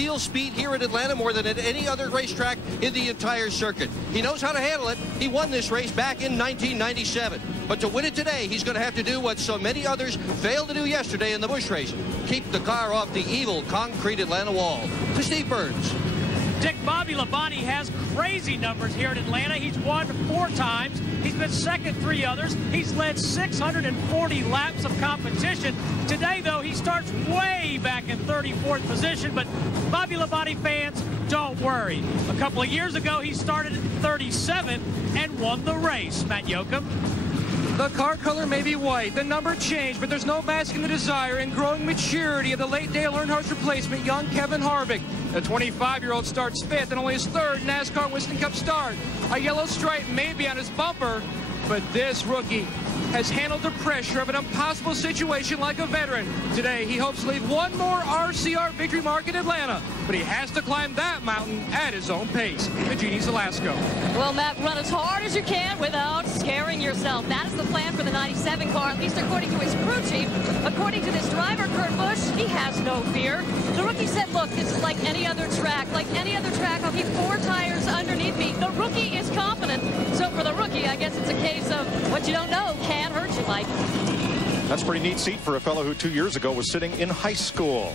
feels speed here at Atlanta more than at any other racetrack in the entire circuit. He knows how to handle it. He won this race back in 1997. But to win it today, he's going to have to do what so many others failed to do yesterday in the Busch race. Keep the car off the evil concrete Atlanta wall. To Steve Burns. Dick, Bobby Labonte has crazy numbers here in Atlanta. He's won 4 times. He's been second 3 others. He's led 640 laps of competition. Today, though, he starts way back in 34th position. But Bobby Labonte fans, don't worry. A couple of years ago, he started at 37 and won the race. Matt Yoakum. The car color may be white, the number changed, but there's no masking the desire and growing maturity of the late Dale Earnhardt's replacement, young Kevin Harvick. The 25-year-old starts 5th and only his 3rd NASCAR Winston Cup start. A yellow stripe may be on his bumper, but this rookie has handled the pressure of an impossible situation like a veteran. Today, he hopes to leave one more RCR victory mark in Atlanta, but he has to climb that mountain at his own pace. The Genie Zelasco. Well, Matt, run as hard as you can without scaring yourself. That is the plan for the 97 car, at least according to his crew chief. According to this driver, Kurt Busch, he has no fear. The rookie said, look, this is like any other track. Like any other track, I'll keep 4 tires underneath me. The rookie is confident. So for the rookie, I guess it's a case of what you don't know can hurt you, Mike. That's a pretty neat seat for a fellow who 2 years ago was sitting in high school.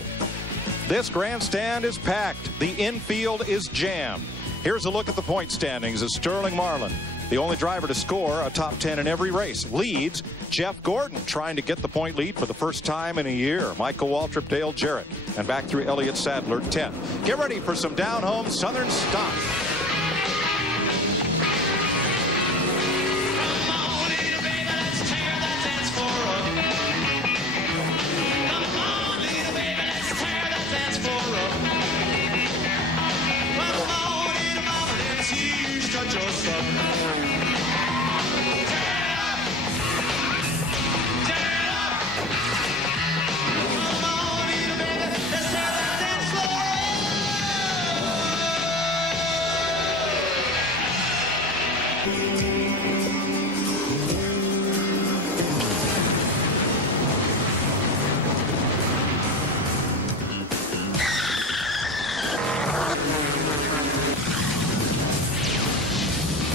This grandstand is packed. The infield is jammed. Here's a look at the point standings as Sterling Marlin, the only driver to score a top 10 in every race, leads Jeff Gordon, trying to get the point lead for the first time in a year. Michael Waltrip, Dale Jarrett, and back through Elliott Sadler, 10. Get ready for some down-home Southern stock.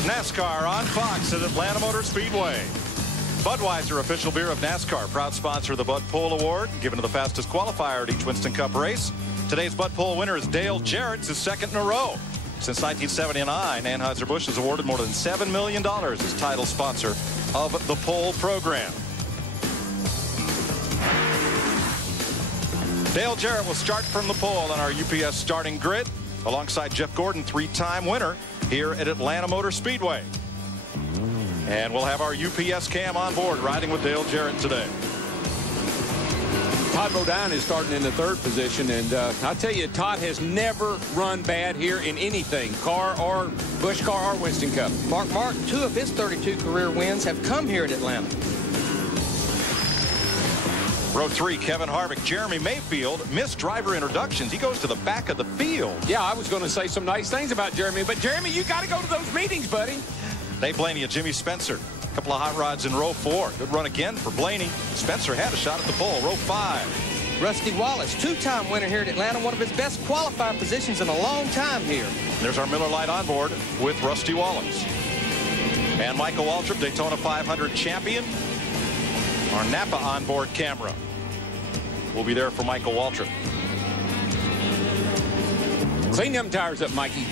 NASCAR on Fox at Atlanta Motor Speedway. Budweiser, official beer of NASCAR, proud sponsor of the Bud Pole Award, given to the fastest qualifier at each Winston Cup race. Today's Bud Pole winner is Dale Jarrett, his 2nd in a row. Since 1979, Anheuser-Busch has awarded more than $7 million as title sponsor of the pole program. Dale Jarrett will start from the pole on our UPS starting grid, alongside Jeff Gordon, 3-time winner here at Atlanta Motor Speedway. And we'll have our UPS cam on board riding with Dale Jarrett today. Todd Bodine is starting in the 3rd position, and I'll tell you, Todd has never run bad here in anything, car or Busch car or Winston Cup. Mark Martin, 2 of his 32 career wins have come here in Atlanta. Row 3, Kevin Harvick. Jeremy Mayfield missed driver introductions. He goes to the back of the field. Yeah, I was going to say some nice things about Jeremy, but Jeremy, you got to go to those meetings, buddy. Dave Blaney and Jimmy Spencer. A couple of hot rods in row 4. Good run again for Blaney. Spencer had a shot at the pole. Row 5. Rusty Wallace, 2-time winner here at Atlanta, one of his best qualifying positions in a long time here. There's our Miller Lite on board with Rusty Wallace. And Michael Waltrip, Daytona 500 champion. Our Napa onboard camera will be there for Michael Waltrip. Clean them tires up, Mikey.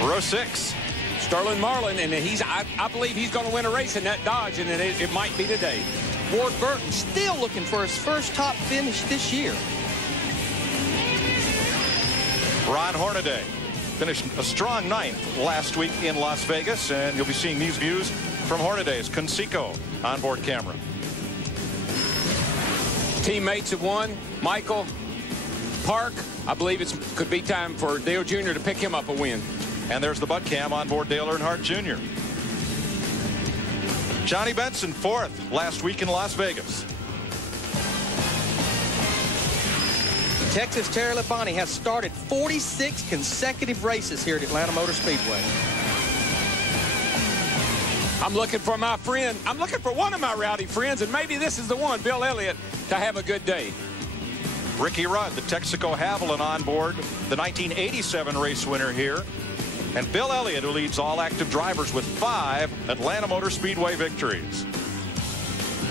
Row 6. Sterling Marlin, and I believe he's going to win a race in that Dodge, and it might be today. Ward Burton still looking for his first top finish this year. Ron Hornaday finished a strong 9th last week in Las Vegas, and you'll be seeing these views from Hornaday's Conseco onboard camera. Teammates have won. Michael, Park, I believe it could be time for Dale Jr. to pick him up a win. And there's the Bud Cam on board Dale Earnhardt Jr. Johnny Benson, 4th last week in Las Vegas. Texas Terry Labonte has started 46 consecutive races here at Atlanta Motor Speedway. I'm looking for my friend. I'm looking for one of my rowdy friends, and maybe this is the one, Bill Elliott, to have a good day. Ricky Rudd, the Texaco Haviland on board, the 1987 race winner here. And Bill Elliott, who leads all active drivers with 5 Atlanta Motor Speedway victories.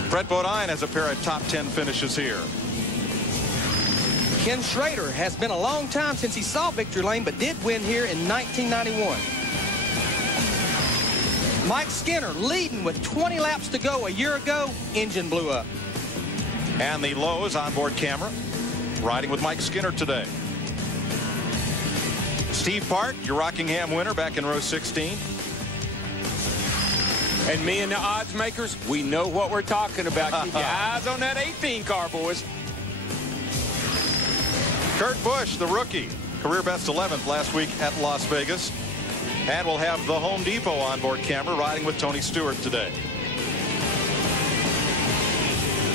Brett Bodine has a pair of top 10 finishes here. Ken Schrader has been a long time since he saw victory lane, but did win here in 1991. Mike Skinner leading with 20 laps to go. A year ago, engine blew up. And the Lowe's onboard camera riding with Mike Skinner today. Steve Park, your Rockingham winner back in row 16. And me and the odds makers, we know what we're talking about. Keep your eyes on that 18 car, boys. Kurt Busch, the rookie, career best 11th last week at Las Vegas. And we'll have the Home Depot onboard camera riding with Tony Stewart today.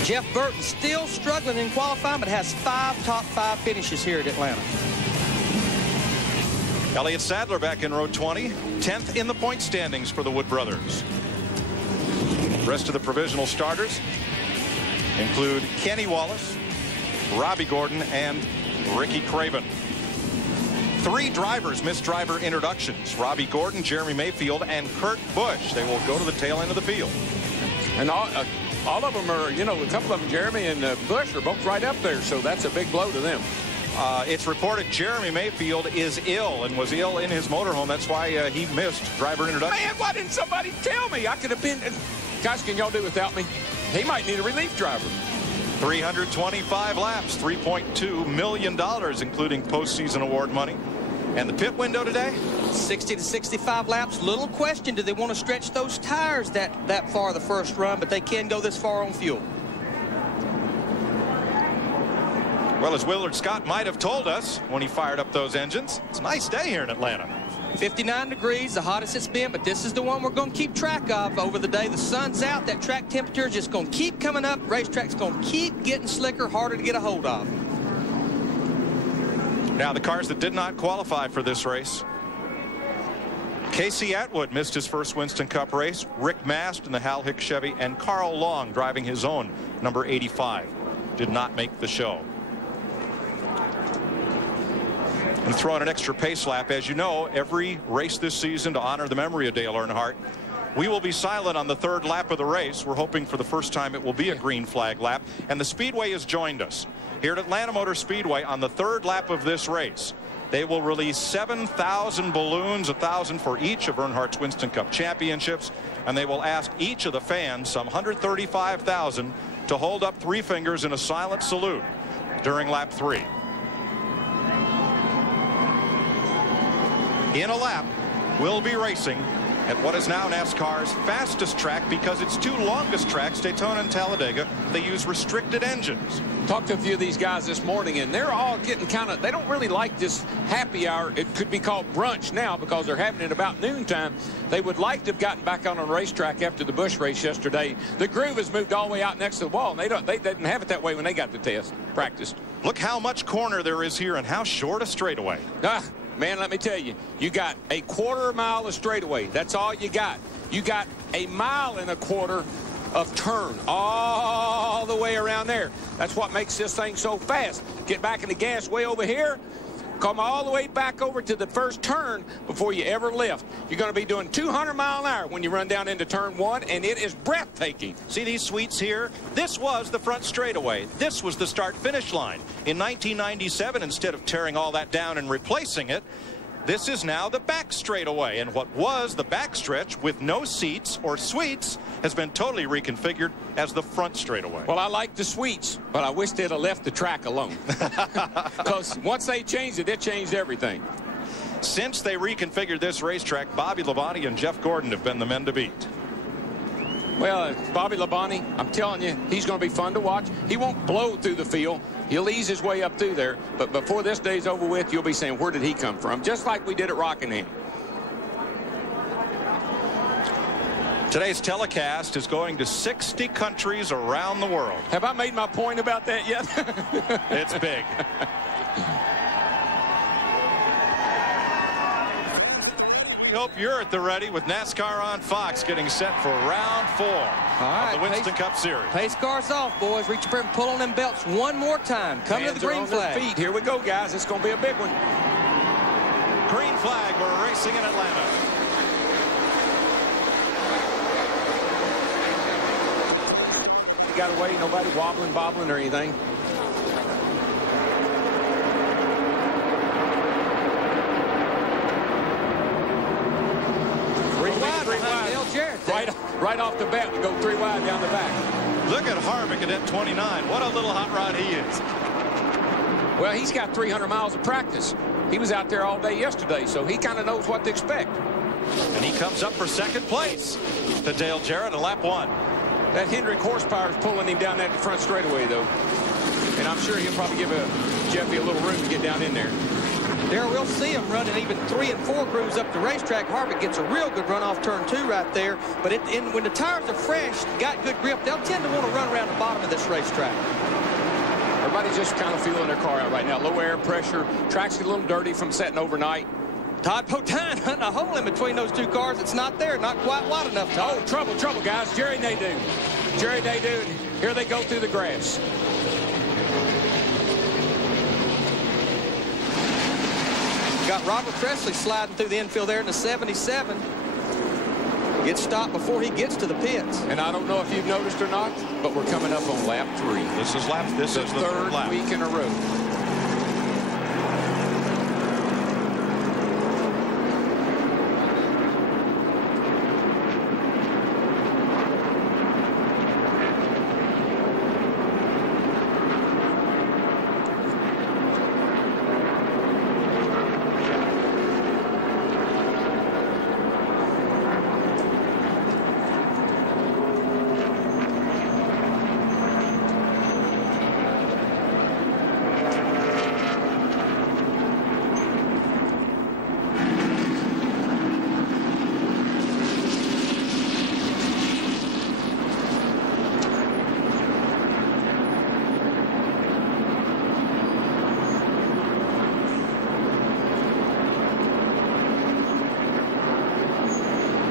Jeff Burton still struggling in qualifying, but has 5 top 5 finishes here at Atlanta. Elliott Sadler back in row 20, 10th in the point standings for the Wood brothers. Rest of the provisional starters include Kenny Wallace, Robbie Gordon, and Ricky Craven. 3 drivers missed driver introductions: Robbie Gordon, Jeremy Mayfield, and Kurt Busch. They will go to the tail end of the field. And all of them are, you know, a couple of them, Jeremy and Busch, are both right up there, so that's a big blow to them. It's reported Jeremy Mayfield is ill and was ill in his motorhome. That's why he missed driver introduction. Man, why didn't somebody tell me? I could have been. Guys, can y'all do without me? He might need a relief driver. 325 laps, $3.2 million, including postseason award money. And the pit window today? 60 to 65 laps. Little question, do they want to stretch those tires that far the first run, but they can go this far on fuel. Well, as Willard Scott might have told us when he fired up those engines, it's a nice day here in Atlanta. 59 degrees, the hottest it's been, but this is the one we're going to keep track of over the day. The sun's out, that track temperature is just going to keep coming up. Racetrack's going to keep getting slicker, harder to get a hold of. Now, the cars that did not qualify for this race. Casey Atwood missed his first Winston Cup race. Rick Mast in the Hal Hicks Chevy, and Carl Long driving his own number 85 did not make the show. And throw in an extra pace lap. As you know, every race this season, to honor the memory of Dale Earnhardt, we will be silent on the 3rd lap of the race. We're hoping for the first time it will be a green flag lap. And the Speedway has joined us here at Atlanta Motor Speedway on the 3rd lap of this race. They will release 7,000 balloons, 1,000 for each of Earnhardt's Winston Cup championships, and they will ask each of the fans, some 135,000, to hold up 3 fingers in a silent salute during lap 3. In a lap, we'll be racing at what is now NASCAR's fastest track, because its 2 longest tracks, Daytona and Talladega, they use restricted engines. Talked to a few of these guys this morning, and they're all getting kind of, they don't really like this happy hour. It could be called brunch now because they're having it about noontime. They would like to have gotten back on a racetrack after the Busch race yesterday. The groove has moved all the way out next to the wall, and they didn't have it that way when they got the practice. Look how much corner there is here and how short a straightaway. Man, let me tell you, you got a 1/4 mile of straightaway. That's all you got. You got a 1.25 miles of turn all the way around there. That's what makes this thing so fast. Get back in the gas way over here, come all the way back over to the first turn before you ever lift. You're going to be doing 200 miles an hour when you run down into turn 1, and it is breathtaking. See these suites here? This was the front straightaway. This was the start-finish line. In 1997, instead of tearing all that down and replacing it, this is now the back straightaway. And what was the backstretch with no seats or suites has been totally reconfigured as the front straightaway. Well, I like the suites, but I wish they'd have left the track alone. Because once they changed it, it changed everything. Since they reconfigured this racetrack, Bobby Labonte and Jeff Gordon have been the men to beat. Well, Bobby Labonte, I'm telling you, he's going to be fun to watch. He won't blow through the field. He'll ease his way up through there. But before this day's over with, you'll be saying, where did he come from? Just like we did at Rockingham. Today's telecast is going to 60 countries around the world. Have I made my point about that yet? It's big. Hope you're at the ready with NASCAR on Fox getting set for round 4 of the Winston Cup Series. Pace cars off, boys. Reach up here and pull on them belts one more time. Come to the green flag. Feet. Here we go, guys. It's going to be a big one. Green flag. We're racing in Atlanta. Got away. Nobody wobbling, bobbling, or anything. Right off the bat, we go 3 wide down the back. Look at Harvick at 29. What a little hot rod he is. Well, he's got 300 miles of practice. He was out there all day yesterday, so he kind of knows what to expect. And he comes up for second place to Dale Jarrett at lap 1. That Hendrick horsepower is pulling him down that front straightaway, though. And I'm sure he'll probably give Jeffy a little room to get down in there. There, we'll see him running even 3 and 4 grooves up the racetrack. Harvick gets a real good run off turn 2 right there. But when the tires are fresh, got good grip, they'll tend to want to run around the bottom of this racetrack. Everybody's just kind of feeling their car out right now. Low air pressure. Track's a little dirty from setting overnight. Todd Bodine hunting a hole in between those 2 cars. It's not there, not quite wide enough. Todd. Oh, trouble, guys. Jerry Nadeau. Jerry Nadeau. Here they go through the grass. Got Robert Presley sliding through the infield there in the 77. Gets stopped before he gets to the pits. And I don't know if you've noticed or not, but we're coming up on lap 3. This is the third lap. Week in a row.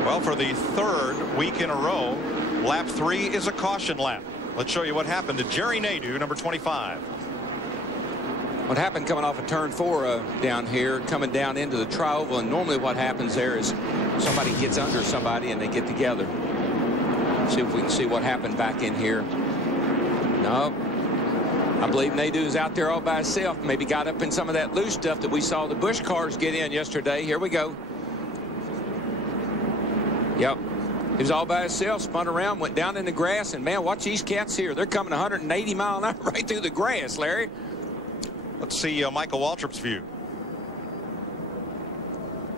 Well, for the 3rd week in a row, lap 3 is a caution lap. Let's show you what happened to Jerry Nadeau, number 25. What happened coming off of turn 4 down here, coming down into the tri-oval, and normally what happens there is somebody gets under somebody and they get together. See if we can see what happened back in here. No, I believe Nadeau's out there all by himself. Maybe got up in some of that loose stuff that we saw the Busch cars get in yesterday. Here we go. Yep. He was all by himself, spun around, went down in the grass, and man, watch these cats here. They're coming 180 miles an hour right through the grass, Larry. Let's see Michael Waltrip's view.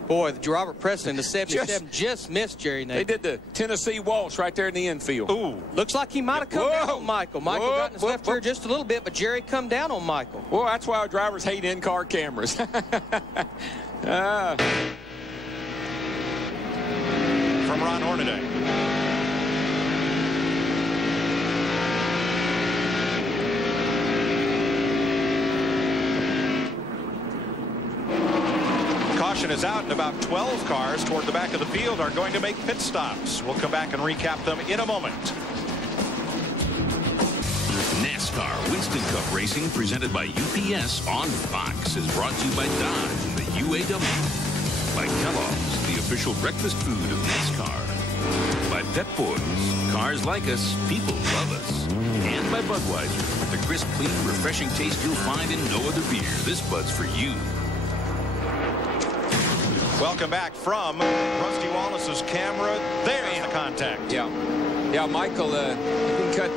Boy, Robert Presley in the 77 just missed Jerry Nadeau. They did the Tennessee waltz right there in the infield. Ooh. Looks like he might have come down on Michael. Michael got in his left rear just a little bit, but Jerry come down on Michael. Well, that's why our drivers hate in-car cameras. From Ron Hornaday. Caution is out, and about 12 cars toward the back of the field are going to make pit stops. We'll come back and recap them in a moment. NASCAR Winston Cup Racing, presented by UPS on Fox, is brought to you by Dodge and the UAW. By Kellogg's, the official breakfast food of NASCAR. By Pep Boys, cars like us, people love us. And by Budweiser, the crisp, clean, refreshing taste you'll find in no other beer. This Bud's for you. Welcome back from Rusty Wallace's camera. There's the contact. Yeah, Michael, you can cut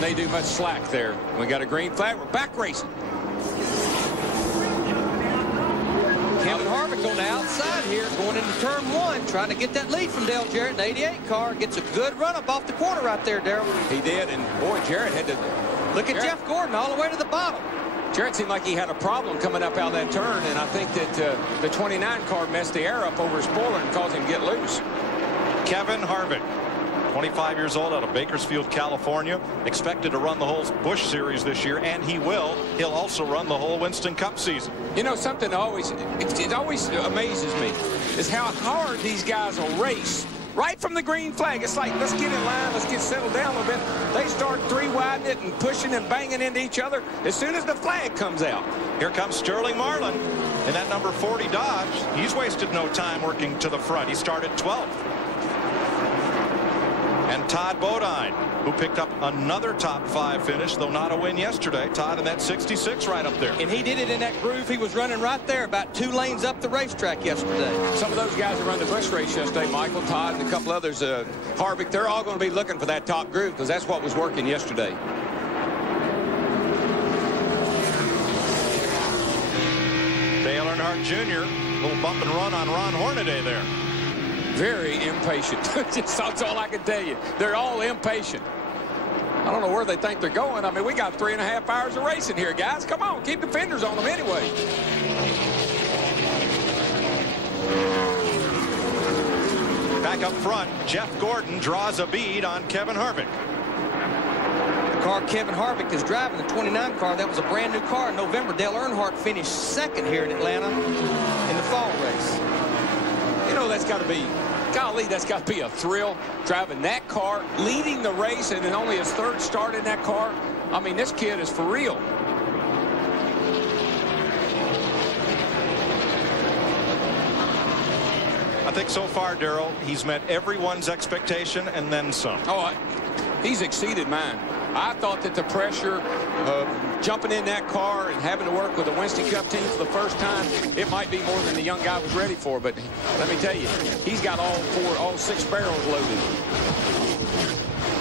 Nadeau much slack there. We got a green flag. We're back racing. Kevin Harvick on the outside here, going into turn 1, trying to get that lead from Dale Jarrett in the 88 car. Gets a good run up off the corner right there, Darrell. He did, and boy, Jarrett had to... Look at Jeff Gordon all the way to the bottom. Jarrett seemed like he had a problem coming up out of that turn, and I think that the 29 car messed the air up over his spoiler and caused him to get loose. Kevin Harvick 25 years old, out of Bakersfield, California. Expected to run the whole Busch Series this year, and he will. He'll also run the whole Winston Cup season. You know, something always amazes me is how hard these guys will race right from the green flag. It's like, let's get in line, let's get settled down a little bit. They start three-widening it and pushing and banging into each other as soon as the flag comes out. Here comes Sterling Marlin in that number 40 Dodge. He's wasted no time working to the front. He started 12th. And Todd Bodine, who picked up another top 5 finish, though not a win yesterday. Todd in that 66 right up there. And he did it in that groove. He was running right there about 2 lanes up the racetrack yesterday. Some of those guys that run the Busch race yesterday, Michael, Todd, and a couple others, Harvick, they're all going to be looking for that top groove because that's what was working yesterday. Dale Earnhardt Jr., little bump and run on Ron Hornaday there. Very impatient. That's all I can tell you. They're all impatient. I don't know where they think they're going. I mean, we got 3.5 hours of racing here, guys. Come on, keep the fenders on them anyway. Back up front, Jeff Gordon draws a bead on Kevin Harvick. The car Kevin Harvick is driving, the 29 car, that was a brand new car in November. Dale Earnhardt finished 2nd here in Atlanta in the fall race. You know, that's got to be, golly, that's got to be a thrill, driving that car, leading the race, and then only his 3rd start in that car. I mean, this kid is for real. I think so far, Darrell, he's met everyone's expectation and then some. Oh, he's exceeded mine. I thought that the pressure of jumping in that car and having to work with a Winston Cup team for the first time, it might be more than the young guy was ready for. But let me tell you, he's got all 6 barrels loaded.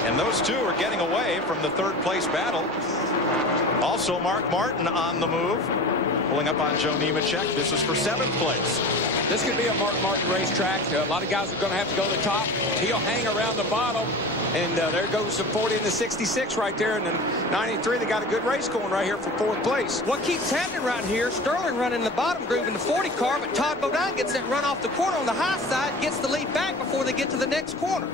And those two are getting away from the 3rd place battle. Also, Mark Martin on the move, pulling up on Joe Nemechek. This is for 7th place. This could be a Mark Martin racetrack. A lot of guys are going to have to go to the top. He'll hang around the bottom. And there goes the 40 and the 66 right there. And then 93, they got a good race going right here for 4th place. What keeps happening right here, Sterling running the bottom groove in the 40 car, but Todd Bodine gets that run off the corner on the high side, gets the lead back before they get to the next corner.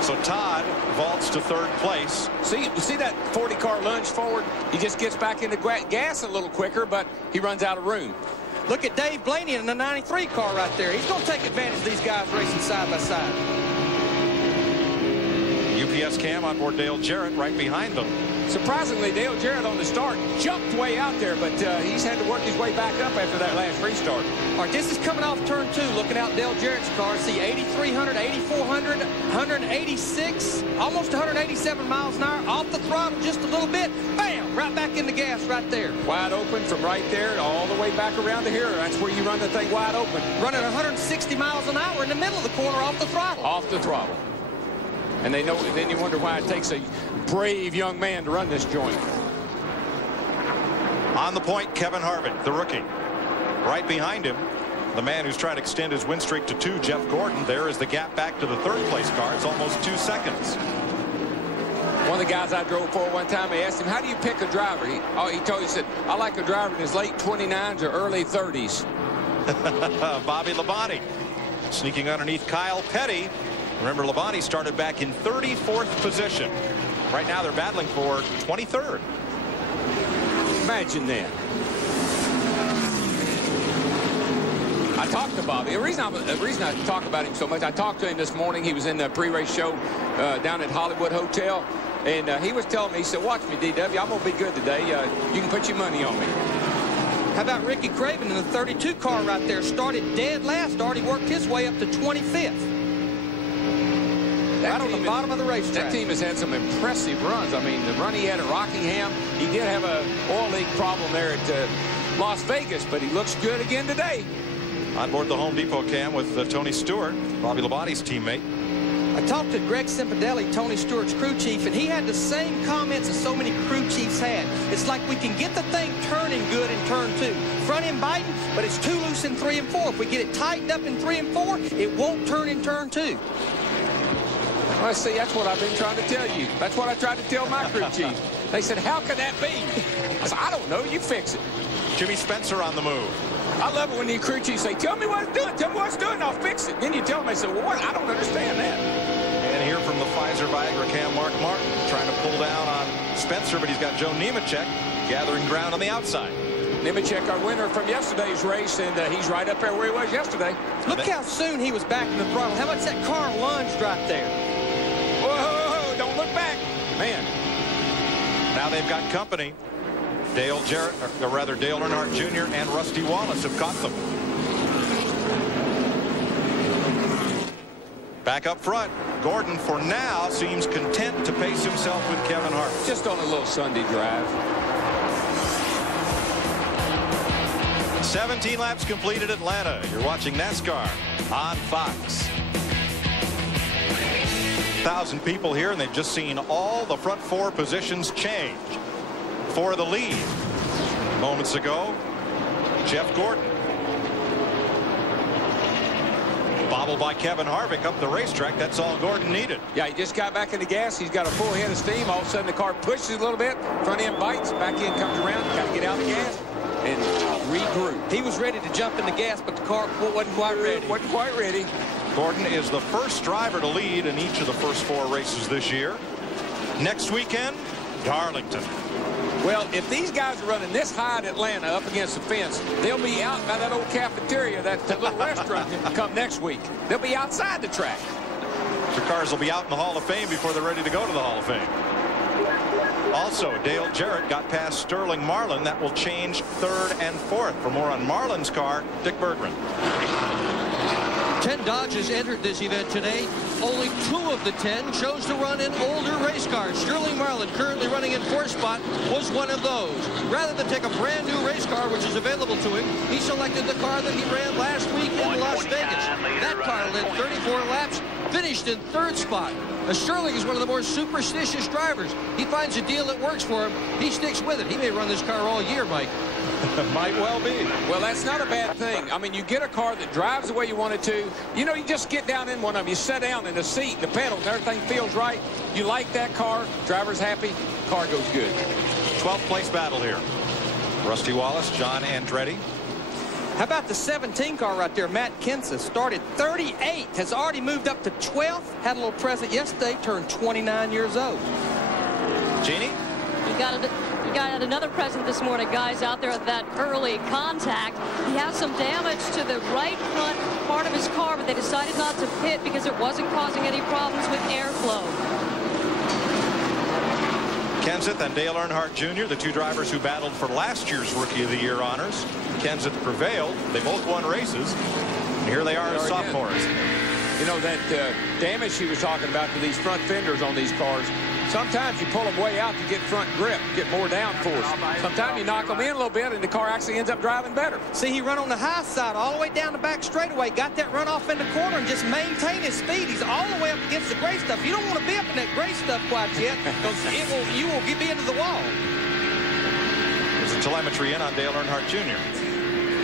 So Todd vaults to 3rd place. See that 40 car lunge forward? He just gets back into gas a little quicker, but he runs out of room. Look at Dave Blaney in the 93 car right there. He's going to take advantage of these guys racing side by side. UPS cam on board Dale Jarrett right behind them. Surprisingly, Dale Jarrett on the start jumped way out there, but he's had to work his way back up after that last restart. All right, this is coming off turn 2, looking out Dale Jarrett's car. See 8,300, 8,400, 186, almost 187 miles an hour, off the throttle just a little bit. Bam! Right back in the gas right there. Wide open from right there all the way back around to here. That's where you run the thing wide open. Running 160 miles an hour in the middle of the corner off the throttle. Off the throttle. And they know, then you wonder why it takes a brave young man to run this joint. On the point, Kevin Harvick, the rookie. Right behind him, the man who's trying to extend his win streak to 2, Jeff Gordon. There is the gap back to the 3rd place car. It's almost 2 seconds. One of the guys I drove for one time, I asked him, how do you pick a driver? He said, I like a driver in his late 29s or early 30s. Bobby Labonte sneaking underneath Kyle Petty. Remember, Labonte started back in 34th position. Right now, they're battling for 23rd. Imagine that. I talked to Bobby. The reason I talk about him so much, I talked to him this morning. He was in the pre-race show down at Hollywood Hotel. And he was telling me, he said, watch me, DW. I'm going to be good today. You can put your money on me. How about Ricky Craven in the 32 car right there? Started dead last. Already worked his way up to 25th. Right on the bottom of the racetrack. That team has had some impressive runs. I mean, the run he had at Rockingham, he did have a oil leak problem there at Las Vegas, but he looks good again today. On board the Home Depot cam with Tony Stewart, Bobby Labonte's teammate. I talked to Greg Cimpadelli, Tony Stewart's crew chief, and he had the same comments as so many crew chiefs had. It's like we can get the thing turning good in turn 2. Front end biting, but it's too loose in 3 and 4. If we get it tightened up in 3 and 4, it won't turn in turn 2. Well, see, that's what I've been trying to tell you. That's what I tried to tell my crew chief. They said, how can that be? I said, I don't know. You fix it. Jimmy Spencer on the move. I love it when the crew chiefs say, tell me what it's doing. Tell me what it's doing. I'll fix it. Then you tell them, they say, well, what? I don't understand that. And here from the Pfizer Viagra cam, Mark Martin, trying to pull down on Spencer, but he's got Joe Nemechek gathering ground on the outside. Nemechek, our winner from yesterday's race, and he's right up there where he was yesterday. Look how soon he was back in the throttle. How much that car lunged right there. Whoa, don't look back. Man. Now they've got company. Dale Jarrett, or rather Dale Earnhardt Jr. and Rusty Wallace have caught them. Back up front, Gordon for now seems content to pace himself with Kevin Harvick. Just on a little Sunday drive. 17 laps completed at Atlanta. You're watching NASCAR on Fox. 1,000 people here, and they've just seen all the front four positions change. For the lead moments ago, Jeff Gordon. Bobbled by Kevin Harvick up the racetrack. That's all Gordon needed. Yeah, he just got back in the gas. He's got a full head of steam. All of a sudden the car pushes a little bit. Front end bites. Back end comes around. Got to get out of the gas and regroup. He was ready to jump in the gas, but the car wasn't quite ready. Wasn't quite ready. Gordon is the first driver to lead in each of the first four races this year. Next weekend, Darlington. Well, if these guys are running this high at Atlanta up against the fence, they'll be out by that old cafeteria, that little restaurant, come next week. They'll be outside the track. Their cars will be out in the Hall of Fame before they're ready to go to the Hall of Fame. Also, Dale Jarrett got past Sterling Marlin. That will change third and fourth. For more on Marlin's car, Dick Bergman. 10 Dodges entered this event today. Only 2 of the 10 chose to run in older race cars. Sterling Marlin, currently running in 4th spot, was one of those. Rather than take a brand new race car, which is available to him, he selected the car that he ran last week in Las Vegas. That car led 34 laps, finished in 3rd spot. Sterling is one of the more superstitious drivers. He finds a deal that works for him. He sticks with it. He may run this car all year, Mike. Might well be. Well, that's not a bad thing. I mean, you get a car that drives the way you want it to. You know, you just get down in one of them. You sit down in the seat, the pedals, everything feels right. You like that car. Driver's happy. Car goes good. 12th place battle here. Rusty Wallace, John Andretti. How about the 17 car right there? Matt Kenseth started 38, has already moved up to 12th. Had a little present yesterday, turned 29 years old. Jeannie? He got another present this morning, guys, out there at that early contact. He has some damage to the right front part of his car, but they decided not to pit because it wasn't causing any problems with airflow. Kenseth and Dale Earnhardt Jr., the 2 drivers who battled for last year's Rookie of the Year honors. Kenseth prevailed. They both won races. And here they are as sophomores. You know, that damage he was talking about to these front fenders on these cars, sometimes you pull them way out to get front grip, get more downforce. Sometimes you knock them in a little bit and the car actually ends up driving better. See, he run on the high side all the way down the back straightaway, got that run off in the corner and just maintain his speed. He's all the way up against the gray stuff. You don't want to be up in that gray stuff quite yet because you will be into the wall. There's a telemetry in on Dale Earnhardt Jr.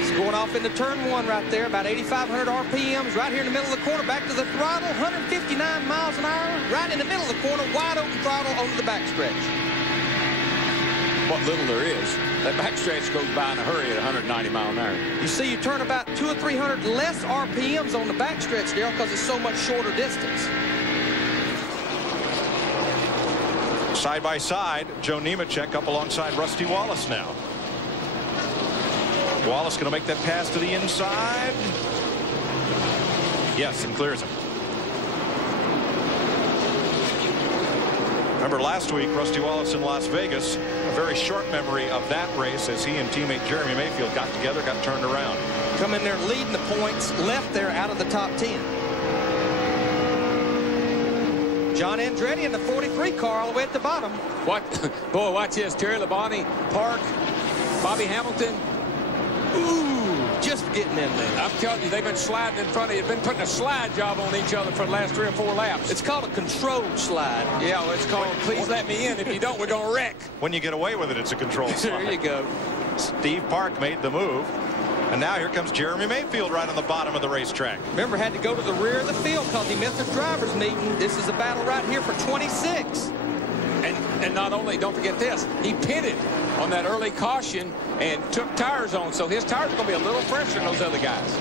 He's going off into turn 1 right there, about 8,500 RPMs, right here in the middle of the corner, back to the throttle, 159 miles an hour, right in the middle of the corner, wide open throttle onto the backstretch. What little there is. That backstretch goes by in a hurry at 190 miles an hour. You see, you turn about 200 or 300 less RPMs on the backstretch, Darrell, because it's so much shorter distance. Side by side, Joe Nemechek up alongside Rusty Wallace now. Wallace going to make that pass to the inside. Yes, and clears him. Remember last week, Rusty Wallace in Las Vegas, a very short memory of that race as he and teammate Jeremy Mayfield got together, got turned around. Come in there leading the points, left there out of the top 10. John Andretti in the 43 car all the way at the bottom. What? Boy, watch this. Terry Labonte, Park, Bobby Hamilton. Ooh, just getting in there. I'm telling you, they've been sliding in front of you. They've been putting a slide job on each other for the last 3 or 4 laps. It's called a controlled slide. Yeah, well, it's called please let me in. If you don't, we're going to wreck. When you get away with it, it's a controlled slide. There you go. Steve Park made the move. And now here comes Jeremy Mayfield right on the bottom of the racetrack. Remember, had to go to the rear of the field because he missed his driver's meeting. This is a battle right here for 26. And not only, don't forget this, he pitted on that early caution and took tires on, so his tires are going to be a little fresher than those other guys.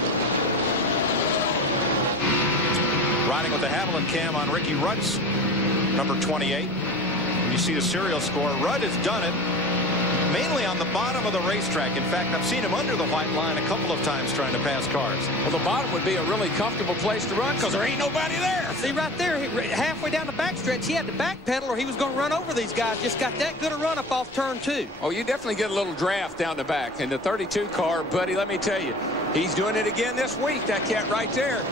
Riding with the Haviland cam on Ricky Rudd's number 28. When you see the serial score, Rudd has done it mainly on the bottom of the racetrack. In fact, I've seen him under the white line a couple of times trying to pass cars. Well, the bottom would be a really comfortable place to run because there ain't nobody there. See right there, halfway down the backstretch, he had to backpedal or he was going to run over these guys. Just got that good a run up off turn 2. Oh, you definitely get a little draft down the back. And the 32 car, buddy, let me tell you, he's doing it again this week, that cat right there.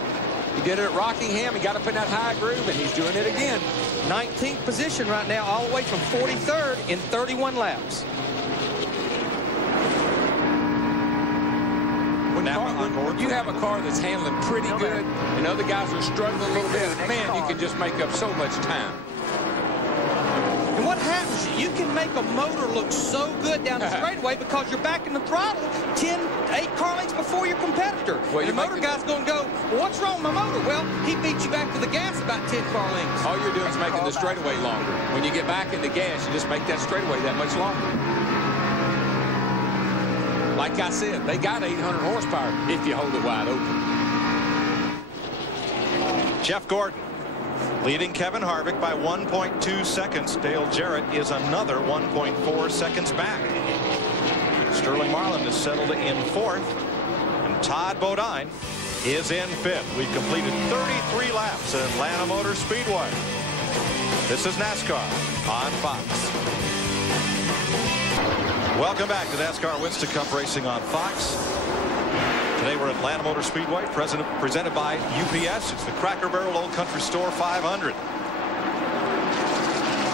He did it at Rockingham. He got up in that high groove, and he's doing it again. 19th position right now, all the way from 43rd in 31 laps. When you have a car that's handling pretty good and other guys are struggling a little bit, man, you can just make up so much time. And what happens, you can make a motor look so good down the straightaway because you're back in the throttle 8 car lengths before your competitor. Well, and the motor guy's going to go, well, what's wrong with my motor? Well, he beat you back to the gas about 10 car lengths. All you're doing is making the straightaway longer. When you get back in the gas, you just make that straightaway that much longer. Like I said, they got 800 horsepower if you hold it wide open. Jeff Gordon leading Kevin Harvick by 1.2 seconds. Dale Jarrett is another 1.4 seconds back. Sterling Marlin is settled in 4th, and Todd Bodine is in 5th. We've completed 33 laps at Atlanta Motor Speedway. This is NASCAR on Fox. Welcome back to NASCAR Winston Cup Racing on Fox. Today we're at Atlanta Motor Speedway, presented by UPS. It's the Cracker Barrel Old Country Store 500.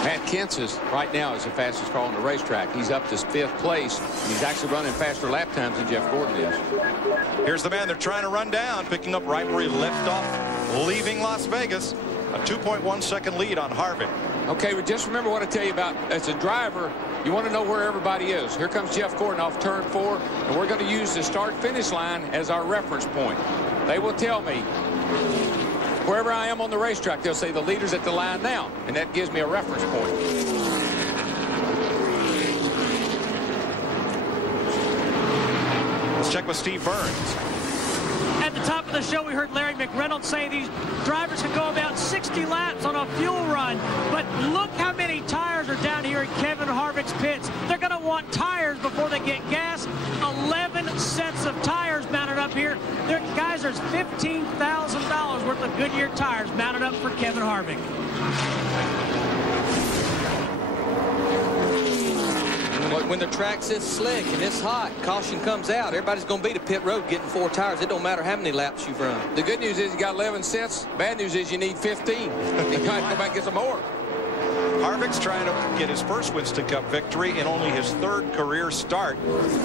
Matt Kenseth right now is the fastest car on the racetrack. He's up to 5th place. He's actually running faster lap times than Jeff Gordon is. Here's the man they're trying to run down, picking up right where he left off, leaving Las Vegas. A 2.1 second lead on Harvick. Okay, but just remember what I tell you about as a driver. You want to know where everybody is. Here comes Jeff Gordon off turn 4, and we're going to use the start-finish line as our reference point. They will tell me wherever I am on the racetrack, they'll say the leader's at the line now, and that gives me a reference point. Let's check with Steve Burns. At the top of the show, we heard Larry McReynolds say these drivers can go about 60 laps on a fuel run. But look how many tires are down here in Kevin Harvick's pits. They're going to want tires before they get gas. 11 sets of tires mounted up here. Guys, there's $15,000 worth of Goodyear tires mounted up for Kevin Harvick. When the track's this slick and this hot, caution comes out, everybody's going to be to pit road getting 4 tires. It don't matter how many laps you've run. The good news is you got 11 sets. Bad news is you need 15. You got to go back and get some more. Harvick's trying to get his first Winston Cup victory in only his 3rd career start.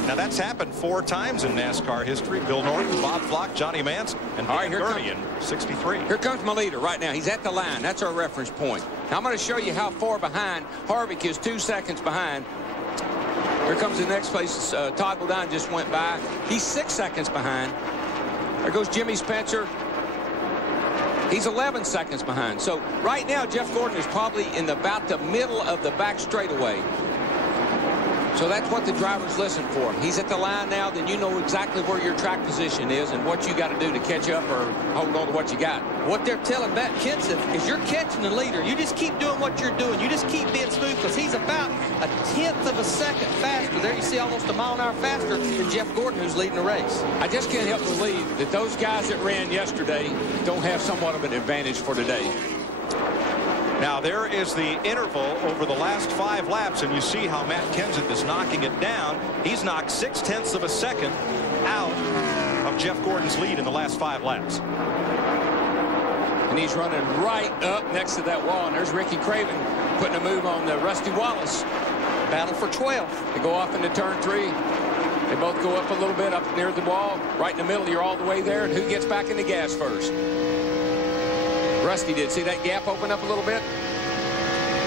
Now that's happened 4 times in NASCAR history. Bill Norton, Bob Flock, Johnny Mance, and Dan Gurney in 63. Here comes my leader right now. He's at the line. That's our reference point. Now I'm going to show you how far behind Harvick is. 2 seconds behind. Here comes the next place. Todd Bodine just went by. He's 6 seconds behind. There goes Jimmy Spencer. He's 11 seconds behind. So right now, Jeff Gordon is probably in about the middle of the back straightaway. So that's what the drivers listen for. He's at the line now, then you know exactly where your track position is and what you got to do to catch up or hold on to what you got. What they're telling Matt Kenseth is you're catching the leader. You just keep doing what you're doing. You just keep being smooth because he's about a 1/10 of a second faster. There you see almost a mile an hour faster than Jeff Gordon, who's leading the race. I just can't help believe that those guys that ran yesterday don't have somewhat of an advantage for today. Now there is the interval over the last 5 laps, and you see how Matt Kenseth is knocking it down. He's knocked 0.6 of a second out of Jeff Gordon's lead in the last 5 laps. And he's running right up next to that wall, and there's Ricky Craven putting a move on the Rusty Wallace. Battle for 12th. They go off into turn 3. They both go up a little bit up near the wall. Right in the middle, you're all the way there, and who gets back in the gas first? Rusty did. See that gap open up a little bit?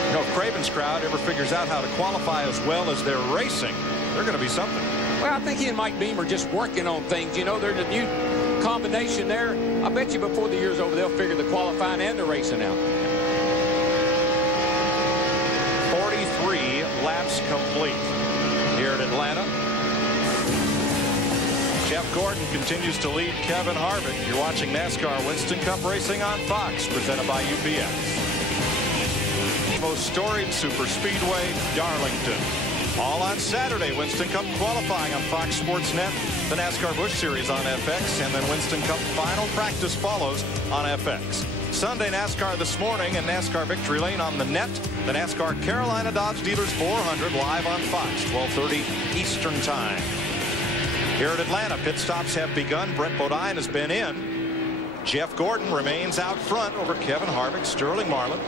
You know, if Craven's crowd ever figures out how to qualify as well as they're racing, they're going to be something. Well, I think he and Mike Beam are just working on things. You know, there's a new combination there. I bet you before the year's over, they'll figure the qualifying and the racing out. 43 laps complete here at Atlanta. Jeff Gordon continues to lead Kevin Harvick. You're watching NASCAR Winston Cup Racing on Fox, presented by UPS. Most storied superspeedway, Darlington. All on Saturday, Winston Cup qualifying on Fox Sports Net, the NASCAR Busch Series on FX, and then Winston Cup final practice follows on FX. Sunday, NASCAR This Morning and NASCAR Victory Lane on the net. The NASCAR Carolina Dodge Dealers 400 live on Fox, 12:30 Eastern Time. Here at Atlanta, pit stops have begun. Brett Bodine has been in. Jeff Gordon remains out front over Kevin Harvick, Sterling Marlin,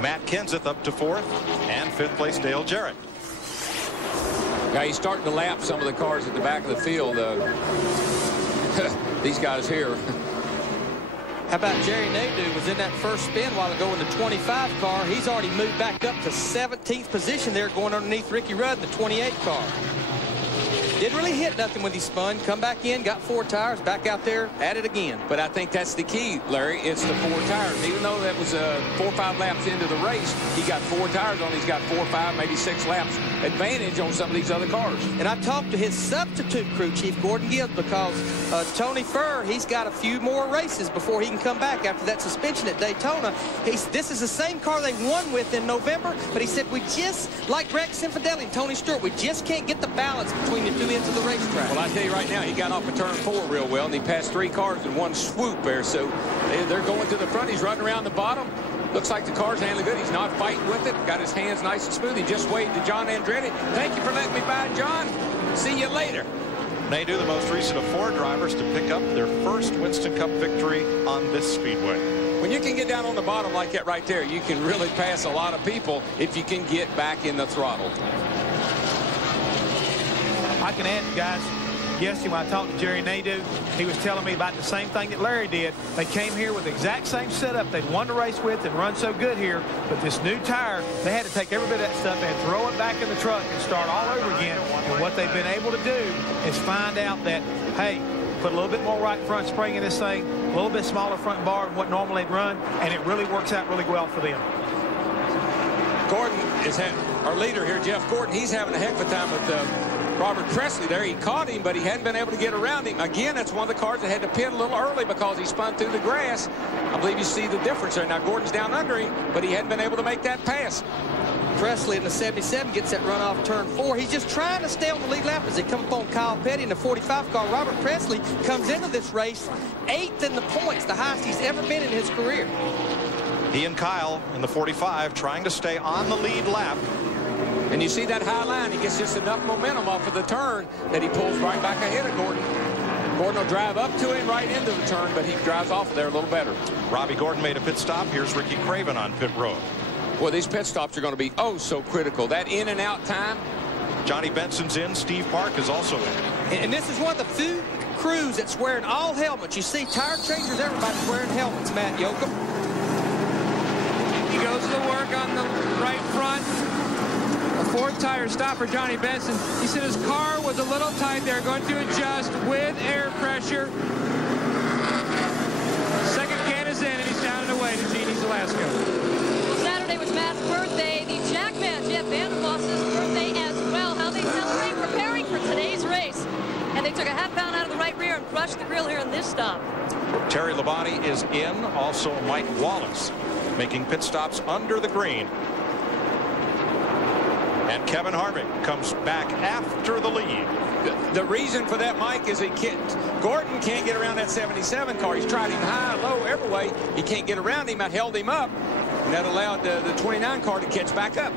Matt Kenseth up to 4th, and 5th place Dale Jarrett. Yeah, he's starting to lap some of the cars at the back of the field. These guys here. How about Jerry Nadeau was in that first spin while ago in the 25 car. He's already moved back up to 17th position there, going underneath Ricky Rudd in the 28 car. Didn't really hit nothing when he spun. Come back in, got 4 tires, back out there, at it again. But I think that's the key, Larry. It's the 4 tires. Even though that was 4 or 5 laps into the race, he got 4 tires on. He's got 4 or 5, maybe 6 laps advantage on some of these other cars. And I talked to his substitute crew chief, Gordon Gibbs, because Tony Furr, he's got a few more races before he can come back after that suspension at Daytona. This is the same car they won with in November, but he said we just, like Greg Cianfrocco and Tony Stewart, we just can't get the balance between the two ends of the racetrack. Well, I tell you right now, he got off of turn 4 real well, and he passed 3 cars in one swoop there. So they're going to the front. He's running around the bottom. Looks like the car's handling good. He's not fighting with it. Got his hands nice and smooth. He just waved to John Andretti. Thank you for letting me by, John. See you later. Nadeau, the most recent of 4 drivers to pick up their first Winston Cup victory on this speedway. When you can get down on the bottom like that right there, you can really pass a lot of people if you can get back in the throttle. I can add, guys, yesterday when I talked to Jerry Nadeau, he was telling me about the same thing that Larry did. They came here with the exact same setup they'd won the race with and run so good here, but this new tire, they had to take every bit of that stuff and throw it back in the truck and start all over again. And what they've been able to do is find out that, hey, put a little bit more right front spring in this thing, a little bit smaller front bar than what normally they'd run, and it really works out really well for them. Gordon is our leader here, Jeff Gordon. He's having a heck of a time with Robert Presley there. He caught him, but he hadn't been able to get around him. Again, that's one of the cars that had to pit a little early because he spun through the grass. I believe you see the difference there. Now, Gordon's down under him, but he hadn't been able to make that pass. Presley in the 77 gets that run off turn 4. He's just trying to stay on the lead lap as they come up on Kyle Petty in the 45 car. Robert Presley comes into this race 8th in the points, the highest he's ever been in his career. He and Kyle in the 45 trying to stay on the lead lap. And you see that high line, he gets just enough momentum off of the turn that he pulls right back ahead of Gordon. Gordon will drive up to him right into the turn, but he drives off of there a little better. Robbie Gordon made a pit stop. Here's Ricky Craven on pit road. Well, these pit stops are going to be oh so critical. That in and out time. Johnny Benson's in. Steve Park is also in. And this is one of the few crews that's wearing all helmets. You see tire changers, everybody's wearing helmets, Matt Yoakum. He goes to work on the right front. A 4th tire stop for Johnny Benson. He said his car was a little tight. They're going to adjust with air pressure. Second can is in, and he's down and away to Genie's Alaska. Well, Saturday was Matt's birthday. The Jackman, Jeff Vandervoss's birthday as well. How they celebrate preparing for today's race. And they took a half-pound out of the right rear and crushed the grill here in this stop. Terry Labonte is in. Also Mike Wallace making pit stops under the green. And Kevin Harvick comes back after the lead. The reason for that, Mike, is Gordon can't get around that 77 car. He's tried him high, low, every way. He can't get around him. That held him up. And that allowed the 29 car to catch back up.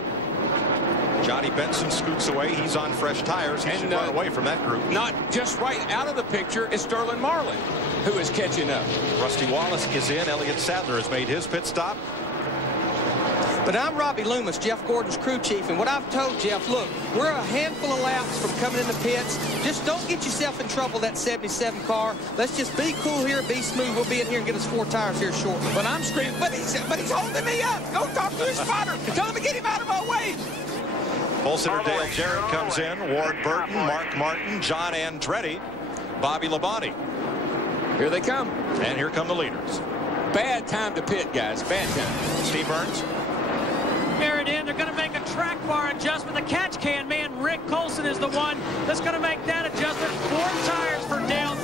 Johnny Benson scoots away. He's on fresh tires. He should run away from that group. Not just right out of the picture is Sterling Marlin, who is catching up. Rusty Wallace is in. Elliott Sadler has made his pit stop. But I'm Robbie Loomis, Jeff Gordon's crew chief, and what I've told Jeff, look, we're a handful of laps from coming in the pits. Just don't get yourself in trouble, that 77 car. Let's just be cool here, be smooth. We'll be in here and get us 4 tires here shortly. But I'm screaming, but he's holding me up. Go talk to his spotter. Tell him to get him out of my way. Pole sitter Dale Jarrett comes in. Ward Burton, Mark Martin, John Andretti, Bobby Labonte. Here they come. And here come the leaders. Bad time to pit, guys. Bad time. Steve Burns. Here it in. They're going to make a track bar adjustment. The catch can man, Rick Colson, is the one that's going to make that adjustment. 4 tires for Dale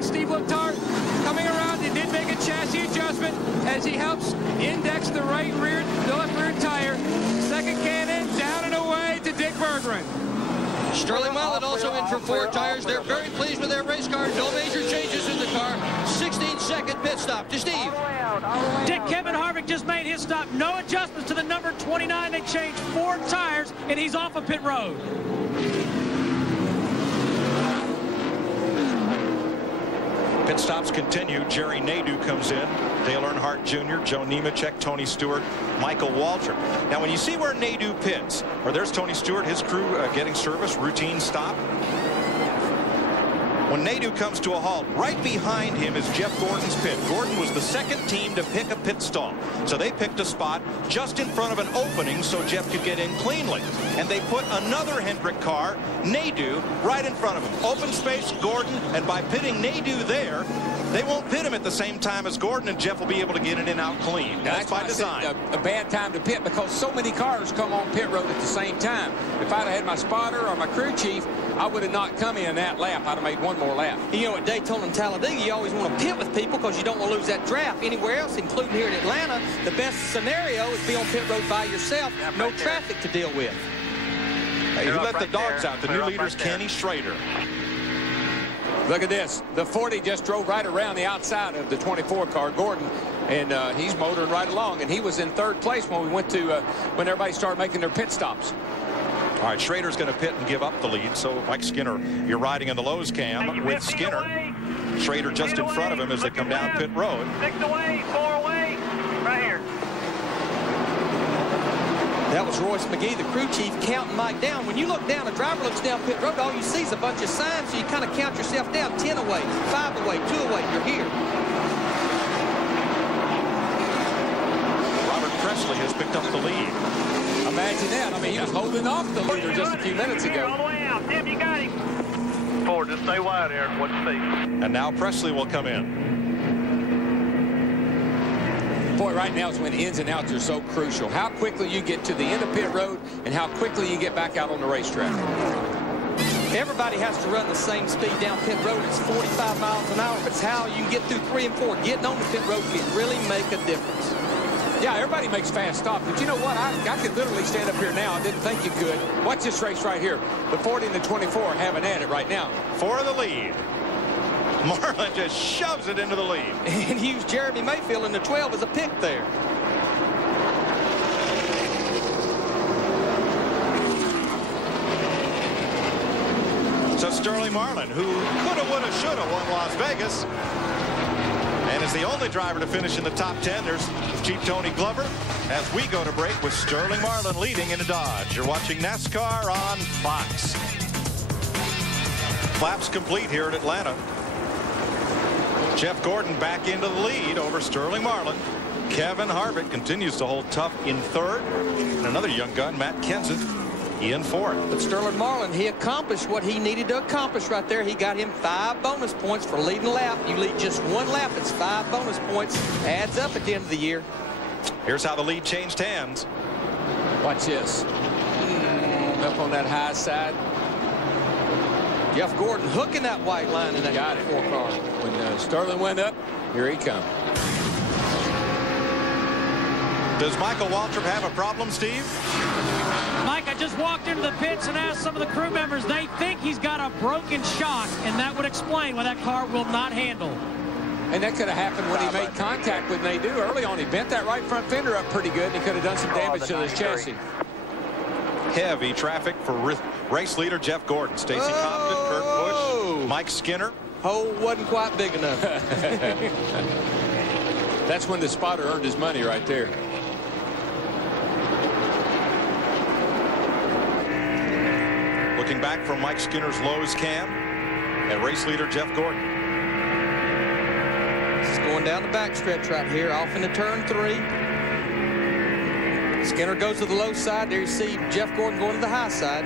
around. Steve Letarte coming around. He did make a chassis adjustment as he helps index the left rear tire. Second cannon down and away to Dick Berggren. Sterling Marlin also in for 4 tires. They're very pleased with their race car. No major changes in the car. 16-second pit stop to Steve. Dick, Kevin Harvick just made his stop. No adjustments to the number 29. They changed 4 tires, and he's off of pit road. Pit stops continue. Jerry Nadeau comes in. Dale Earnhardt Jr., Joe Nemechek, Tony Stewart, Michael Waltrip. Now, when you see where Nadeau pits, or there's Tony Stewart, his crew getting service, routine stop. When Nadeau comes to a halt, right behind him is Jeff Gordon's pit. Gordon was the second team to pick a pit stall. So they picked a spot just in front of an opening so Jeff could get in cleanly. And they put another Hendrick car, Nadeau, right in front of him. Open space, Gordon, and by pitting Nadeau there, they won't pit him at the same time as Gordon, and Jeff will be able to get in and out clean. That's by design. A bad time to pit because so many cars come on pit road at the same time. If I'd have had my spotter or my crew chief, I would have not come in that lap. I'd have made one more lap. You know, at Daytona and Talladega, you always want to pit with people because you don't want to lose that draft. Anywhere else, including here in Atlanta, the best scenario is be on pit road by yourself. No traffic to deal with. Hey, who let the dogs out? The new leader's Kenny Schrader. Look at this. The 40 just drove right around the outside of the 24 car, Gordon, and he's motoring right along. And he was in 3rd place when we went to when everybody started making their pit stops. All right, Schrader's going to pit and give up the lead. So Mike Skinner, you're riding in the Lowe's cam with Skinner. Schrader just in front of him as they come down pit road. 6 away, 4 away, right here. That was Royce McGee, the crew chief, counting Mike down. When you look down, a driver looks down pit road, all you see is a bunch of signs, so you kind of count yourself down. 10 away, 5 away, 2 away, you're here. Robert Presley has picked up the lead. Imagine that. I mean, he was holding off the leader just a few minutes ago. All the way out. Tim, you got him. Ford, just stay wide here. Watch the speed. And now Presley will come in. Boy, right now is when ins and outs are so crucial. How quickly you get to the end of pit road and how quickly you get back out on the racetrack. Everybody has to run the same speed down pit road. It's 45 miles an hour. But it's how you can get through 3 and 4. Getting on the pit road can really make a difference. Yeah, everybody makes fast stops. But you know what? I could literally stand up here now. I didn't think you could. Watch this race right here. The 40 and the 24 having at it right now. For the lead. Marlin just shoves it into the lead. And used Jeremy Mayfield in the 12 as a pick there. So Sterling Marlin, who coulda, woulda, shoulda won Las Vegas, and is the only driver to finish in the top 10. There's Chief Tony Glover as we go to break with Sterling Marlin leading in a Dodge. You're watching NASCAR on Fox. Laps complete here at Atlanta. Jeff Gordon back into the lead over Sterling Marlin. Kevin Harvick continues to hold tough in 3rd. And another young gun, Matt Kenseth, in 4th. But Sterling Marlin, he accomplished what he needed to accomplish right there. He got him 5 bonus points for leading a lap. You lead just 1 lap, it's 5 bonus points. Adds up at the end of the year. Here's how the lead changed hands. Watch this. Up on that high side. Jeff Gordon hooking that white line in that 4 car. When Sterling went up, here he comes. Does Michael Waltrip have a problem, Steve? Mike, I just walked into the pits and asked some of the crew members. They think he's got a broken shock, and that would explain why that car will not handle. And that could have happened when he made contact with Nadeau early on. He bent that right front fender up pretty good, and he could have done some damage to his chassis. Heavy traffic for race leader Jeff Gordon. Stacy Compton, Kurt Busch, Mike Skinner. Hole wasn't quite big enough. That's when the spotter earned his money right there. Looking back from Mike Skinner's Lowe's cam and race leader Jeff Gordon. This is going down the backstretch right here, off into turn 3. Skinner goes to the low side. There you see Jeff Gordon going to the high side.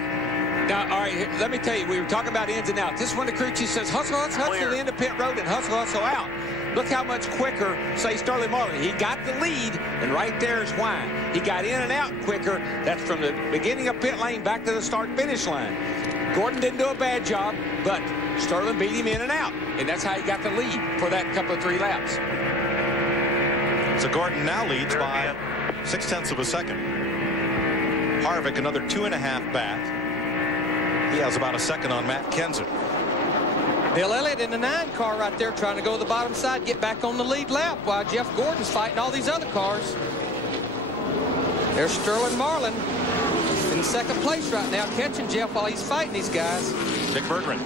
Now, all right, let me tell you, we were talking about ins and outs. This is when the crew chief says, hustle, hustle, hustle to the end of pit road and hustle, hustle out. Look how much quicker, say, Sterling Marlin. He got the lead, and right there is why. He got in and out quicker. That's from the beginning of pit lane back to the start-finish line. Gordon didn't do a bad job, but Sterling beat him in and out, and that's how he got the lead for that couple of 3 laps. So Gordon now leads by 0.6 of a second. Harvick another 2.5 back. He has about a second on Matt Kenseth. Bill Elliott in the 9 car right there trying to go to the bottom side, get back on the lead lap while Jeff Gordon's fighting all these other cars. There's Sterling Marlin in 2nd place right now, catching Jeff while he's fighting these guys. Dick Berggren.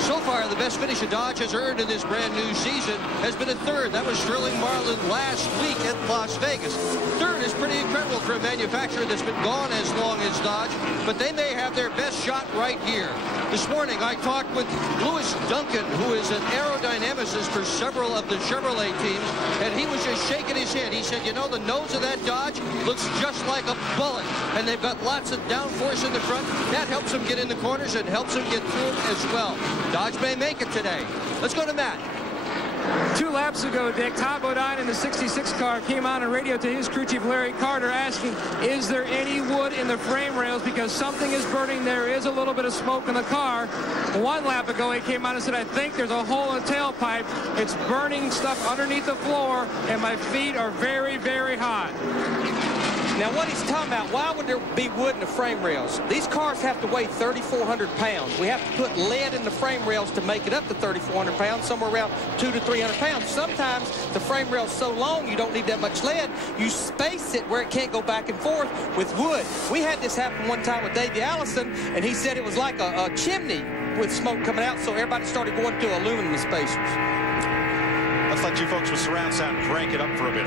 So far, the best finish a Dodge has earned in this brand new season has been a 3rd. That was Sterling Marlin last week at Las Vegas. 3rd is pretty incredible for a manufacturer that's been gone as long as Dodge, but they may have their best shot right here. This morning, I talked with Louis Duncan, who is an aerodynamicist for several of the Chevrolet teams, and he was just shaking his head. He said, you know, the nose of that Dodge looks just like a bullet, and they've got lots of downforce in the front. That helps them get in the corners and helps them get through them as well. Dodge may make it today. Let's go to Matt. 2 laps ago, Dick, Tom Bodine in the 66 car came on radio to his crew chief Larry Carter asking, is there any wood in the frame rails because something is burning? There is a little bit of smoke in the car. 1 lap ago, he came on and said, I think there's a hole in the tailpipe. It's burning stuff underneath the floor, and my feet are very, very hot. Now, what he's talking about, why would there be wood in the frame rails? These cars have to weigh 3,400 pounds. We have to put lead in the frame rails to make it up to 3,400 pounds, somewhere around 200 to 300 pounds. Sometimes the frame rail's so long, you don't need that much lead. You space it where it can't go back and forth with wood. We had this happen one time with Davey Allison, and he said it was like a chimney with smoke coming out, so everybody started going to aluminum spacers. Let's let you folks with surround sound crank it up for a bit.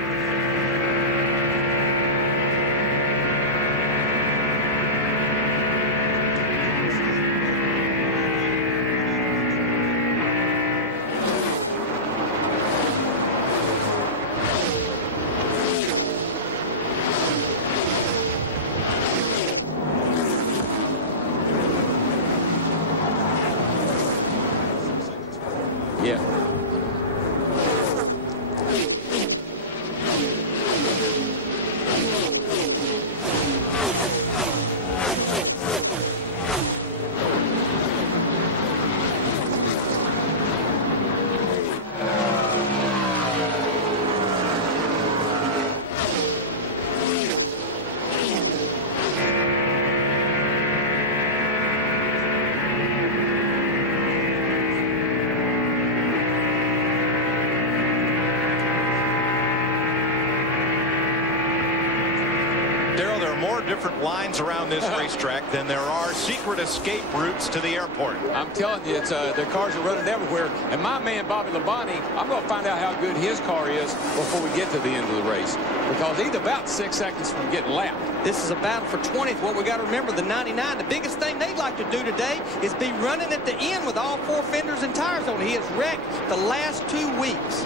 Different lines around this racetrack than there are secret escape routes to the airport. I'm telling you, it's their cars are running everywhere. And my man Bobby Labonte, I'm going to find out how good his car is before we get to the end of the race, because he's about 6 seconds from getting lapped. This is a battle for 20th. What we got to remember, the 99, the biggest thing they'd like to do today is be running at the end with all 4 fenders and tires on. He has wrecked the last 2 weeks.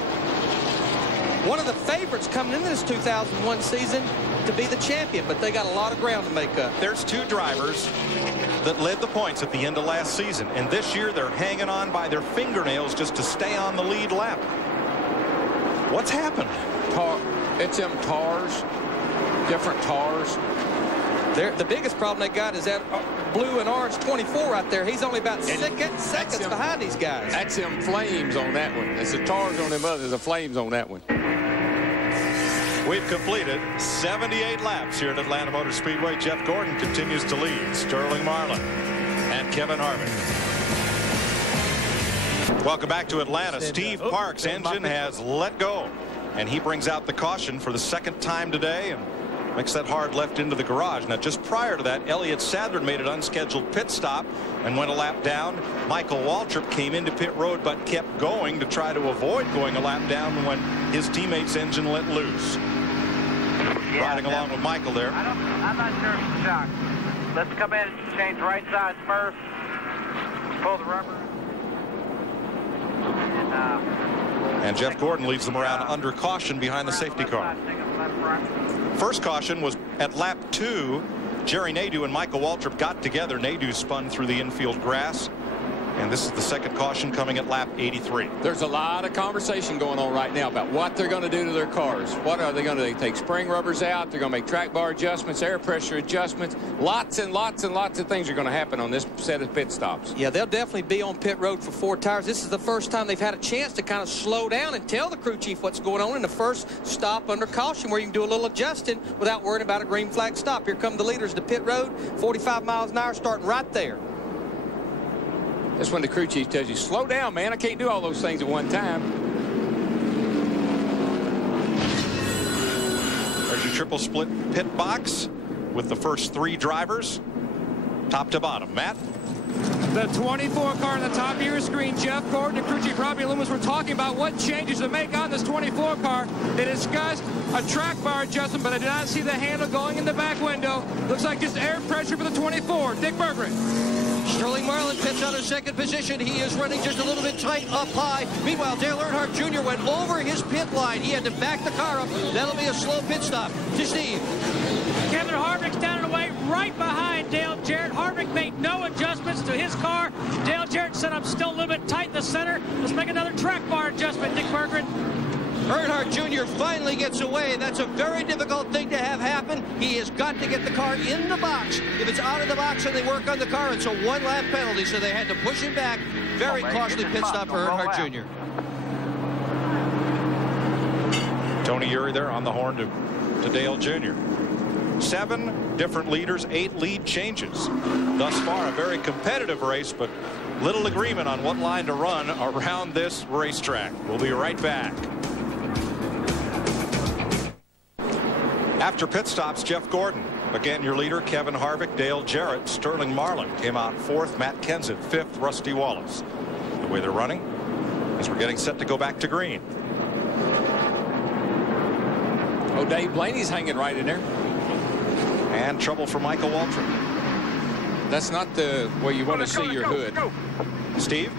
One of the favorites coming into this 2001 season to be the champion, but they got a lot of ground to make up. There's 2 drivers that led the points at the end of last season, and this year they're hanging on by their fingernails just to stay on the lead lap. What's happened? It's them tars, different tars. The biggest problem they got is that blue and orange 24 right there. He's only about seconds behind these guys. That's them flames on that one. It's the tars on them others, the flames on that one. We've completed 78 laps here at Atlanta Motor Speedway. Jeff Gordon continues to lead. Sterling Marlin and Kevin Harvick. Welcome back to Atlanta. Steve Park's engine has let go, and he brings out the caution for the 2nd time today and makes that hard left into the garage. Now, just prior to that, Elliott Sadler made an unscheduled pit stop and went a lap down. Michael Waltrip came into pit road but kept going to try to avoid going a lap down when his teammate's engine let loose. Riding along with Michael there. I'm not sure it's a shock. Let's come in and change right sides first. Pull the rubber. And Jeff Gordon leads them around under caution behind the safety car. First caution was at lap 2. Jerry Nadeau and Michael Waltrip got together. Nadeau spun through the infield grass. And this is the second caution coming at lap 83. There's a lot of conversation going on right now about what they're going to do to their cars. What are they going to do? They take spring rubbers out. They're going to make track bar adjustments, air pressure adjustments. Lots and lots and lots of things are going to happen on this set of pit stops. Yeah, they'll definitely be on pit road for 4 tires. This is the first time they've had a chance to kind of slow down and tell the crew chief what's going on in the first stop under caution, where you can do a little adjusting without worrying about a green flag stop. Here come the leaders to pit road, 45 miles an hour, starting right there. That's when the crew chief tells you, slow down, man. I can't do all those things at one time. There's your triple split pit box with the first 3 drivers, top to bottom. Matt? The 24 car on the top of your screen, Jeff Gordon and crew chief Robbie Loomis were talking about what changes to make on this 24 car. They discussed a track bar adjustment, but I did not see the handle going in the back window. Looks like just air pressure for the 24. Dick Berggren. Sterling Marlin pits out of second position. He is running just a little bit tight up high. Meanwhile, Dale Earnhardt Jr. went over his pit line. He had to back the car up. That'll be a slow pit stop. To Steve. Kevin Harvick's down and away right behind Dale Jarrett. Harvick made no adjustments to his car. Dale Jarrett said, I'm still a little bit tight in the center. Let's make another track bar adjustment, Dick Berggren. Earnhart Jr. finally gets away. That's a very difficult thing to have happen. He has got to get the car in the box. If it's out of the box and they work on the car, it's a 1-lap penalty, so they had to push him back. Very costly pit stop for Earnhardt Jr. Tony Eury there on the horn to Dale Jr. 7 different leaders, 8 lead changes. Thus far, a very competitive race, but little agreement on what line to run around this racetrack. We'll be right back. After pit stops, Jeff Gordon. Again, your leader, Kevin Harvick, Dale Jarrett, Sterling Marlin came out 4th, Matt Kenseth 5th, Rusty Wallace. The way they're running as we're getting set to go back to green. Oh, Dave Blaney's hanging right in there. And trouble for Michael Waltrip. That's not the way you want to see your hood. Steve?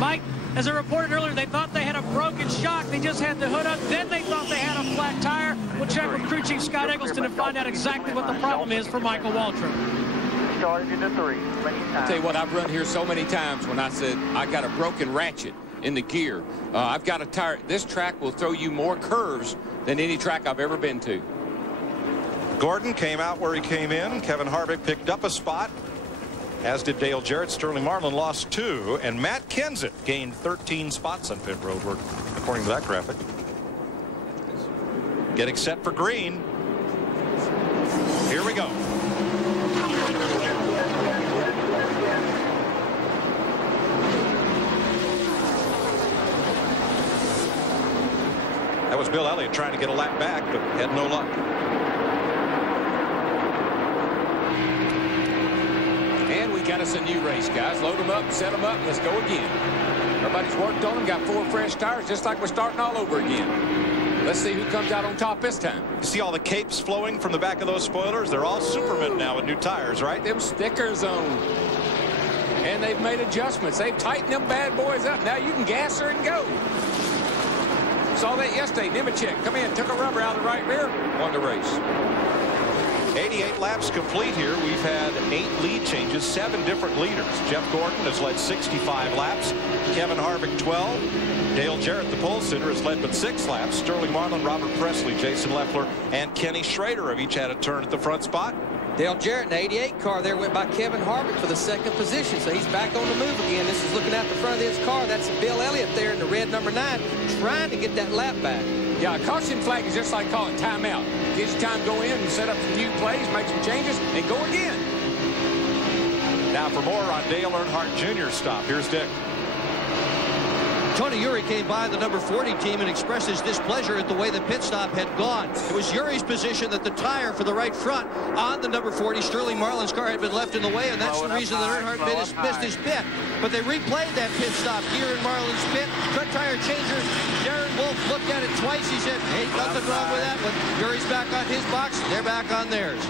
Mike, as I reported earlier, they thought they had a broken shock. They just had the hood up. Then they thought they had a flat tire. We'll check with crew chief Scott Eggleston and find out exactly what the problem is for Michael Waltrip. Starting into 3. I'll tell you what, I've run here so many times when I said I got a broken ratchet in the gear. I've got a tire. This track will throw you more curves than any track I've ever been to. Gordon came out where he came in. Kevin Harvick picked up a spot, as did Dale Jarrett. Sterling Marlin lost 2, and Matt Kenseth gained 13 spots on pit road, according to that graphic. Getting set for green. Here we go. That was Bill Elliott trying to get a lap back, but had no luck. And we got us a new race, guys. Load them up, set them up, and let's go again. Everybody's worked on them, got 4 fresh tires, just like we're starting all over again. Let's see who comes out on top this time. You see all the capes flowing from the back of those spoilers? They're all Superman now with new tires, right? Them stickers on. And they've made adjustments. They've tightened them bad boys up. Now you can gas her and go. Saw that yesterday. Nemechek come in, took a rubber out of the right rear, won the race. 88 laps complete here. We've had 8 lead changes, 7 different leaders. Jeff Gordon has led 65 laps. Kevin Harvick 12. Dale Jarrett, the pole sitter, has led but 6 laps. Sterling Marlin, Robert Presley, Jason Leffler, and Kenny Schrader have each had a turn at the front spot. Dale Jarrett in the 88 car there went by Kevin Harvick for the 2nd position, so he's back on the move again. This is looking out the front of his car. That's Bill Elliott there in the red number 9 trying to get that lap back. Yeah, a caution flag is just like calling timeout. Gives you time to go in and set up some new plays, make some changes, and go again. Now for more on Dale Earnhardt Jr.'s stop, here's Dick. Tony Eury came by the number 40 team and expressed his displeasure at the way the pit stop had gone. It was Eury's position that the tire for the right front on the number 40 Sterling Marlin's car had been left in the way, and that's the reason that Earnhardt missed his pit. But they replayed that pit stop here in Marlin's pit. Front tire changer. Darren Wolf looked at it twice. He said, hey, nothing wrong with that one. Eury's back on his box. They're back on theirs.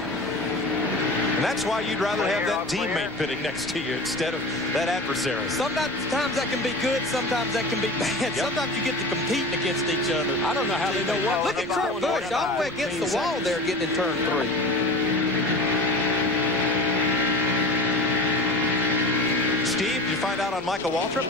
And that's why you'd rather have that teammate pitting next to you instead of that adversary. Sometimes that can be good, sometimes that can be bad. Yep. Sometimes you get to competing against each other. I don't know how they know what. Look at Kurt Busch all the way against the wall there getting in turn 3. Steve, did you find out on Michael Waltrip?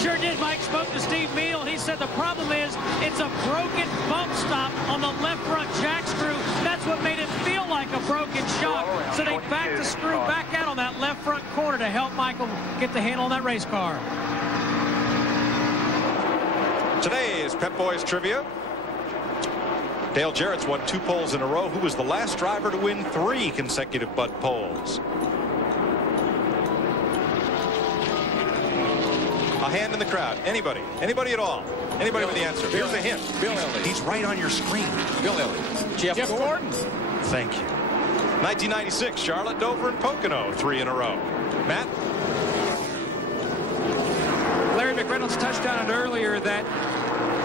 Sure did. Mike spoke to Steve Meal. He said the problem is it's a broken bump stop on the left front jack screw. That's what made it feel like a broken shock. So they backed the screw back out on that left front corner to help Michael get the handle on that race car. Today's Pep Boys Trivia. Dale Jarrett's won 2 poles in a row. Who was the last driver to win 3 consecutive Bud poles? A hand in the crowd. Anybody. Anybody at all. Anybody with the answer. Here's a hint. Bill Elliott. He's right on your screen. Bill Elliott. Jeff Gordon. Thank you. 1996, Charlotte, Dover, and Pocono, 3 in a row. Matt? Larry McReynolds touched on it earlier that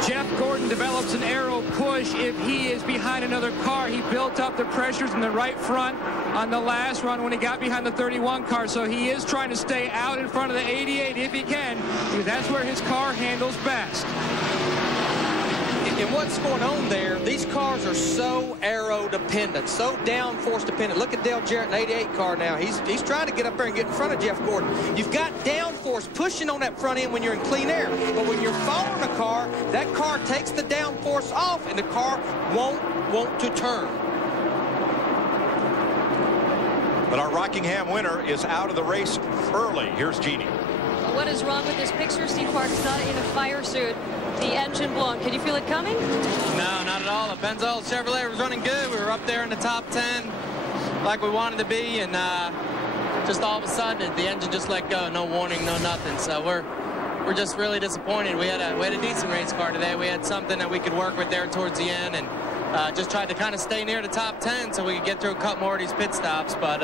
Jeff Gordon develops an aero push if he is behind another car. He built up the pressures in the right front on the last run when he got behind the 31 car. So he is trying to stay out in front of the 88 if he can, because that's where his car handles best. And what's going on there, these cars are so aero dependent, so downforce dependent. Look at Dale Jarrett in 88 car now. He's trying to get up there and get in front of Jeff Gordon. You've got downforce pushing on that front end when you're in clean air. But when you're following a car, that car takes the downforce off and the car won't want to turn. But our Rockingham winner is out of the race early. Here's Jeannie. What is wrong with this picture? Steve Park's not in a fire suit. The engine blown. Can you feel it coming? No, not at all. The Pennzoil Chevrolet was running good. We were up there in the top 10 like we wanted to be, and just all of a sudden the engine just let go. No warning, no nothing. So we're just really disappointed. We had a decent race car today. We had something that we could work with there towards the end, and just tried to kind of stay near the top 10 so we could get through a couple more of these pit stops, but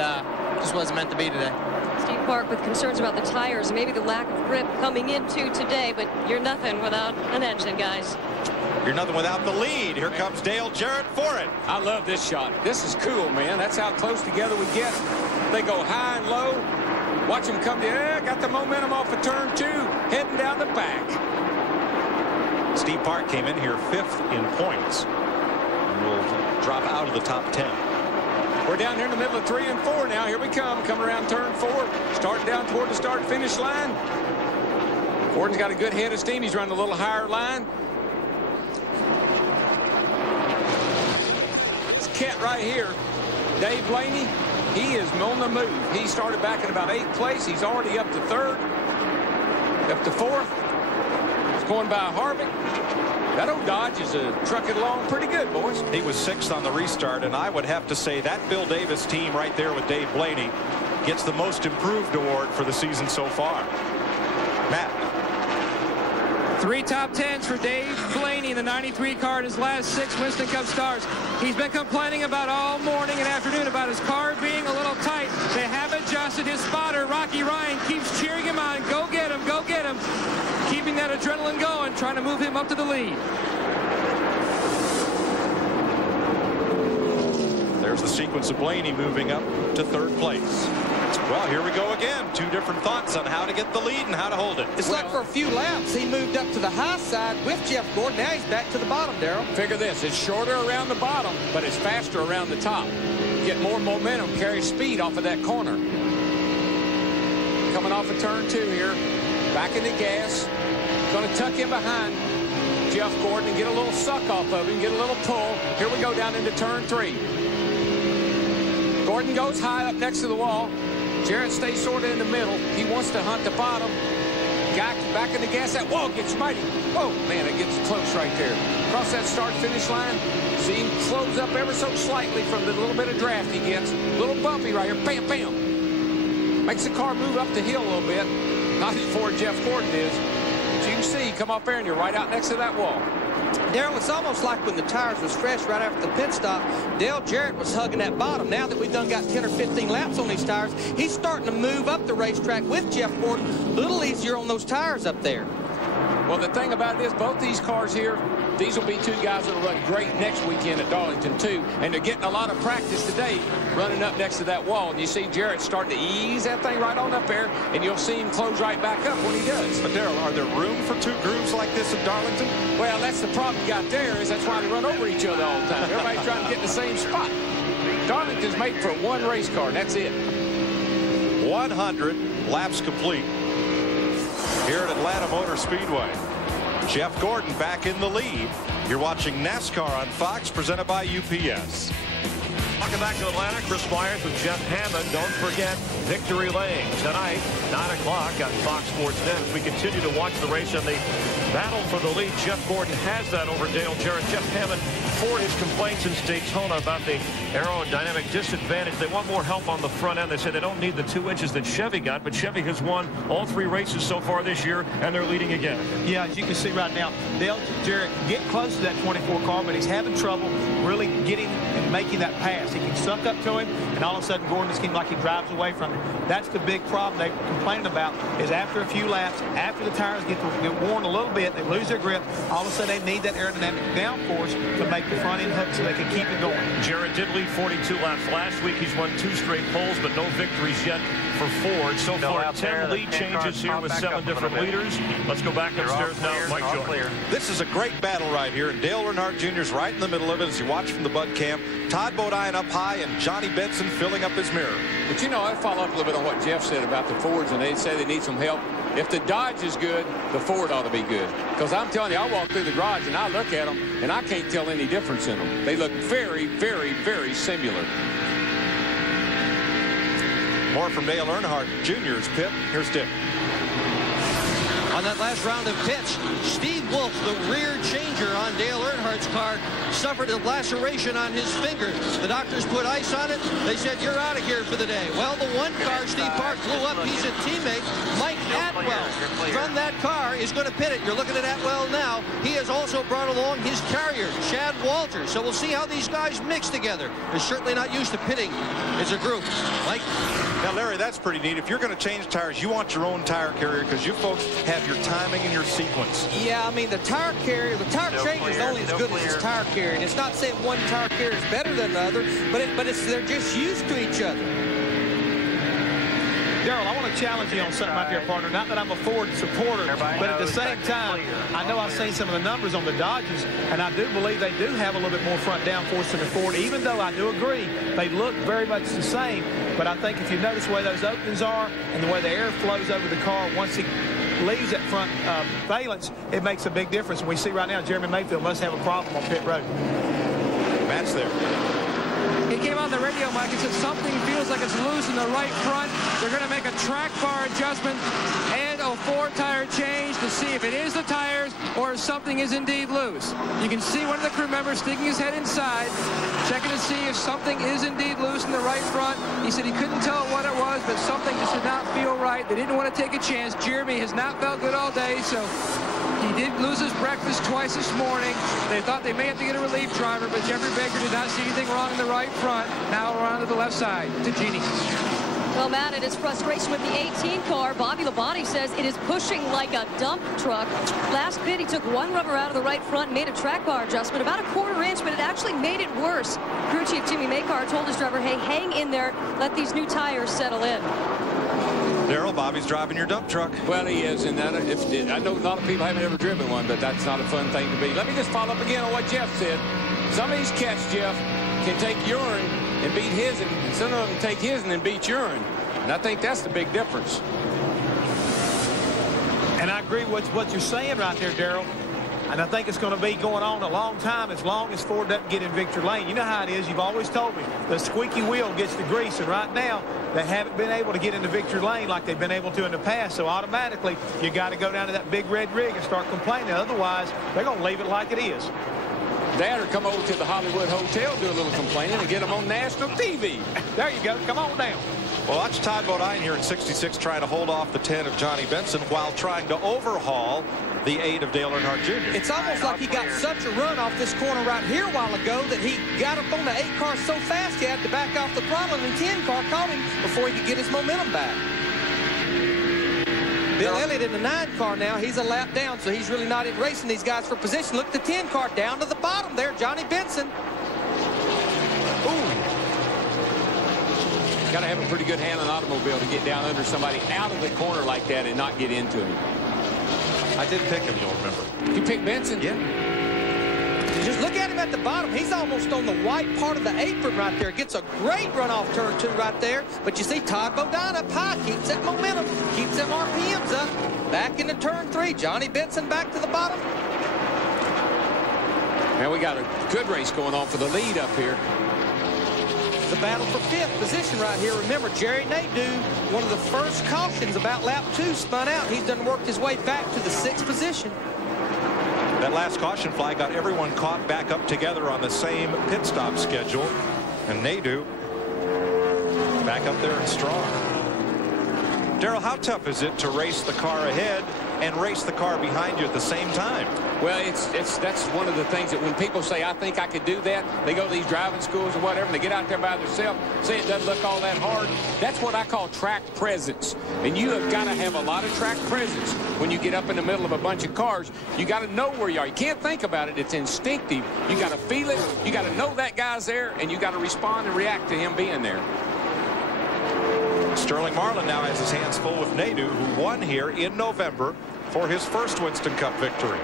just wasn't meant to be today. Steve Park with concerns about the tires and maybe the lack of grip coming into today, but you're nothing without an engine, guys. You're nothing without the lead. Here comes Dale Jarrett for it. I love this shot. This is cool, man. That's how close together we get. They go high and low. Watch them come down. Got the momentum off of turn 2, heading down the back. Steve Park came in here 5th in points and will drop out of the top 10. We're down here in the middle of 3 and 4 now. Here we come. Coming around turn 4. Starting down toward the start-finish line. Gordon's got a good head of steam. He's running a little higher line. This cat right here, Dave Blaney, he is on the move. He started back in about 8th place. He's already up to 3rd. Up to 4th. He's going by Harvick. That old Dodge is trucking along pretty good, boys. He was 6th on the restart, and I would have to say that Bill Davis team right there with Dave Blaney gets the most improved award for the season so far. Matt. 3 top 10s for Dave Blaney in the 93 car in his last 6 Winston Cup starts. He's been complaining about all morning and afternoon about his car being a little tight. They have adjusted. His spotter, Rocky Ryan, keeps cheering him on. Go get him, go get him. Keeping that adrenaline going, trying to move him up to the lead. There's the sequence of Blaney moving up to 3rd place. Well, here we go again. 2 different thoughts on how to get the lead and how to hold it. It's like for a few laps, he moved up to the high side with Jeff Gordon. Now he's back to the bottom, Darrell. Figure this. It's shorter around the bottom, but it's faster around the top. Get more momentum, carry speed off of that corner. Coming off of turn 2 here. Back in the gas. Going to tuck in behind Jeff Gordon and get a little suck off of him, get a little pull. Here we go down into turn 3. Gordon goes high up next to the wall. Jarrett stays sort of in the middle. He wants to hunt the bottom. Guy back in the gas. That wall gets mighty. Oh, man, it gets close right there. Across that start-finish line. See him close up ever so slightly from the little bit of draft he gets. A little bumpy right here. Bam, bam. Makes the car move up the hill a little bit. Not as far as Jeff Gordon is. As you can see, come up there and you're right out next to that wall. Darrell, it's almost like when the tires was fresh right after the pit stop, Dale Jarrett was hugging that bottom. Now that we've done got 10 or 15 laps on these tires, he's starting to move up the racetrack with Jeff Gordon. A little easier on those tires up there. Well, the thing about it is both these cars here, these will be 2 guys that will run great next weekend at Darlington, too. And they're getting a lot of practice today running up next to that wall. And you see Jarrett starting to ease that thing right on up there, and you'll see him close right back up when he does. But, Darrell, are there room for 2 grooves like this at Darlington? Well, that's the problem you got there, is that's why they run over each other all the time. Everybody's trying to get in the same spot. Darlington's made for 1 race car, and that's it. 100 laps complete here at Atlanta Motor Speedway. Jeff Gordon back in the lead. You're watching NASCAR on Fox, presented by UPS. Welcome back to Atlanta. Chris Myers with Jeff Hammond. Don't forget Victory Lane tonight, 9 o'clock on Fox Sports Net. As we continue to watch the race and the battle for the lead, Jeff Gordon has that over Dale Jarrett. Jeff Hammond, Ford has complained since Daytona about the aerodynamic disadvantage. They want more help on the front end. They say they don't need the 2 inches that Chevy got, but Chevy has won all 3 races so far this year, and they're leading again. Yeah, as you can see right now, Dale Jarrett get close to that 24 car, but he's having trouble really getting and making that pass. He can suck up to him, and all of a sudden Gordon seems like he drives away from him. That's the big problem they're complaining about, is after a few laps, after the tires get worn a little bit, they lose their grip, all of a sudden they need that aerodynamic downforce to make the front end hook so they can keep it going. Jarrett did lead 42 laps last week. He's won 2 straight poles, but no victories yet for Ford. So far, 10 lead changes here with 7 different leaders. Let's go back upstairs now. Mike Joy. This is a great battle right here, and Dale Earnhardt Jr. is right in the middle of it as you watch from the Bud Cam. Todd Bodine up high and Johnny Benson filling up his mirror. But you know, I follow up a little bit on what Jeff said about the Fords, and they say they need some help. If the Dodge is good, the Ford ought to be good. Because I'm telling you, I walk through the garage and I look at them, and I can't tell any difference in them. They look very, very, very similar. More from Dale Earnhardt Jr.'s pit. Here's Dick. On that last round of pits, Steve Wolf, the rear changer on Dale Earnhardt's car, suffered a laceration on his finger. The doctors put ice on it. They said, you're out of here for the day. Well, the one car Steve Park blew up, he's a teammate. Mike Atwell from that car is going to pit it. You're looking at Atwell now. He has also brought along his carrier, Chad Walters. So we'll see how these guys mix together. They're certainly not used to pitting as a group. Mike? Now, Larry, that's pretty neat. If you're going to change tires, you want your own tire carrier because you folks have your timing and your sequence. Yeah, I mean, the tire carrier, the tire changer is only as good as his tire carrier. And it's not saying one tire carrier is better than the other, but they're just used to each other. Darrell, I want to challenge you on something right there, partner. Not that I'm a Ford supporter, but at the same time, I know I've seen some of the numbers on the Dodges, and I do believe they do have a little bit more front downforce than the Ford, even though I do agree they look very much the same. But I think if you notice the way those openings are and the way the air flows over the car once he leaves that front valence, it makes a big difference. And we see right now Jeremy Mayfield must have a problem on pit road. Matt's there. He came on the radio, Mike, and said something feels like it's loose in the right front. They're going to make a track bar adjustment and a 4-tire change to see if it is the tires or if something is indeed loose. You can see one of the crew members sticking his head inside, checking to see if something is indeed loose in the right front. He said he couldn't tell what it was, but something just did not feel right. They didn't want to take a chance. Jeremy has not felt good all day, so he did lose his breakfast twice this morning. They thought they may have to get a relief driver, but Jeffrey Baker did not see anything wrong in the right front. Now around to the left side to Jeannie. Well, Matt, it is frustration with the 18 car. Bobby Labonte says it is pushing like a dump truck. Last pit, he took one rubber out of the right front, made a track bar adjustment, about a 1/4 inch, but it actually made it worse. Crew chief Jimmy Makar told his driver, hey, hang in there, let these new tires settle in. Darrell, Bobby's driving your dump truck. Well, he is, and I know a lot of people haven't ever driven one, but that's not a fun thing to be. Let me just follow up again on what Jeff said. Some of these cats, Jeff, can take urine and beat his, and some of them take his and then beat urine. And I think that's the big difference. And I agree with what you're saying right there, Darrell. And I think it's going to be going on a long time as long as Ford doesn't get in victory lane. You know how it is. You've always told me the squeaky wheel gets the grease. And right now, they haven't been able to get into victory lane like they've been able to in the past. So automatically, you got to go down to that big red rig and start complaining. Otherwise, they're going to leave it like it is. Dad, or come over to the Hollywood Hotel, do a little complaining, and get them on national TV. There you go. Come on down. Well, watch Todd Bodine here in 66 trying to hold off the 10 of Johnny Benson while trying to overhaul the 8 of Dale Earnhardt Jr. It's almost like he got such a run off this corner right here a while ago that he got up on the 8 car so fast he had to back off the throttle, and the 10 car caught him before he could get his momentum back. Bill Elliott in the 9 car now. He's a lap down, so he's really not in racing these guys for position. Look at the 10 car down to the bottom there. Johnny Benson. Ooh. Got to have a pretty good hand on an automobile to get down under somebody out of the corner like that and not get into him. I did pick him, you'll remember. You picked Benson? Yeah. Just look at him at the bottom. He's almost on the white part of the apron right there. Gets a great run off turn 2 right there. But you see Todd Bodine up high. Keeps that momentum. Keeps them RPMs up. Back into turn 3. Johnny Benson back to the bottom. And we got a good race going on for the lead up here. The battle for 5th position right here. Remember, Jerry Nadeau, one of the first cautions about lap 2, spun out. He's done worked his way back to the 6th position. That last caution flag got everyone caught back up together on the same pit stop schedule. And Nadeau back up there and strong. Darrell, how tough is it to race the car ahead and race the car behind you at the same time? Well, that's one of the things that when people say, I think I could do that, they go to these driving schools or whatever, and they get out there by themselves, say it doesn't look all that hard. That's what I call track presence. And you have got to have a lot of track presence when you get up in the middle of a bunch of cars. You got to know where you are. You can't think about it. It's instinctive. You got to feel it. You got to know that guy's there, and you got to respond and react to him being there. Sterling Marlin now has his hands full with Nadeau, who won here in November for his first Winston Cup victory.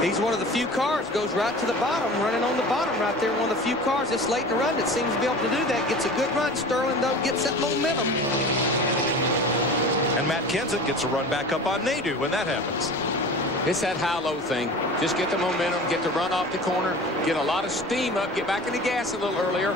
He's one of the few cars, goes right to the bottom, running on the bottom right there. One of the few cars this late in the run that seems to be able to do that. Gets a good run. Sterling, though, gets that momentum. And Matt Kenseth gets a run back up on Nadeau when that happens. It's that high-low thing. Just get the momentum, get the run off the corner, get a lot of steam up, get back in the gas a little earlier.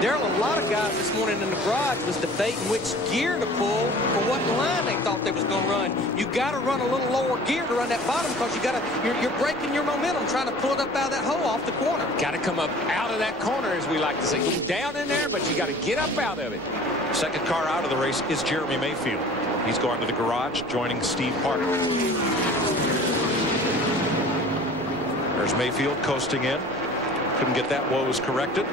Darrell, a lot of guys this morning in the garage was debating which gear to pull for what line they thought they was going to run. You got to run a little lower gear to run that bottom because you're breaking your momentum trying to pull it up out of that hole off the corner. Got to come up out of that corner, as we like to say. Go down in there, but you got to get up out of it. Second car out of the race is Jeremy Mayfield. He's going to the garage, joining Steve Parker. There's Mayfield coasting in. Couldn't get that woes corrected.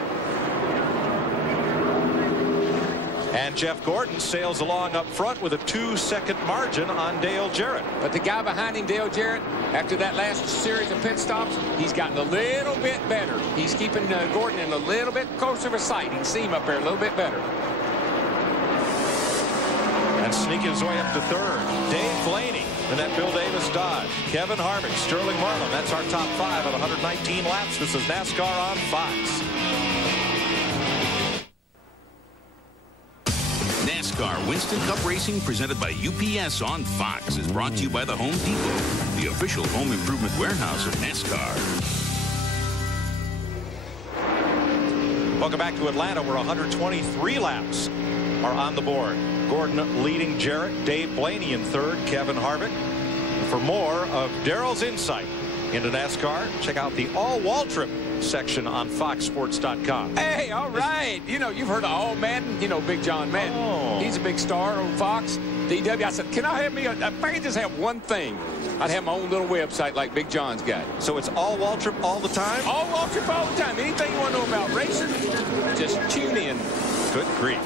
And Jeff Gordon sails along up front with a 2-second margin on Dale Jarrett. But the guy behind him, Dale Jarrett, after that last series of pit stops, he's gotten a little bit better. He's keeping Gordon in a little bit closer of a sight. You can see him up there a little bit better. And sneaking his way up to third, Dave Blaney in that Bill Davis Dodge. Kevin Harvick, Sterling Marlin. That's our top 5 at 119 laps. This is NASCAR on Fox. NASCAR Winston Cup Racing, presented by UPS on Fox, is brought to you by the Home Depot, the official home improvement warehouse of NASCAR. Welcome back to Atlanta, where 123 laps are on the board. Gordon leading Jarrett, Dave Blaney in third, Kevin Harvick. For more of Darrell's insight into NASCAR, check out the All Waltrip section on foxsports.com. Hey, all right. You know, you've heard of All Madden. You know, Big John Madden. Oh. He's a big star on Fox. DW. I said, can I have me? If I could just have one thing, I'd have my own little website like Big John's got. So it's all Waltrip all the time? All Waltrip all the time. Anything you want to know about racing, just tune in. Good grief.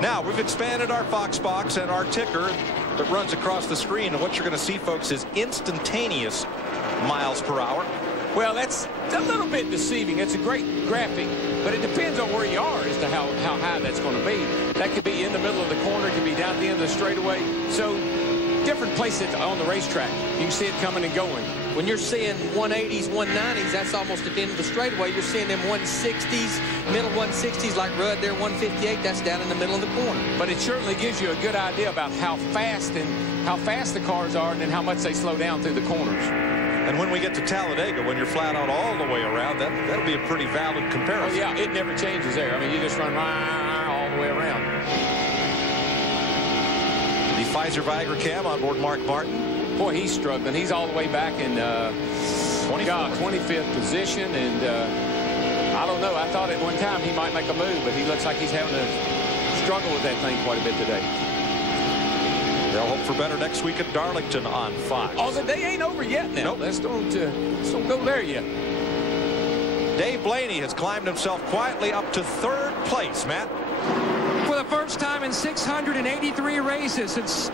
Now, we've expanded our Fox box and our ticker that runs across the screen. And what you're going to see, folks, is instantaneous miles per hour. Well, that's a little bit deceiving. It's a great graphic, but it depends on where you are as to how high that's going to be. That could be in the middle of the corner. It could be down at the end of the straightaway. So different places on the racetrack. You can see it coming and going. When you're seeing 180s, 190s, that's almost at the end of the straightaway. You're seeing them 160s, middle 160s like Rudd there, 158. That's down in the middle of the corner. But it certainly gives you a good idea about how fast the cars are and then how much they slow down through the corners. And when we get to Talladega, when you're flat out all the way around, that'll be a pretty valid comparison. Oh, yeah, it never changes there. I mean, you just run all the way around. The Pfizer Viagra Cam on board Mark Martin. Boy, he's struggling. He's all the way back in 25th position. And I don't know. I thought at one time he might make a move, but he looks like he's having to struggle with that thing quite a bit today. They'll hope for better next week at Darlington on Fox. Oh, the day ain't over yet now. Nope. Let's don't go there yet. Dave Blaney has climbed himself quietly up to third place, Matt. For the first time in 683 races since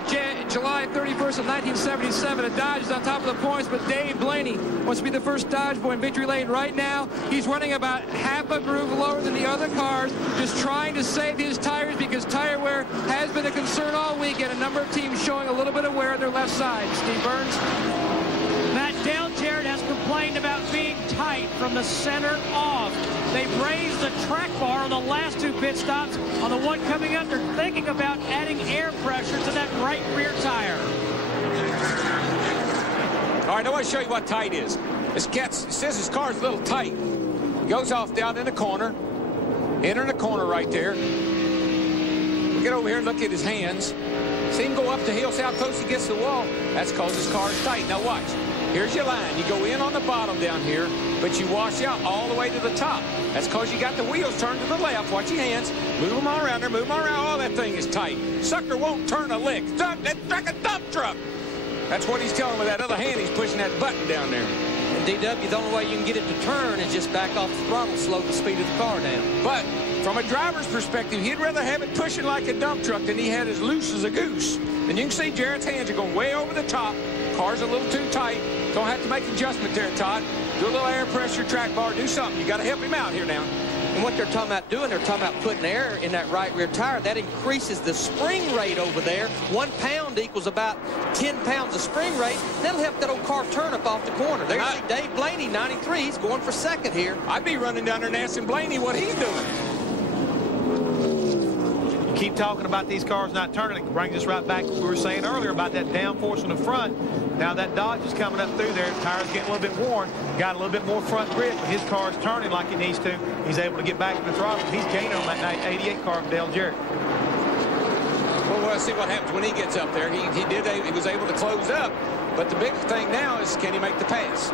July 31st of 1977, a Dodge is on top of the points, but Dave Blaney wants to be the first Dodge boy in victory lane right now. He's running about half a groove lower than the other cars, just trying to save his tires because tire wear has been a concern all week, and a number of teams showing a little bit of wear on their left side. Steve Burns. Matt, Dale Jarrett has complained about being tight from the center off. They've raised the track bar on the last 2 pit stops. On the one coming up, they're thinking about adding air pressure to that right rear tire. All right, I want to show you what tight is. This cat says his car's a little tight. Goes off down in the corner. Entering the corner right there. We'll get over here and look at his hands. See him go up the hill, see how close he gets to the wall? That's because his car is tight. Now watch. Here's your line. You go in on the bottom down here, but you wash out all the way to the top. That's because you got the wheels turned to the left. Watch your hands. Move them all around there. Move them all around. Oh, that thing is tight. Sucker won't turn a lick. That's like a dump truck. That's what he's telling with that other hand. He's pushing that button down there. And DW, the only way you can get it to turn is just back off the throttle, slow the speed of the car down. But from a driver's perspective, he'd rather have it pushing like a dump truck than he had as loose as a goose. And you can see Jarrett's hands are going way over the top. Car's a little too tight. Don't have to make an adjustment there, Todd. Do a little air pressure, track bar, do something. You got to help him out here now. And what they're talking about doing, they're talking about putting air in that right rear tire. That increases the spring rate over there. 1 pound equals about 10 pounds of spring rate. That'll help that old car turn up off the corner. There's Dave Blaney, 93. He's going for second here. I'd be running down there and asking Blaney what he's doing. Keep talking about these cars not turning. It brings us right back to what we were saying earlier about that downforce on the front. Now that Dodge is coming up through there. Tires getting a little bit worn. Got a little bit more front grip. But his car's turning like it needs to. He's able to get back to the throttle. He's gaining on that 88 car from Dale Jarrett. Well, we'll see what happens when he gets up there. He was able to close up. But the big thing now is, can he make the pass?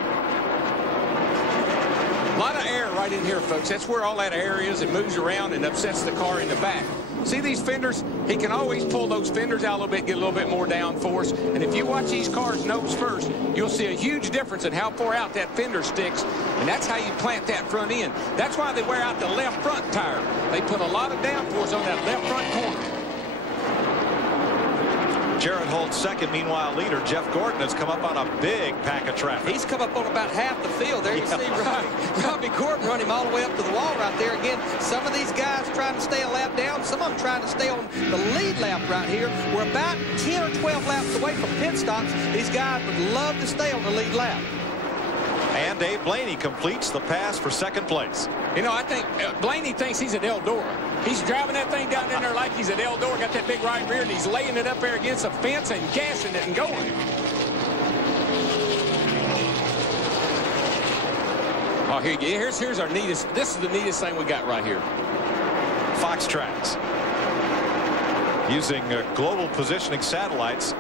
A lot of air right in here, folks. That's where all that air is. It moves around and upsets the car in the back. See these fenders? He can always pull those fenders out a little bit, get a little bit more downforce. And if you watch these cars nose first, you'll see a huge difference in how far out that fender sticks. And that's how you plant that front end. That's why they wear out the left front tire. They put a lot of downforce on that left front corner. Jarrett holds second. Meanwhile, leader Jeff Gordon has come up on a big pack of traffic. He's come up on about half the field. There you see Robbie Gordon run him all the way up to the wall right there. Again, some of these guys trying to stay a lap down. Some of them trying to stay on the lead lap right here. We're about 10 or 12 laps away from pit stops. These guys would love to stay on the lead lap. And Dave Blaney completes the pass for second place. You know, I think Blaney thinks he's at Eldora. He's driving that thing down in there like he's at Eldora, got that big right rear, and he's laying it up there against a fence and gassing it and going. Oh, here's our neatest. This is the neatest thing we got right here. Fox Tracks. Using global positioning satellites,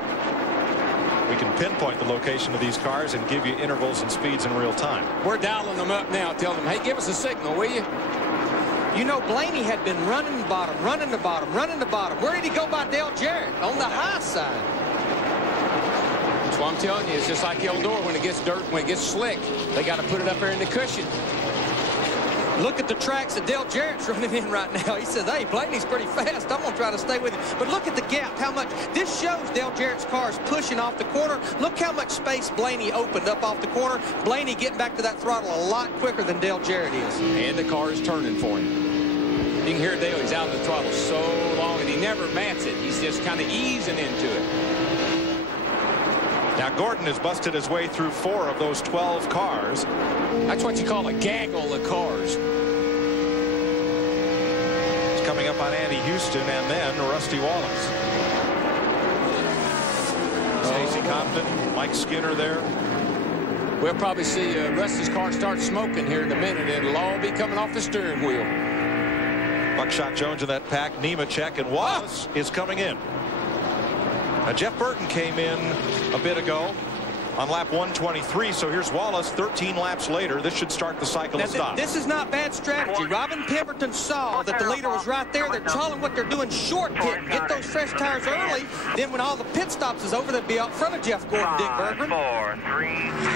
we can pinpoint the location of these cars and give you intervals and speeds in real time. We're dialing them up now, telling them, hey, give us a signal, will you? You know, Blaney had been running the bottom, running the bottom, running the bottom. Where did he go by Dale Jarrett? On the high side. That's what I'm telling you. It's just like Eldora. When it gets dirt, when it gets slick, they got to put it up there in the cushion. Look at the tracks that Dale Jarrett's running in right now. He says, hey, Blaney's pretty fast. I'm going to try to stay with him. But look at the gap, how much. This shows Dale Jarrett's car is pushing off the corner. Look how much space Blaney opened up off the corner. Blaney getting back to that throttle a lot quicker than Dale Jarrett is. And the car is turning for him. You can hear Dale, he's out of the throttle so long, and he never mats it. He's just kind of easing into it. Now, Gordon has busted his way through 4 of those 12 cars. That's what you call a gaggle of cars. It's coming up on Andy Houston and then Rusty Wallace. Stacy Compton, Mike Skinner there. We'll probably see Rusty's car start smoking here in a minute, and it'll all be coming off the steering wheel. Buckshot Jones in that pack, Nemechek, and Wallace is coming in. Now, Jeff Burton came in a bit ago on lap 123, so here's Wallace 13 laps later. This should start the cycle of stops. This is not bad strategy. Robin Pemberton saw that the leader was right there. They're telling what they're doing short pitting. Get those fresh tires early. Then when all the pit stops is over, they'll be out front of Jeff Gordon, Dick Berggren. 4, 3.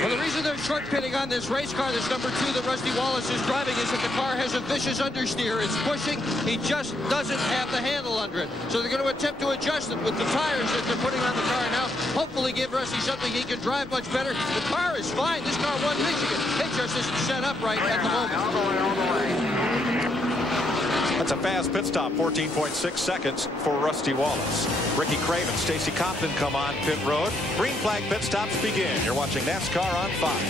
Well, the reason they're short pitting on this race car, this number 2 that Rusty Wallace is driving, is that the car has a vicious understeer. It's pushing. He just doesn't have the handle under it. So they're going to attempt to adjust it with the tires that they're putting on the car now. Hopefully give Rusty something he can drive much better. The car is fine. This car won Michigan. It just isn't set up right at the moment. That's a fast pit stop, 14.6 seconds for Rusty Wallace. Ricky Craven, Stacy Compton come on pit road. Green flag pit stops begin. You're watching NASCAR on Fox.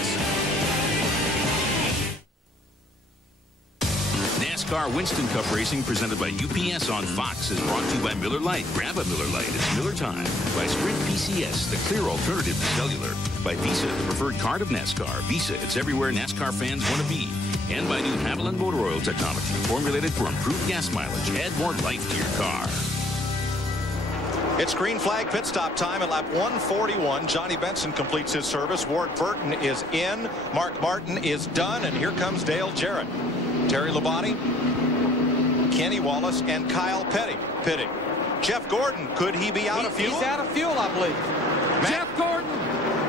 NASCAR Winston Cup Racing presented by UPS on Fox is brought to you by Miller Lite. Grab a Miller Lite. It's Miller time. By Sprint PCS, the clear alternative to cellular. By Visa, the preferred card of NASCAR. Visa, it's everywhere NASCAR fans want to be. And by new Haviland Motor Oil technology, formulated for improved gas mileage. Add more life to your car. It's green flag pit stop time at lap 141. Johnny Benson completes his service. Ward Burton is in. Mark Martin is done. And here comes Dale Jarrett. Terry Labonte, Kenny Wallace, and Kyle Petty pitting. Jeff Gordon, could he be out of fuel? He's out of fuel, I believe.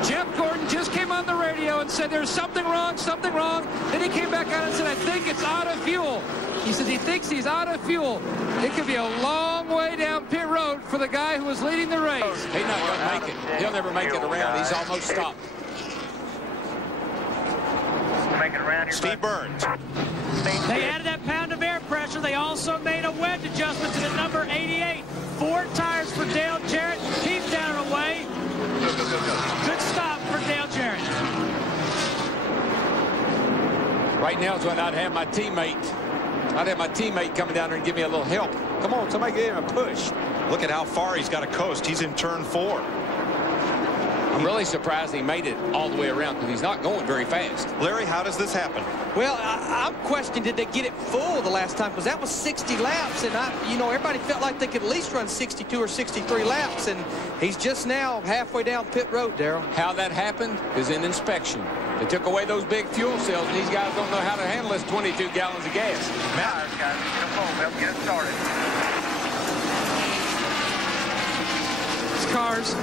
Jeff Gordon just came on the radio and said there's something wrong, something wrong. Then he came back out and said, I think it's out of fuel. He says he thinks he's out of fuel. It could be a long way down pit road for the guy who was leading the race. He's not going to make it. He'll never make it around. He's almost stopped. Make it around here. Steve Burns. They added that pound of air pressure. They also made a wedge adjustment to the number 88. 4 tires for Dale Jarrett. Keep down and away. Good stop for Dale Jarrett. Right now is when I'd have my teammate. Coming down there and give me a little help. Come on, somebody give him a push. Look at how far he's got to coast. He's in turn 4. I'm really surprised he made it all the way around because he's not going very fast. Larry, how does this happen? Well, I'm questioning, did they get it full the last time? Because that was 60 laps, and everybody felt like they could at least run 62 or 63 laps, and he's just now halfway down pit road, Darrell. How that happened is in inspection. They took away those big fuel cells, and these guys don't know how to handle this 22 gallons of gas. Matt, guys, get them full. Help get it started. Cars.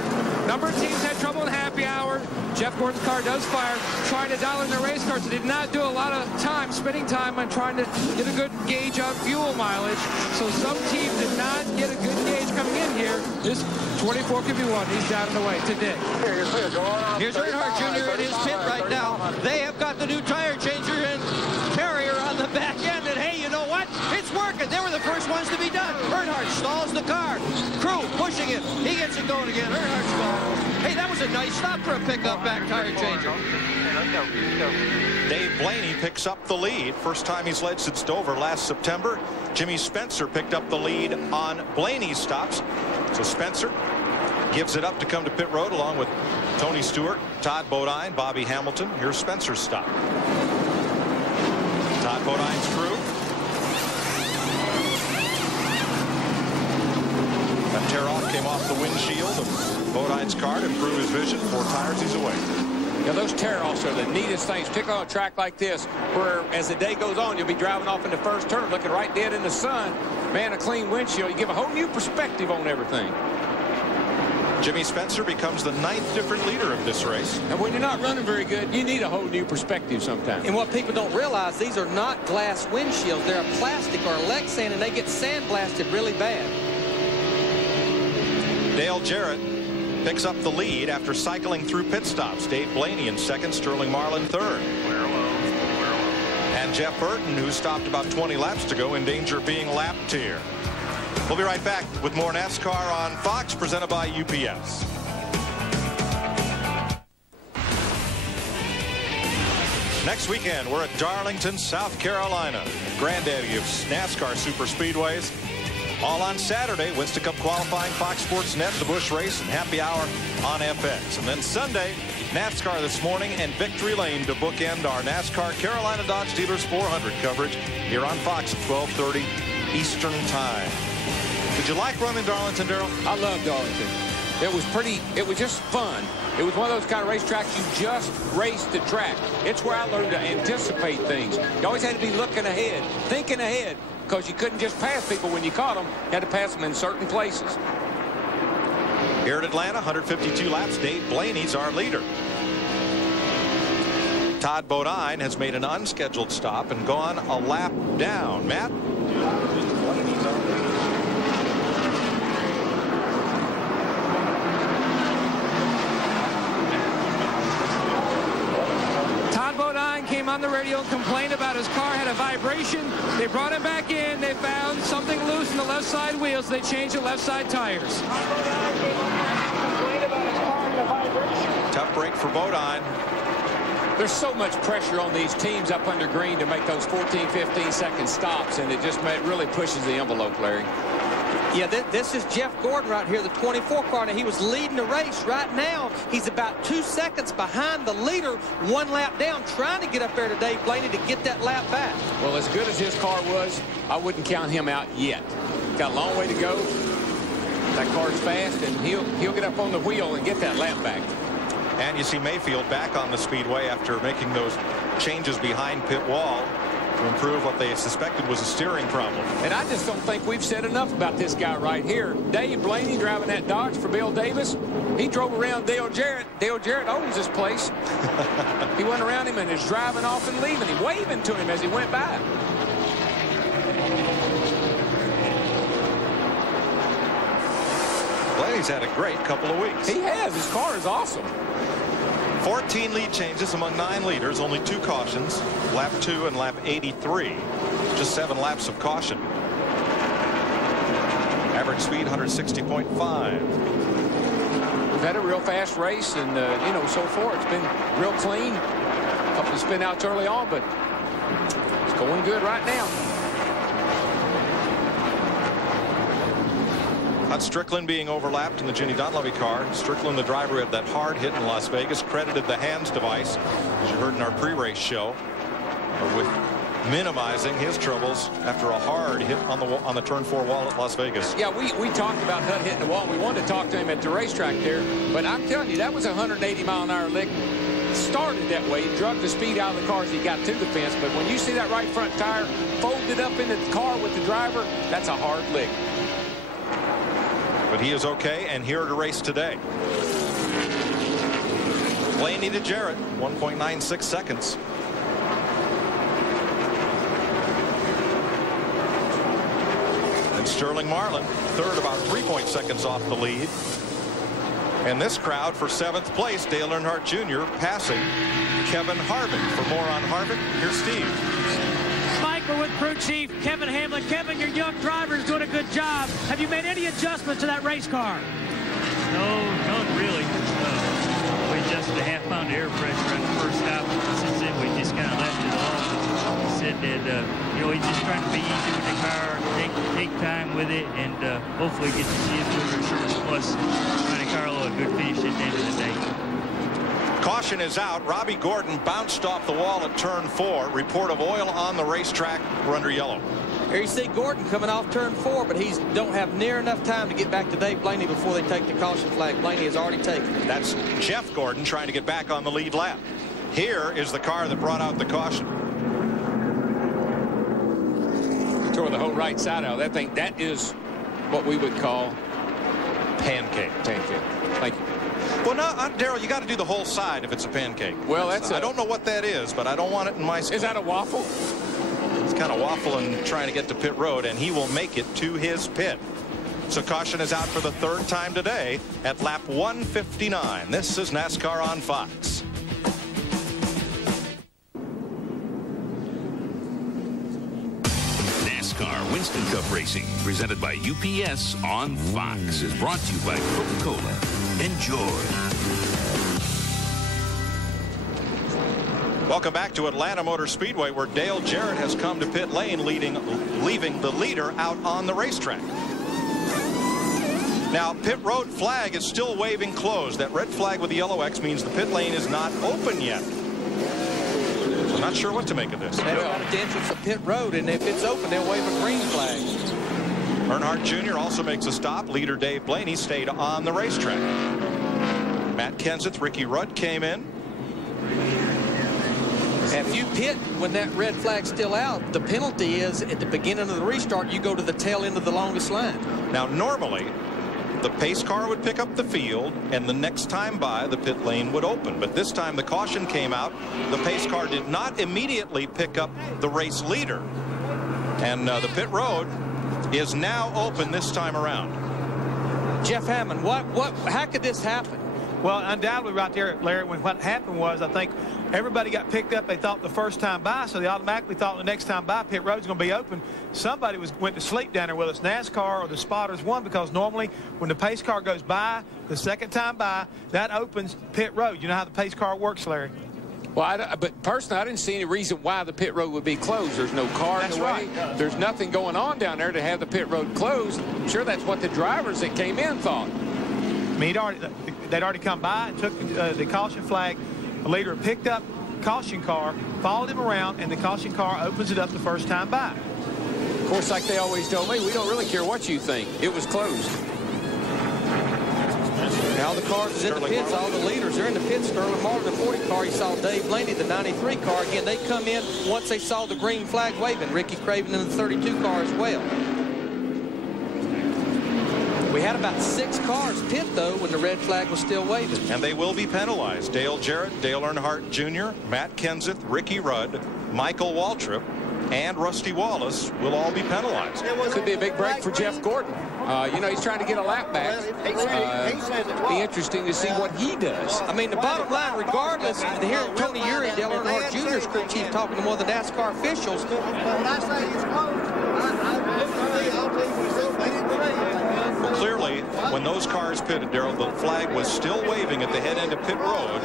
Number of teams had trouble in happy hour. Jeff Gordon's car does fire, trying to dial in their race cars. They did not do a lot of time, spending time on trying to get a good gauge on fuel mileage. So some teams did not get a good gauge coming in here. This 24 could be one. He's down and away today. Here's Earnhardt Jr. in his pit right now. They have got the new tire changer and carrier on the back end. And hey, you know what? It's working. They were the first ones to be done. Earnhardt stalls the car. Crew pushing it. He gets it going again. Earnhardt stalls. Hey, that was a nice stop for a pickup back tire changer. Let's go. Dave Blaney picks up the lead. First time he's led since Dover last September. Jimmy Spencer picked up the lead on Blaney's stops. So Spencer gives it up to come to pit road along with Tony Stewart, Todd Bodine, Bobby Hamilton. Here's Spencer's stop. Todd Bodine's crew. That tear off came off the windshield of Bodine's car to improve his vision. 4 tires, he's away. Yeah, those tear-offs are the neatest things, particularly on a track like this, where as the day goes on, you'll be driving off in the first turn, looking right dead in the sun. Man, a clean windshield, you give a whole new perspective on everything. Jimmy Spencer becomes the 9th different leader of this race. And when you're not running very good, you need a whole new perspective sometimes. And what people don't realize, these are not glass windshields. They're a plastic or a Lexan, and they get sandblasted really bad. Dale Jarrett picks up the lead after cycling through pit stops. Dave Blaney in second, Sterling Marlin third. And Jeff Burton, who stopped about 20 laps to go, in danger of being lapped here. We'll be right back with more NASCAR on Fox, presented by UPS. Next weekend, we're at Darlington, South Carolina, granddaddy of NASCAR super speedways. All on Saturday, Winston Cup qualifying, Fox Sports Net, the Busch Race, and Happy Hour on FX. And then Sunday, NASCAR This Morning and Victory Lane to bookend our NASCAR Carolina Dodge Dealers 400 coverage here on Fox at 12:30 Eastern Time. Did you like running Darlington, Darrell? I love Darlington. It was just fun. It was one of those kind of racetracks you just race the track. It's where I learned to anticipate things. You always had to be looking ahead, thinking ahead, because you couldn't just pass people when you caught them. You had to pass them in certain places. Here at Atlanta, 152 laps. Dave Blaney's our leader. Todd Bodine has made an unscheduled stop and gone a lap down. Matt? Todd Bodine came him on the radio and complained about his car had a vibration. They brought him back in. They found something loose in the left side wheels. They changed the left side tires. Tough break for Bodine. There's so much pressure on these teams up under green to make those 14, 15-second stops, and it just really pushes the envelope, Larry. Yeah, this is Jeff Gordon right here, the 24 car. Now, he was leading the race. Right now, he's about 2 seconds behind the leader, 1 lap down, trying to get up there to Dave Blaney to get that lap back. Well, as good as his car was, I wouldn't count him out yet. Got a long way to go. That car's fast, and he'll get up on the wheel and get that lap back. And you see Mayfield back on the speedway after making those changes behind pit wall to improve what they suspected was a steering problem. And I just don't think we've said enough about this guy right here. Dave Blaney driving that Dodge for Bill Davis. He drove around Dale Jarrett. Dale Jarrett owns this place. He went around him and is driving off and leaving him, waving to him as he went by. Blaney's had a great couple of weeks. He has. His car is awesome. 14 lead changes among 9 leaders, only 2 cautions, lap 2 and lap 83. Just 7 laps of caution. Average speed 160.5. We've had a real fast race, and you know, so far it's been real clean. A couple of spin outs early on, but it's going good right now. Todd Strickland being overlapped in the Ginny Dunleavy car. Strickland, the driver of that hard hit in Las Vegas, credited the hands device, as you heard in our pre-race show, with minimizing his troubles after a hard hit on the turn 4 wall at Las Vegas. Yeah, we talked about Hutt hitting the wall. We wanted to talk to him at the racetrack there, but I'm telling you, that was a 180-mile-an-hour lick. Started that way, drug the speed out of the car as he got to the fence, but when you see that right front tire folded up into the car with the driver, that's a hard lick. But he is okay and here to race today. Blaney to Jarrett, 1.96 seconds. And Sterling Marlin, third, about 3 seconds off the lead. And this crowd for 7th place, Dale Earnhardt Jr. passing Kevin Harvick. For more on Harvick, here's Steve. Mike, we're with crew chief Kevin Hamlin. Kevin, your young driver is doing a good job. Have you made any adjustments to that race car? No, not really. We adjusted a half-pound air pressure at the first stop. Since then, we just kind of left it alone. He said that, you know, he's just trying to be easy with the car, take time with it, and hopefully get to see us with Insurance Plus. Monte Carlo a good finish at the end of the day. Caution is out. Robbie Gordon bounced off the wall at turn 4. Report of oil on the racetrack. We're under yellow. Here you see Gordon coming off turn 4, but he don't have near enough time to get back to Dave Blaney before they take the caution flag. Blaney has already taken it. That's Jeff Gordon trying to get back on the lead lap. Here is the car that brought out the caution. Tore the whole right side out. That thing, that is what we would call pancake. Pancake. Thank you. Well, no, Darrell, you got to do the whole side if it's a pancake. Well, I don't know what that is, but I don't want it in my. Is that a waffle? He's kind of waffling, trying to get to pit road, and he will make it to his pit. So caution is out for the 3rd time today at lap 159. This is NASCAR on Fox. NASCAR Winston Cup Racing, presented by UPS on Fox, is brought to you by Coca-Cola. Enjoy. Welcome back to Atlanta Motor Speedway, where Dale Jarrett has come to pit lane, leaving the leader out on the racetrack. Now, pit road flag is still waving closed. That red flag with the yellow X means the pit lane is not open yet. So I'm not sure what to make of this. They're out at the entrance of pit road, and if it's open, they'll wave a green flag. Earnhart Jr. also makes a stop. Leader Dave Blaney stayed on the racetrack. Matt Kenseth, Ricky Rudd came in. If you pit when that red flag's still out, the penalty is at the beginning of the restart, you go to the tail end of the longest line. Now, normally, the pace car would pick up the field, and the next time by, the pit lane would open. But this time, the caution came out. The pace car did not immediately pick up the race leader. And the pit road is now open this time around. Jeff Hammond, how could this happen? Well, undoubtedly right there, Larry, when what happened was, I think everybody got picked up. They thought the first time by, so they automatically thought the next time by pit road's going to be open. Somebody went to sleep down there, whether it's NASCAR or the spotters won, because normally when the pace car goes by, the second time by, that opens pit road. You know how the pace car works, Larry? Well, but personally, I didn't see any reason why the pit road would be closed. There's no car in the way. Right. There's nothing going on down there to have the pit road closed. I'm sure that's what the drivers that came in thought. I mean, they'd already come by and took the caution flag. The leader picked up caution car, followed him around, and the caution car opens it up the first time by. Of course, like they always told me, we don't really care what you think. It was closed. Now the cars is in the pits. All the leaders are in the pits. Sterling Marlin, the 40 car. You saw Dave Blaney, the 93 car. Again, they come in once they saw the green flag waving. Ricky Craven in the 32 car as well. We had about 6 cars pit, though, when the red flag was still waving. And they will be penalized. Dale Jarrett, Dale Earnhardt Jr., Matt Kenseth, Ricky Rudd, Michael Waltrip, and Rusty Wallace will all be penalized. Could be a big break for Jeff Gordon. You know, he's trying to get a lap back. Be interesting to see what he does. I mean, the bottom line, regardless, here Tony Eury, Dale Earnhardt Jr.'s crew chief, talking to one of the NASCAR officials. Well, clearly, when those cars pitted, Darrell, the flag was still waving at the head end of pit road.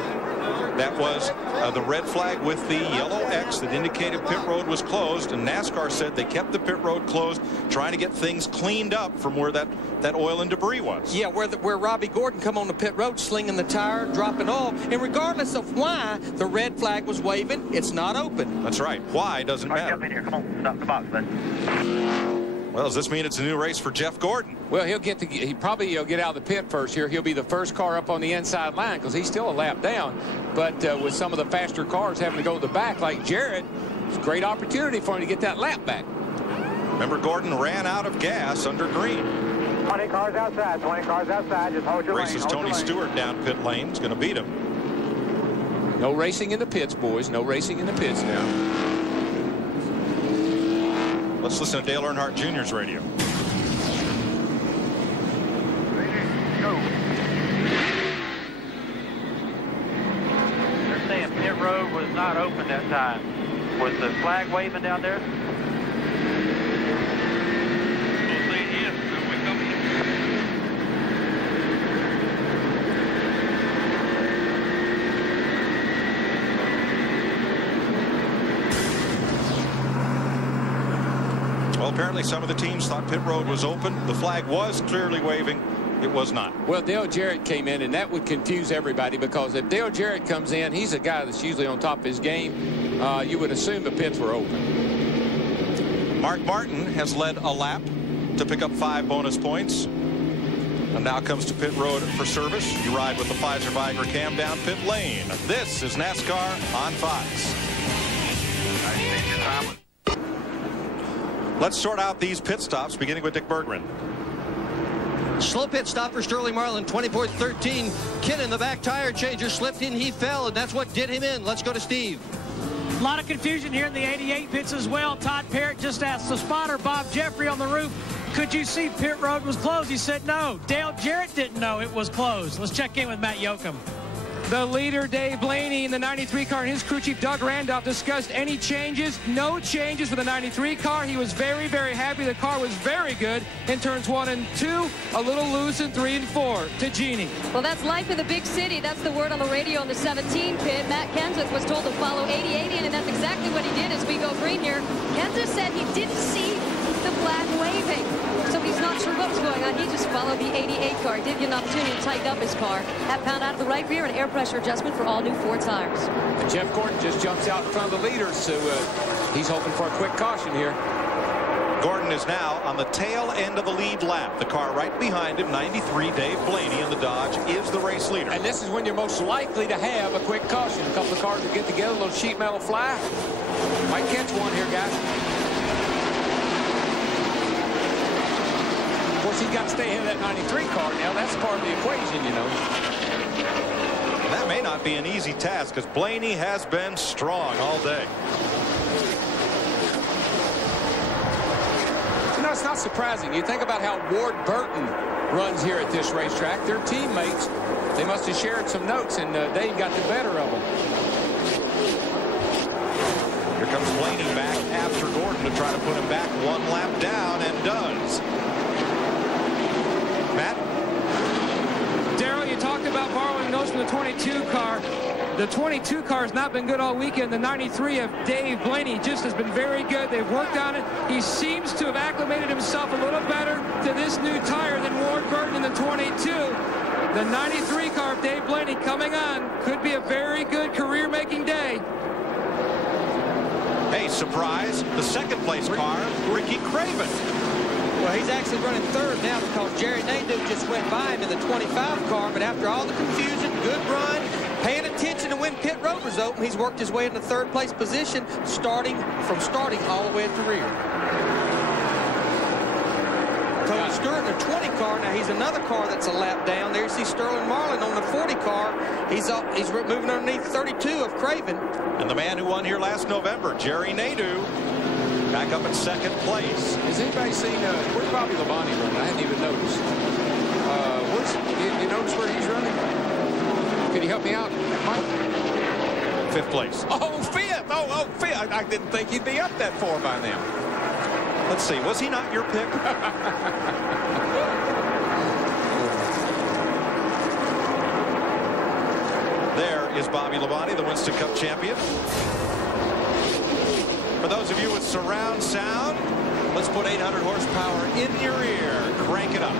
That was the red flag with the yellow X that indicated pit road was closed, and NASCAR said they kept the pit road closed, trying to get things cleaned up from where that oil and debris was. Yeah, where Robbie Gordon come on the pit road, slinging the tire, dropping oil, and regardless of why the red flag was waving, it's not open. That's right. Why doesn't matter. Jump in here. Come on, stop the box, bud. Well, does this mean it's a new race for Jeff Gordon? Well, he'll probably get out of the pit first here. He'll be the first car up on the inside line because he's still a lap down. But with some of the faster cars having to go to the back like Jarrett, it's a great opportunity for him to get that lap back. Remember, Gordon ran out of gas under green. 20 cars outside. 20 cars outside. Just hold your lane. Races Tony Stewart down pit lane. Is going to beat him. No racing in the pits, boys. No racing in the pits now. Let's listen to Dale Earnhardt Jr.'s radio. They're saying pit road was not open that time. Was the flag waving down there? We'll see here. We come here. Well, apparently some of the teams thought pit road was open. The flag was clearly waving. It was not. Well, Dale Jarrett came in, and that would confuse everybody because if Dale Jarrett comes in, he's a guy that's usually on top of his game. You would assume the pits were open. Mark Martin has led a lap to pick up 5 bonus points. And now comes to pit road for service. You ride with the Pfizer Viagra cam down pit lane. This is NASCAR on Fox. Let's sort out these pit stops, beginning with Dick Berggren. Slow pit stop for Sterling Marlin, 20.13. Kinnan, the back tire changer, slipped in, he fell, and that's what did him in. Let's go to Steve. A lot of confusion here in the 88 pits as well. Todd Parrott just asked the spotter, Bob Jeffrey, on the roof, could you see pit road was closed? He said no. Dale Jarrett didn't know it was closed. Let's check in with Matt Yoakum. The leader, Dave Blaney, in the 93 car, and his crew chief, Doug Randolph, discussed any changes. No changes for the 93 car. He was very, very happy. The car was very good in turns 1 and 2, a little loose in 3 and 4. To Jeannie. Well, that's life in the big city. That's the word on the radio in the 17 pit. Matt Kenseth was told to follow 88 in, and that's exactly what he did as we go green here. Kenseth said he didn't see the flag waving, so he's not sure what was going on. He just followed the 88 car. He did get an opportunity to tighten up his car. Half-pound out of the right rear and air pressure adjustment for all new Ford tires. And Jeff Gordon just jumps out in front of the leaders, so he's hoping for a quick caution here. Gordon is now on the tail end of the lead lap. The car right behind him, 93, Dave Blaney in the Dodge, is the race leader. And this is when you're most likely to have a quick caution. A couple of cars will get together, a little sheet metal fly. Might catch one here, guys. Of course, he's got to stay ahead of that 93 car now. That's part of the equation, you know. That may not be an easy task because Blaney has been strong all day. You know, it's not surprising. You think about how Ward Burton runs here at this racetrack. Their teammates They must have shared some notes, and Dave got the better of them. Here comes Blaney back after Gordon to try to put him back one lap down, and does. Matt? Darrell, you talked about borrowing those from the 22 car. The 22 car has not been good all weekend. The 93 of Dave Blaney just has been very good. They've worked on it. He seems to have acclimated himself a little better to this new tire than Ward Burton in the 22. The 93 car of Dave Blaney coming on. Could be a very good career-making day. Hey, surprise. The second place car, Ricky Craven. Well, he's actually running third now because Jerry Nadeau just went by him in the 25 car, but after all the confusion, good run, paying attention to when pit road was open, he's worked his way into third place position, starting all the way at the rear. Tony Stewart in the 20 car. Now he's another car that's a lap down. There you see Sterling Marlin on the 40 car. He's moving underneath 32 of Craven. And the man who won here last November, Jerry Nadeau, back up in second place. Has anybody seen where's Bobby Labonte running? I hadn't even noticed. You notice where he's running? Can you help me out, Mike? Fifth place. Oh, fifth. Oh, fifth. I didn't think he'd be up that far by now. Let's see. Was he not your pick? There is Bobby Labonte, the Winston Cup champion. For those of you with surround sound, let's put 800 horsepower in your ear. Crank it up.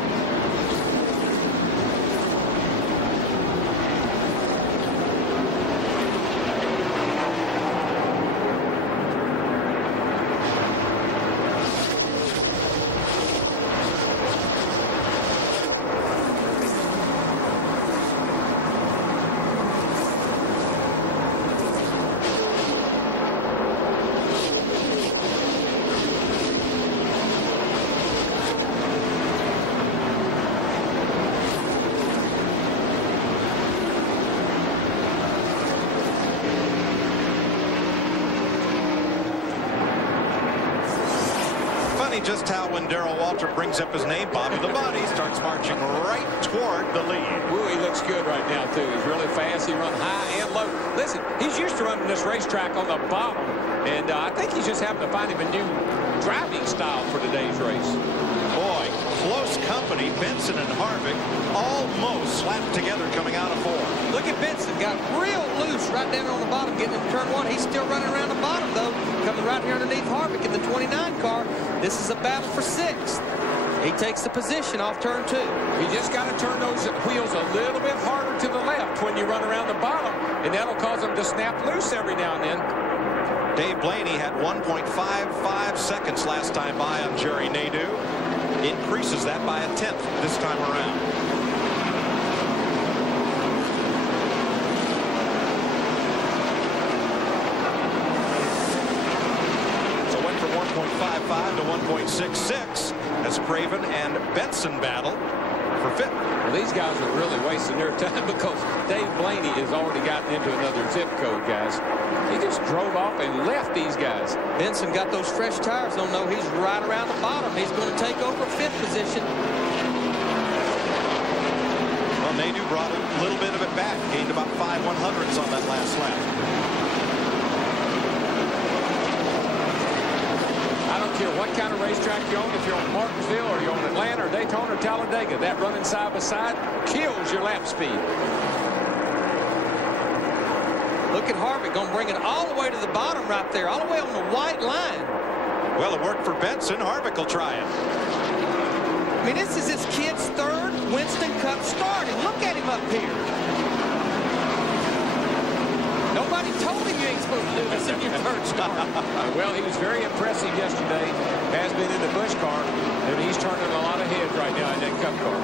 Just how when Darrell Waltrip brings up his name, Bobby Labonte starts marching right toward the lead. Ooh, he looks good right now, too. He's really fast. He runs high and low. Listen, he's used to running this racetrack on the bottom, and I think he's just having to find him a new driving style for today's race. Boy, close company. Benson and Harvick almost slapped together coming out of four. Look at Benson. Got real loose right down on the bottom, getting into turn one. He's still running around the bottom, though, coming right here underneath Harvick in the 29 car. This is a battle for sixth. He takes the position off turn two. You just got to turn those wheels a little bit harder to the left when you run around the bottom, and that'll cause them to snap loose every now and then. Dave Blaney had 1.55 seconds last time by on Jerry Nadeau. Increases that by a 10th this time around. So went from 1.55 to 1.66 as Craven and Benson battle for fifth. Well, these guys are really wasting their time because Dave Blaney has already gotten into another zip code, guys. He just drove off and left these guys. Benson got those fresh tires. Don't know he's right around the bottom. He's going to take over fifth position. Well, Nadeau brought a little bit of it back. Gained about 5/100ths on that last lap. I don't care what kind of racetrack you own, if you're on Martinsville or you're on Atlanta or Daytona or Talladega, that running side by side kills your lap speed. Look at Harvick, going to bring it all the way to the bottom right there, all the way on the white line. Well, it worked for Benson. Harvick will try it. I mean, this is his kid's third Winston Cup start, and look at him up here. Nobody told him you ain't supposed to do this in your third start. Well, he was very impressive yesterday. Has been in the Busch car, and he's turning a lot of heads right now in that Cup car.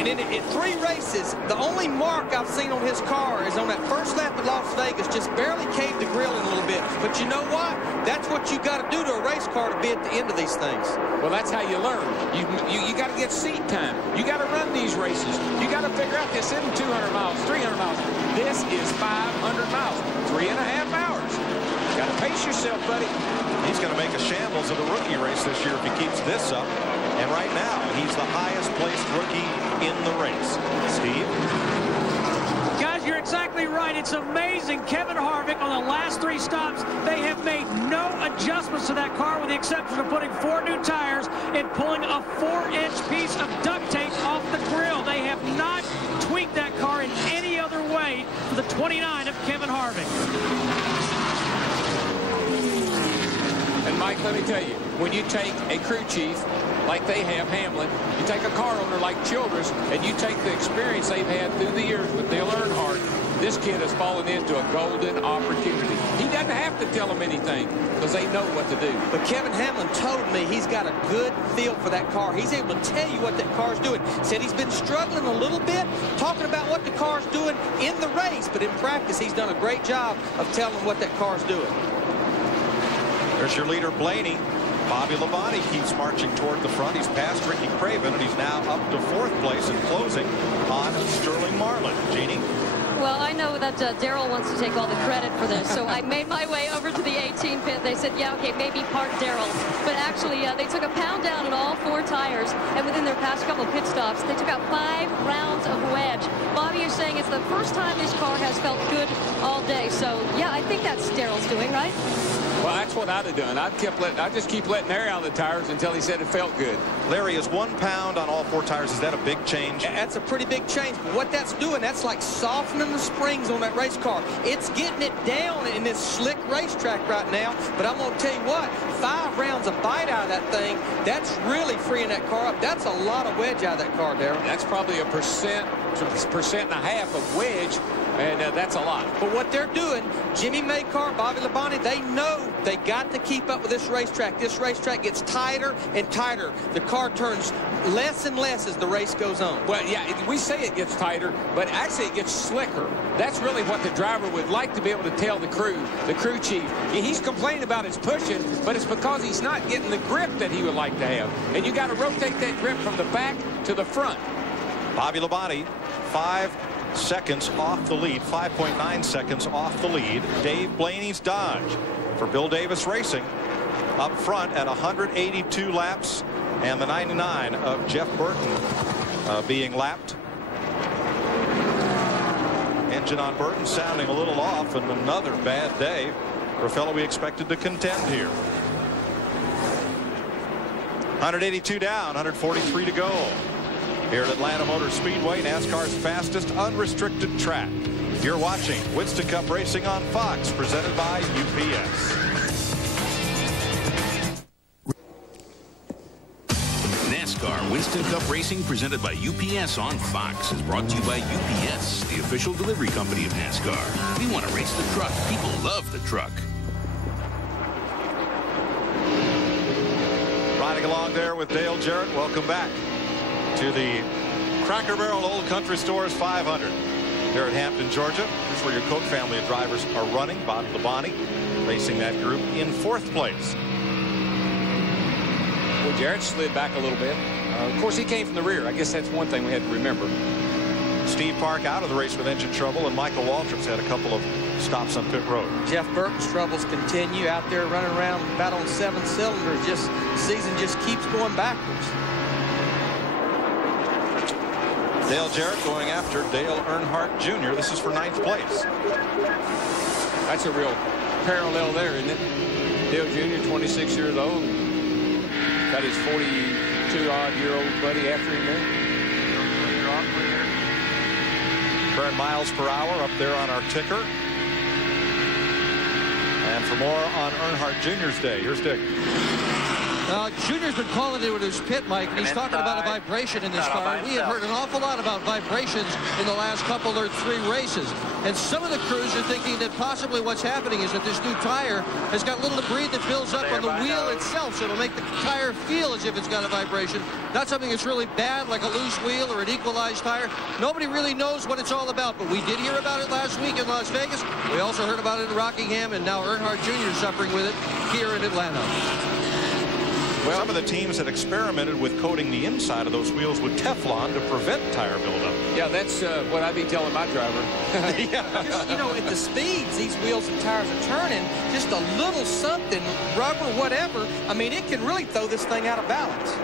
And in 3 races, the only mark I've seen on his car is on that first lap at Las Vegas, just barely caved the grill in a little bit. But you know what? That's what you got to do to a race car to be at the end of these things. Well, that's how you learn. You got to get seat time. You got to run these races. You got to figure out this isn't 200 miles, 300 miles. This is 500 miles, 3.5 hours. Got to pace yourself, buddy. He's going to make a shambles of the rookie race this year if he keeps this up. And right now, he's the highest placed rookie in the race. Steve? you're exactly right. It's amazing. Kevin Harvick, on the last 3 stops, they have made no adjustments to that car with the exception of putting 4 new tires and pulling a 4-inch piece of duct tape off the grill. They have not tweaked that car in any other way for the 29 of Kevin Harvick. And Mike, let me tell you, when you take a crew chief like they have, Hamlin, you take a car owner like Childress, and you take the experience they've had through the years with Dale Earnhardt, this kid has fallen into a golden opportunity. He doesn't have to tell them anything because they know what to do. But Kevin Hamlin told me he's got a good feel for that car. He's able to tell you what that car's doing. Said he's been struggling a little bit, talking about what the car's doing in the race, but in practice, he's done a great job of telling what that car's doing. There's your leader, Blaney. Bobby Labonte keeps marching toward the front. He's past Ricky Craven, and he's now up to 4th place and closing on Sterling Marlin. Jeannie? Well, I know that Darrell wants to take all the credit for this, so I made my way over to the 18 pit. They said, yeah, okay, maybe part Darrell's. But actually, they took a pound down in all 4 tires, and within their past couple of pit stops, they took out 5 rounds of wedge. Bobby is saying it's the first time this car has felt good all day. So, yeah, I think that's Darrell's doing, right? Well, that's what I'd have done. I'd just keep letting air out of the tires until he said it felt good. Larry, is 1 pound on all 4 tires, is that a big change? That's a pretty big change. But what that's doing, that's like softening the springs on that race car. It's getting it down in this slick racetrack right now. But I'm going to tell you what, 5 rounds of bite out of that thing, that's really freeing that car up. That's a lot of wedge out of that car, Darrell. That's probably a percent and a half of wedge. And that's a lot. But what they're doing, Jimmy Maycar, Bobby Labonte, they know they got to keep up with this racetrack. This racetrack gets tighter and tighter. The car turns less and less as the race goes on. Well, yeah, we say it gets tighter, but actually it gets slicker. That's really what the driver would like to be able to tell the crew chief. He's complaining about his pushing, but it's because he's not getting the grip that he would like to have. And you got to rotate that grip from the back to the front. Bobby Labonte, 5 seconds off the lead, 5.9 seconds off the lead. Dave Blaney's Dodge for Bill Davis Racing up front at 182 laps, and the 99 of Jeff Burton being lapped. Engine on Burton sounding a little off, and another bad day for a fellow we expected to contend here. 182 down, 143 to go. Here at Atlanta Motor Speedway, NASCAR's fastest unrestricted track. You're watching Winston Cup Racing on Fox, presented by UPS. NASCAR Winston Cup Racing, presented by UPS on Fox, is brought to you by UPS, the official delivery company of NASCAR. We want to race the truck. People love the truck. Riding along there with Dale Jarrett. Welcome back to the Cracker Barrel Old Country Stores 500 here at Hampton, Georgia. This is where your Koch family of drivers are running. Bobby Labonte racing that group in 4th place. Well, Jarrett slid back a little bit. Of course, he came from the rear. I guess that's one thing we had to remember. Steve Park out of the race with engine trouble, and Michael Waltrip's had a couple of stops on pit road. Jeff Burton's troubles continue out there running around about on 7 cylinders. Just season just keeps going backwards. Dale Jarrett going after Dale Earnhardt Jr. This is for 9th place. That's a real parallel there, isn't it? Dale Jr., 26 years old. Got his 42-odd-year-old buddy after him there. Current miles per hour up there on our ticker. And for more on Earnhardt Jr.'s day, here's Dick. Junior's been calling it with his pit, Mike, and he's talking about a vibration in this car. We have heard an awful lot about vibrations in the last couple or 3 races. And some of the crews are thinking that possibly what's happening is that this new tire has got a little debris that builds up on the wheel itself, so it'll make the tire feel as if it's got a vibration. Not something that's really bad, like a loose wheel or an equalized tire. Nobody really knows what it's all about, but we did hear about it last week in Las Vegas. We also heard about it in Rockingham, and now Earnhardt Jr. is suffering with it here in Atlanta. Well, some of the teams had experimented with coating the inside of those wheels with Teflon to prevent tire buildup. Yeah, that's what I'd be telling my driver. Yeah. Just, you know, at the speeds these wheels and tires are turning, just a little something, rubber, whatever, I mean, it can really throw this thing out of balance.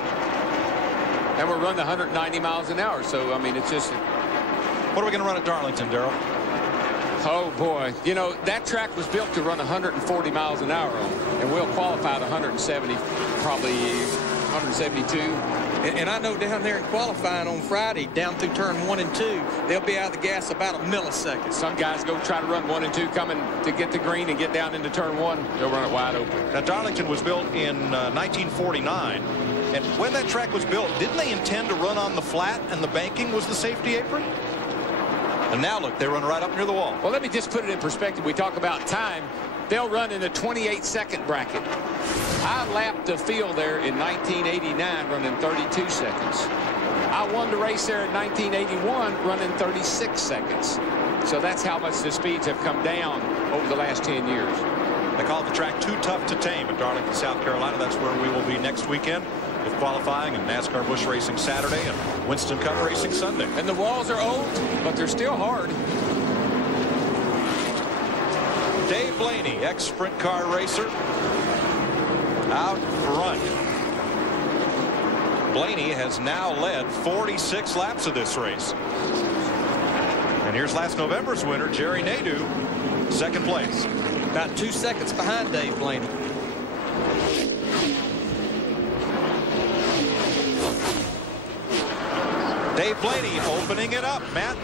And we're running 190 miles an hour, so, I mean, it's just... What are we going to run at Darlington, Darrell? Oh, boy. You know, that track was built to run 140 miles an hour on, and we'll qualify at 170, probably 172. And I know down there in qualifying on Friday, down through turn 1 and 2, they'll be out of the gas about a millisecond. Some guys go try to run 1 and 2 coming to get the green and get down into turn 1. They'll run it wide open. Now, Darlington was built in 1949. And when that track was built, didn't they intend to run on the flat and the banking was the safety apron? And now, look, they run right up near the wall. Well, let me just put it in perspective. We talk about time. They'll run in the 28-second bracket. I lapped the field there in 1989 running 32 seconds. I won the race there in 1981 running 36 seconds. So that's how much the speeds have come down over the last 10 years. They call the track too tough to tame at Darlington, South Carolina. That's where we will be next weekend with qualifying and NASCAR Busch Racing Saturday and Winston Cup Racing Sunday. And the walls are old, but they're still hard. Dave Blaney, ex-sprint car racer, out front. Blaney has now led 46 laps of this race. And here's last November's winner, Jerry Nadeau, second place. About 2 seconds behind Dave Blaney. Dave Blaney opening it up, Matt.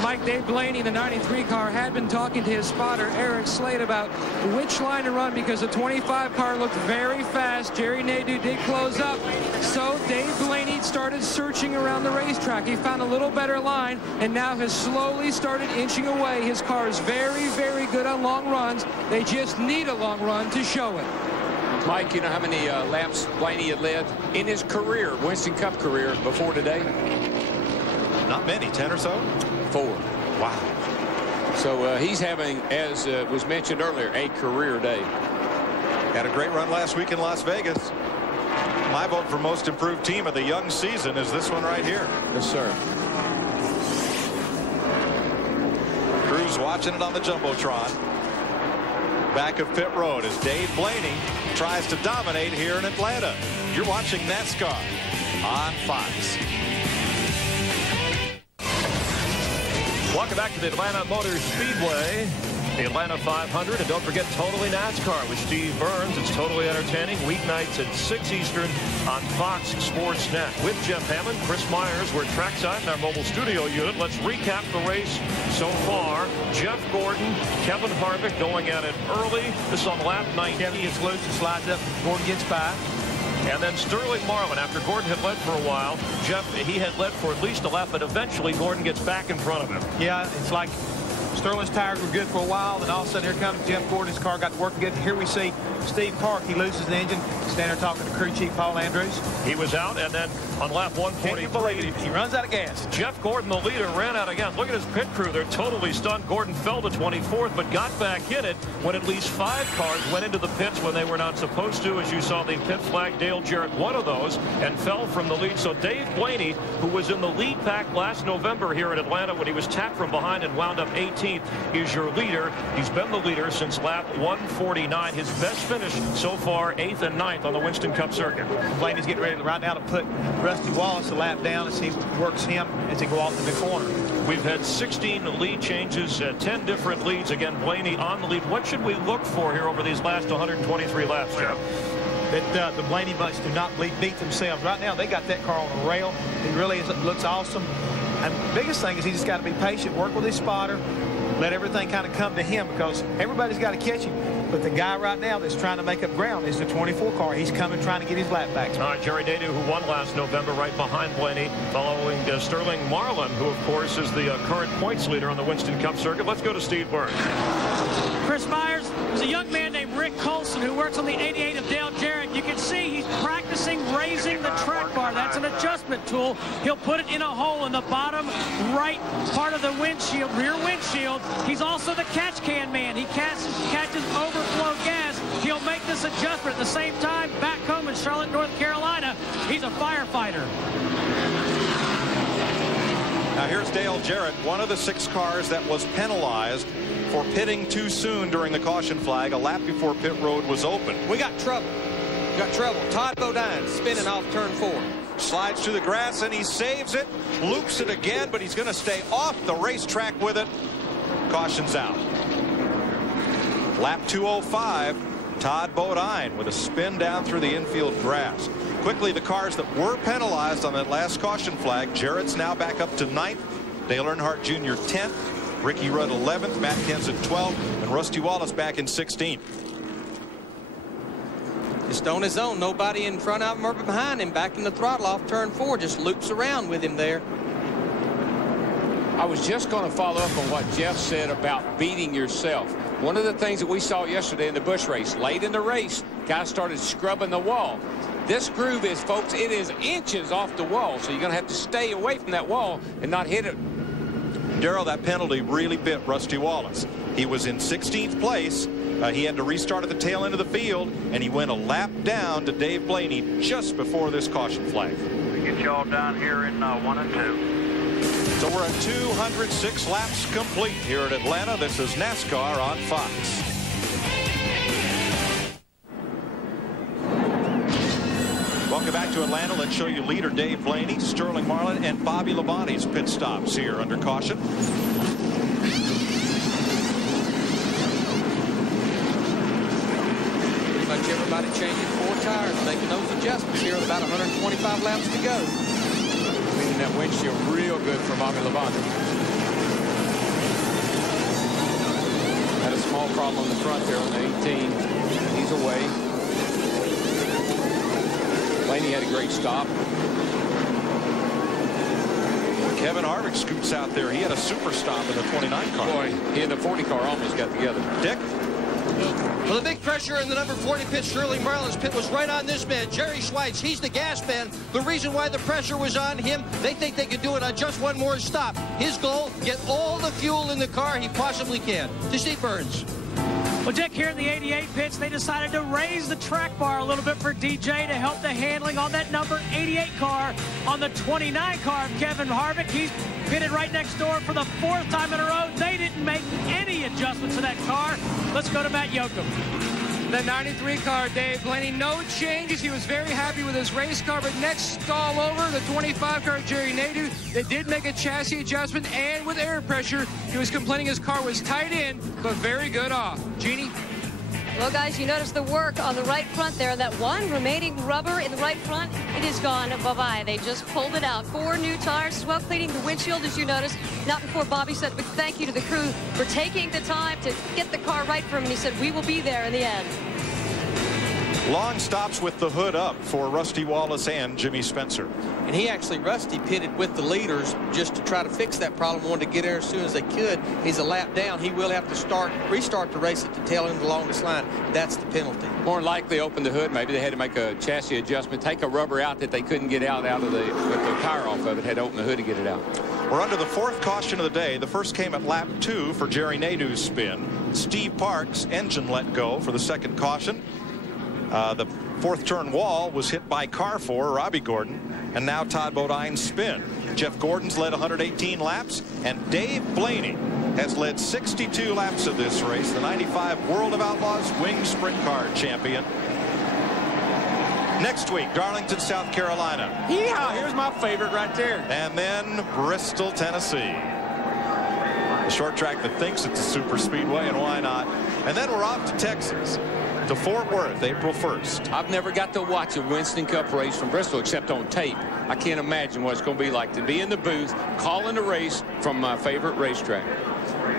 Mike, Dave Blaney, the 93 car, had been talking to his spotter, Eric Slade, about which line to run because the 25 car looked very fast. Jerry Nadeau did close up. So Dave Blaney started searching around the racetrack. He found a little better line and now has slowly started inching away. His car is very, very good on long runs. They just need a long run to show it. Mike, you know how many laps Blaney had led in his career, Winston Cup career, before today? Not many, 10 or so? 4. Wow. So he's having, as was mentioned earlier, a career day. Had a great run last week in Las Vegas. My vote for most improved team of the young season is this one right here. Yes, sir. Cruz watching it on the Jumbotron. Back of pit road as Dave Blaney tries to dominate here in Atlanta. You're watching NASCAR on Fox. Welcome back to the Atlanta Motor Speedway, the Atlanta 500. And don't forget Totally NASCAR with Steve Burns. It's totally entertaining. Weeknights at 6 Eastern on Fox Sports Net. With Jeff Hammond, Chris Myers. We're trackside in our mobile studio unit. Let's recap the race so far. Jeff Gordon, Kevin Harvick going at it early. This is on lap 19. Kevin gets loose and slides up. Gordon gets by. And then Sterling Marlin, after Gordon had led for a while, Jeff, he had led for at least a lap, but eventually Gordon gets back in front of him. Yeah, it's like Sterling's tires were good for a while, and all of a sudden here comes Jeff Gordon's car, got working good. Here we see Steve Park. He loses the engine. Standing there talking to crew chief Paul Andrews. He was out, and then on lap 143, he runs out of gas. Jeff Gordon, the leader, ran out again. Look at his pit crew. They're totally stunned. Gordon fell to 24th, but got back in it when at least 5 cars went into the pits when they were not supposed to. As you saw, the pit flag, Dale Jarrett, one of those, and fell from the lead. So Dave Blaney, who was in the lead pack last November here in Atlanta when he was tapped from behind and wound up 18th, is your leader. He's been the leader since lap 149. His best finish so far, 8th and 9th on the Winston Cup circuit. Blaney's getting ready right now to put Rusty Wallace a lap down as he works him as he go off in the corner. We've had 16 lead changes, 10 different leads. Again, Blaney on the lead. What should we look for here over these last 123 laps, Jeff? That the Blaney bunch do not beat themselves. Right now, they got that car on a rail. He really looks awesome. And the biggest thing is he just got to be patient, work with his spotter, let everything kind of come to him because everybody's got to catch him. But the guy right now that's trying to make up ground is the 24 car. He's coming trying to get his lap back. All right, Jerry Nadeau, who won last November right behind Blaney, following Sterling Marlin, who, of course, is the current points leader on the Winston Cup circuit. Let's go to Steve Burns. Chris Myers, there's a young man named Rick Colson who works on the 88 of Dale Jarrett. You can see he's practicing raising the track bar. That's an adjustment tool. He'll put it in a hole in the bottom right part of the windshield, rear windshield. He's also the catch can man. He catches overflow gas. He'll make this adjustment at the same time. Back home in Charlotte, North Carolina, he's a firefighter. Now here's Dale Jarrett, one of the 6 cars that was penalized for pitting too soon during the caution flag, a lap before pit road was open. We got trouble. Todd Bodine spinning off turn 4. Slides through the grass and he saves it, loops it again, but he's going to stay off the racetrack with it. Caution's out. Lap 205, Todd Bodine with a spin down through the infield grass. Quickly, the cars that were penalized on that last caution flag. Jarrett's now back up to 9th. Dale Earnhardt Jr. 10th. Ricky Rudd 11th. Matt Kenseth 12th. And Rusty Wallace back in 16th. Just on his own. Nobody in front of him or behind him. Back in the throttle off turn 4. Just loops around with him there. I was just going to follow up on what Jeff said about beating yourself. One of the things that we saw yesterday in the Busch race, late in the race, guys started scrubbing the wall. This groove is, folks, it is inches off the wall, so you're going to have to stay away from that wall and not hit it. Darrell, that penalty really bit Rusty Wallace. He was in 16th place. He had to restart at the tail end of the field, and he went a lap down to Dave Blaney just before this caution flag. We get you all down here in 1 and 2. So we're at 206 laps complete here at Atlanta. This is NASCAR on Fox. Welcome back to Atlanta. Let's show you leader Dave Blaney, Sterling Marlin, and Bobby Labonte's pit stops here under caution. Pretty much everybody changing 4 tires, making those adjustments here with about 125 laps to go. Cleaning that windshield real good for Bobby Labonte. Had a small problem on the front there on the 18. He's away. Blaney had a great stop. Kevin Harvick scoots out there. He had a super stop in the 29 car. Boy, he and the 40 car almost got together. Dick? Well, the big pressure in the number 40 pit, Sterling Marlin's pit, was right on this man, Jerry Schweitz. He's the gas man. The reason why the pressure was on him, they think they could do it on just one more stop. His goal, get all the fuel in the car he possibly can. To Steve Burns. Well, Dick, here in the 88 pits, they decided to raise the track bar a little bit for DJ to help the handling on that number 88 car. On the 29 car of Kevin Harvick, he's pitted right next door for the 4th time in a row. They didn't make any adjustments to that car. Let's go to Matt Yoakum. The 93 car, Dave Blaney, no changes. He was very happy with his race car, but next stall over, the 25 car, Jerry Nadeau, they did make a chassis adjustment, and with air pressure, he was complaining his car was tight in, but very good off. Jeannie? Well, guys, you notice the work on the right front there. That one remaining rubber in the right front, it is gone. Bye-bye. They just pulled it out. 4 new tires as well, cleaning the windshield, as you noticed. Not before Bobby said, but thank you to the crew for taking the time to get the car right for him. He said, we will be there in the end. Long stops with the hood up for Rusty Wallace and Jimmy Spencer. And he actually, Rusty, pitted with the leaders just to try to fix that problem. Wanted to get there as soon as they could. He's a lap down. He will have to restart the race at the tail end of the longest line. That's the penalty. More than likely open the hood. Maybe they had to make a chassis adjustment, take a rubber out that they couldn't get out of the, with the tire off of it, had to open the hood to get it out. We're under the 4th caution of the day. The first came at lap 2 for Jerry Nadeau's spin. Steve Parks, engine let go for the 2nd caution. The 4th turn wall was hit by car 4, Robbie Gordon, and now Todd Bodine's spin. Jeff Gordon's led 118 laps, and Dave Blaney has led 62 laps of this race. The 95 World of Outlaws Wing Sprint Car champion. Next week, Darlington, South Carolina. Yeah, here's my favorite right there. And then Bristol, Tennessee. The short track that thinks it's a super speedway, and why not? And then we're off to Texas, to Fort Worth, April 1st. I've never got to watch a Winston Cup race from Bristol except on tape. I can't imagine what it's going to be like to be in the booth calling the race from my favorite racetrack.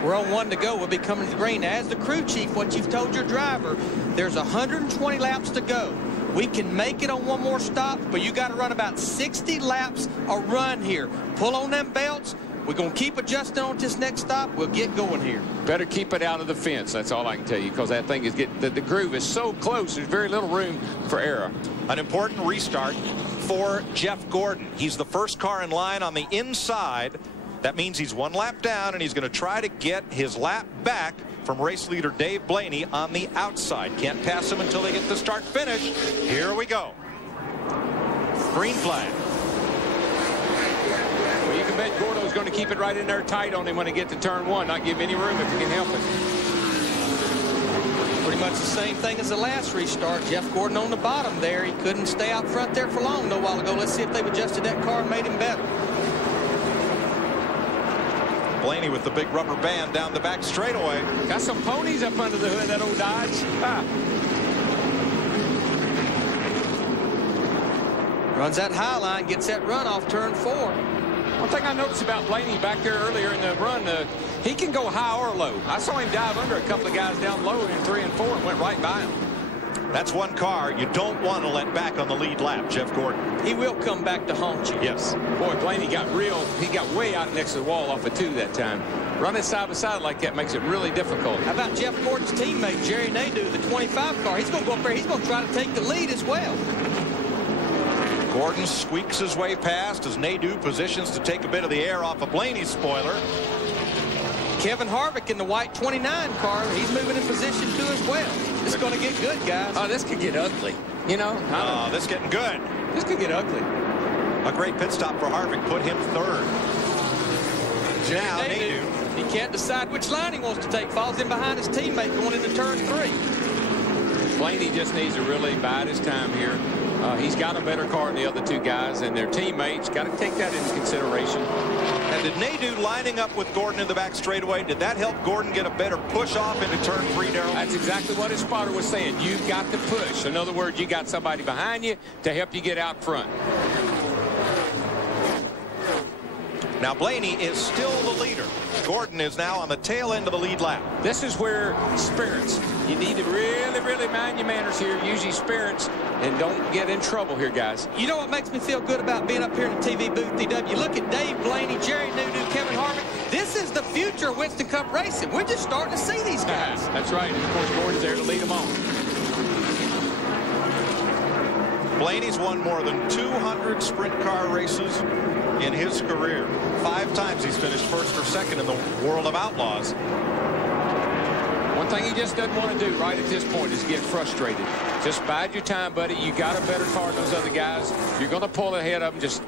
We're on 1 to go. We'll be coming to the green. As the crew chief, what you've told your driver, there's 120 laps to go. We can make it on one more stop, but you got to run about 60 laps a run here. Pull on them belts. We're going to keep adjusting on this next stop. We'll get going here. Better keep it out of the fence. That's all I can tell you, because that thing is getting, the groove is so close. There's very little room for error. An important restart for Jeff Gordon. He's the first car in line on the inside. That means he's 1 lap down, and he's going to try to get his lap back from race leader Dave Blaney on the outside. Can't pass him until they get the start finish. Here we go. Green flag. Well, you can bet Gordo's going to keep it right in there tight on him when they get to turn 1, not give any room if he can help it. Pretty much the same thing as the last restart. Jeff Gordon on the bottom there. He couldn't stay out front there for long a while ago. Let's see if they've adjusted that car and made him better. Blaney with the big rubber band down the back straightaway. Got some ponies up under the hood of that old Dodge. Runs that high line, gets that run off turn 4. One thing I noticed about Blaney back there earlier in the run, he can go high or low. I saw him dive under a couple of guys down low in 3 and 4 and went right by him. That's one car you don't want to let back on the lead lap, Jeff Gordon. He will come back to haunt you. Yes. Boy, Blaney got way out next to the wall off of 2 that time. Running side by side like that makes it really difficult. How about Jeff Gordon's teammate, Jerry Nadeau, the 25 car? He's going to go up there. He's going to try to take the lead as well. Gordon squeaks his way past as Nadeau positions to take a bit of the air off of Blaney's spoiler. Kevin Harvick in the white 29 car. He's moving in position too as well. It's going to get good, guys. Oh, this could get ugly. You know? Oh, this is getting good. This could get ugly. A great pit stop for Harvick put him 3rd. Now Nadeau. He can't decide which line he wants to take. Falls in behind his teammate going into turn 3. Blaney just needs to really bide his time here. He's got a better car than the other 2 guys, and their teammates got to take that into consideration. And did Nadeau lining up with Gordon in the back straightaway, did that help Gordon get a better push off into turn 3, Darrell? That's exactly what his spotter was saying. You've got to push. In other words, you got somebody behind you to help you get out front. Now Blaney is still the leader. Gordon is now on the tail end of the lead lap. This is where spirits. You need to really, really mind your manners here. Use your spirits and don't get in trouble here, guys. You know what makes me feel good about being up here in the TV booth, DW? Look at Dave Blaney, Jerry Nadeau, Kevin Harvick. This is the future of Winston Cup racing. We're just starting to see these guys. That's right. And of course, Gordon's there to lead them on. Blaney's won more than 200 sprint car races in his career. 5 times he's finished 1st or 2nd in the World of Outlaws. One thing he just doesn't want to do right at this point is get frustrated. Just bide your time, buddy. You got a better car than those other guys. You're going to pull ahead of them. Just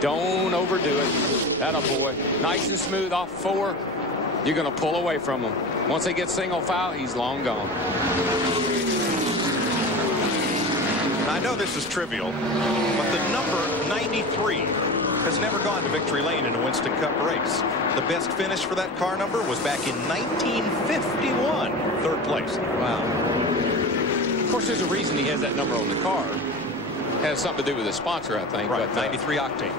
don't overdo it. That boy. Nice and smooth off 4. You're going to pull away from him. Once they get single file, he's long gone. I know this is trivial, but the number 93 has never gone to victory lane in a Winston Cup race. The best finish for that car number was back in 1951, 3rd place. Wow. Of course, there's a reason he has that number on the car. Has something to do with the sponsor, I think. Right, but, 93 octane.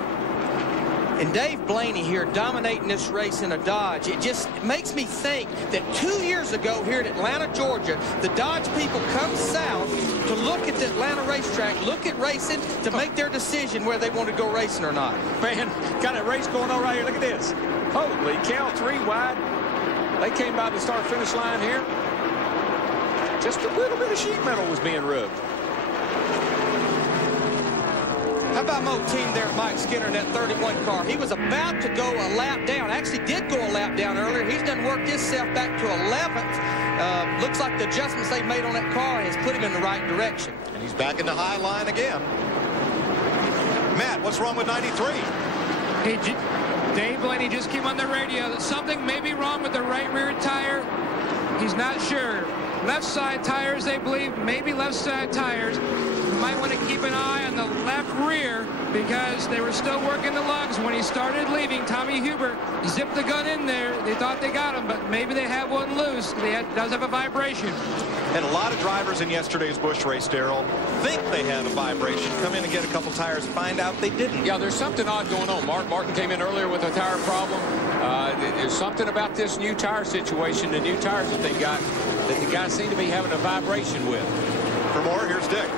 And Dave Blaney here dominating this race in a Dodge. It just makes me think that 2 years ago here in Atlanta, Georgia, the Dodge people come south to look at the Atlanta racetrack, look at racing, to make their decision whether they want to go racing or not. Man, got a race going on right here. Look at this. Holy cow, 3 wide. They came by the start-finish line here. Just a little bit of sheet metal was being rubbed. How about Mo team there, Mike Skinner in that 31 car? He was about to go a lap down. Actually did go a lap down earlier. He's done worked himself back to 11th. Looks like the adjustments they've made on that car has put him in the right direction. And he's back in the high line again. Matt, what's wrong with 93? Hey, Dave Blaney just came on the radio that something may be wrong with the right rear tire. He's not sure. Left side tires, they believe, maybe left side tires. You might want to keep an eye on the left rear because they were still working the lugs when he started leaving. Tommy Huber zipped the gun in there. They thought they got him, but maybe they have one loose. Does have a vibration. And a lot of drivers in yesterday's Busch race, Darrell, think they had a vibration. Come in and get a couple tires, find out they didn't. Yeah, there's something odd going on. Mark Martin came in earlier with a tire problem. There's something about this new tire situation, the new tires that they got, that the guys seem to be having a vibration with. For more, here's Dick.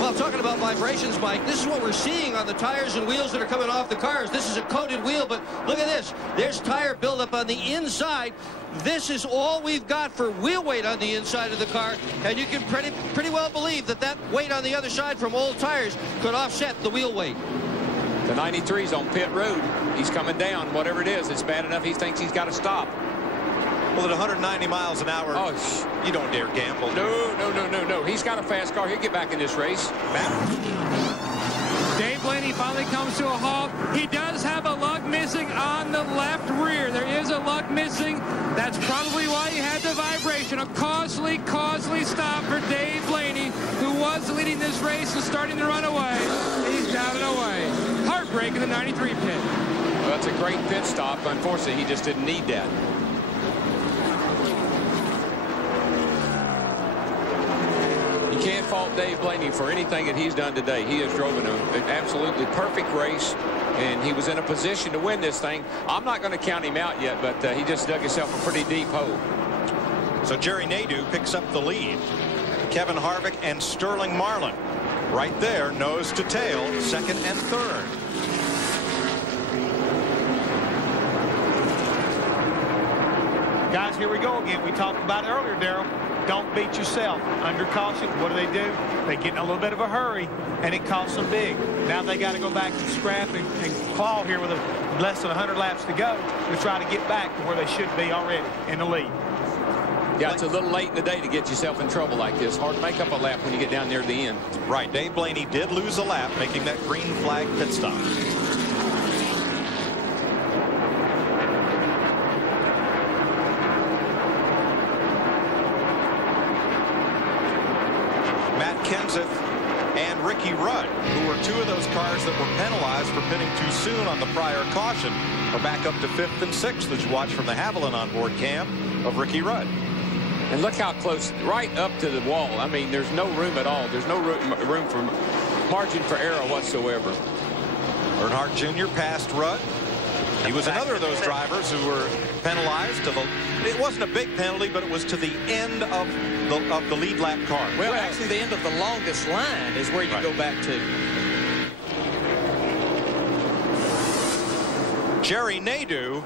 Well, talking about vibrations, Mike, this is what we're seeing on the tires and wheels that are coming off the cars. This is a coated wheel, but look at this. There's tire buildup on the inside. This is all we've got for wheel weight on the inside of the car, and you can pretty well believe that that weight on the other side from old tires could offset the wheel weight. The 93's on pit road. He's coming down. Whatever it is, it's bad enough he thinks he's got to stop. Well, at 190 miles an hour, you don't dare gamble. No. He's got a fast car. He'll get back in this race. Dave Blaney finally comes to a halt. He does have a lug missing on the left rear. There is a lug missing. That's probably why he had the vibration. A costly stop for Dave Blaney, who was leading this race and starting to run away. He's down and away. Heartbreak in the 93 pit. Well, that's a great pit stop. Unfortunately, he just didn't need that. You can't fault Dave Blaney for anything that he's done today. He has driven an absolutely perfect race, and he was in a position to win this thing. I'm not going to count him out yet, but he just dug himself a pretty deep hole. So Jerry Nadeau picks up the lead. Kevin Harvick and Sterling Marlin right there, nose to tail, second and third. Guys, here we go again. We talked about it earlier, Darrell. Don't beat yourself. Under caution, what do? They get in a little bit of a hurry, and it costs them big. Now they got to go back and scrap and claw here with less than 100 laps to go to try to get back to where they should be already in the lead. Yeah, it's a little late in the day to get yourself in trouble like this. Hard to make up a lap when you get down near the end. Right. Dave Blaney did lose a lap, making that green flag pit stop. Matt Kenseth and Ricky Rudd, who were two of those cars that were penalized for pitting too soon on the prior caution, are back up to 5th and 6th as you watch from the Haviland onboard cam of Ricky Rudd. And look how close, right up to the wall. I mean, there's no room at all. There's no room for margin for error whatsoever. Earnhart Jr. passed Rudd. He was another of those drivers who were penalized. It wasn't a big penalty, but it was to the end of the lead lap car. Well, actually, the end of the longest line is where you go back to. Jerry Nadeau,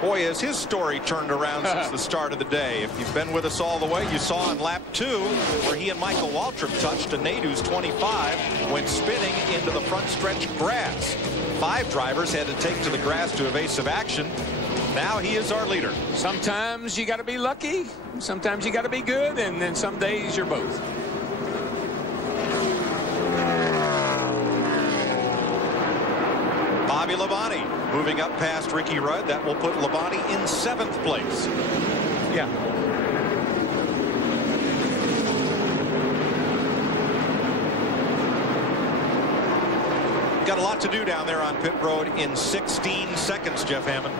boy, has his story turned around since the start of the day. If you've been with us all the way, you saw on lap 2 where he and Michael Waltrip touched, and Nadeau's 25 went spinning into the front stretch grass. 5 drivers had to take to the grass to evasive action. Now he is our leader. Sometimes you got to be lucky, sometimes you got to be good, and then some days you're both. Bobby Labonte moving up past Ricky Rudd. That will put Labonte in 7th place. Yeah. Got a lot to do down there on pit road in 16 seconds, Jeff Hammond.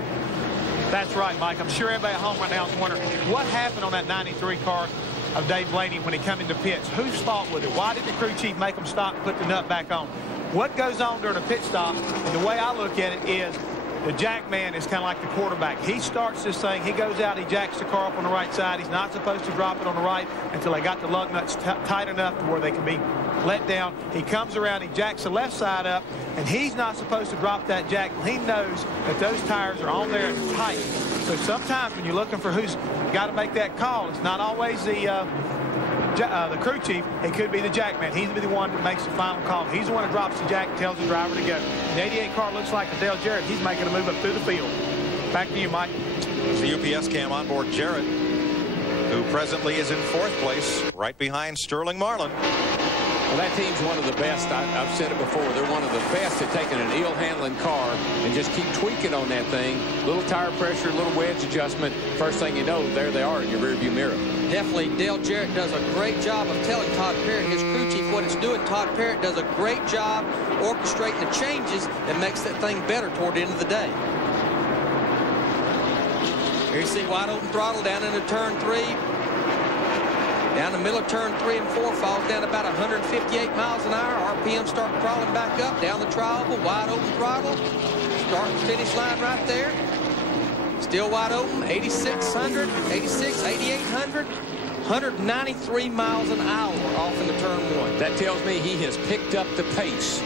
That's right, Mike. I'm sure everybody at home right now is wondering what happened on that 93 car of Dave Blaney when he come into pits. Whose fault was it? Why did the crew chief make him stop and put the nut back on? What goes on during a pit stop, and the way I look at it is the jack man is kind of like the quarterback. He starts this thing, he goes out, he jacks the car up on the right side. He's not supposed to drop it on the right until they got the lug nuts tight enough to where they can be let down. He comes around, he jacks the left side up, and he's not supposed to drop that jack. He knows that those tires are on there and tight. So sometimes when you're looking for who's got to make that call, it's not always the crew chief. It could be the jack man. He's the one that makes the final call. He's the one that drops the jack and tells the driver to go. The 88 car looks like a Dale Jarrett. He's making a move up through the field. Back to you, Mike. It's the UPS cam on board Jarrett, who presently is in 4th place, right behind Sterling Marlin. Well, that team's one of the best. I've said it before. They're one of the best at taking an ill-handling car and just keep tweaking on that thing. Little tire pressure, little wedge adjustment. First thing you know, there they are in your rearview mirror. Definitely, Dale Jarrett does a great job of telling Todd Parrott, his crew chief, what it's doing. Todd Parrott does a great job orchestrating the changes that makes that thing better toward the end of the day. Here you see wide open throttle down into turn 3. Down the middle of turn 3 and 4, falls down about 158 miles an hour. RPM start crawling back up, down the tri-oval, wide open throttle. Start and finish line right there. Still wide open, 8,600, 86, 8,800, 193 miles an hour off into turn 1. That tells me he has picked up the pace.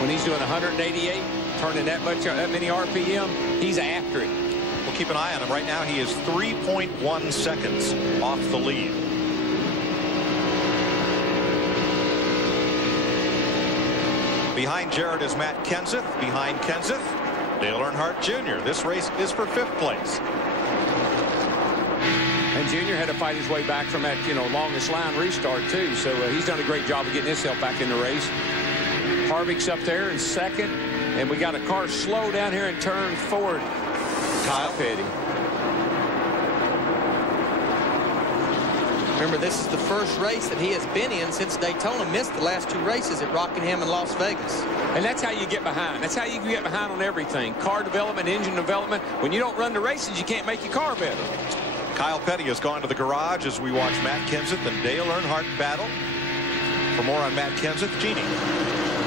When he's doing 188, turning that many RPM, he's after it. We'll keep an eye on him. Right now, he is 3.1 seconds off the lead. Behind Jarrett is Matt Kenseth. Behind Kenseth, Dale Earnhardt Jr. This race is for 5th place. And Jr. had to fight his way back from that, longest line restart, too. So he's done a great job of getting himself back in the race. Harvick's up there in 2nd. And we got a car slow down here in turn 4. Kyle Petty. Remember, this is the first race that he has been in since Daytona. Missed the last 2 races at Rockingham and Las Vegas. And that's how you get behind. That's how you get behind on everything. Car development, engine development. When you don't run the races, you can't make your car better. Kyle Petty has gone to the garage as we watch Matt Kenseth and Dale Earnhardt battle. For more on Matt Kenseth, Jeannie.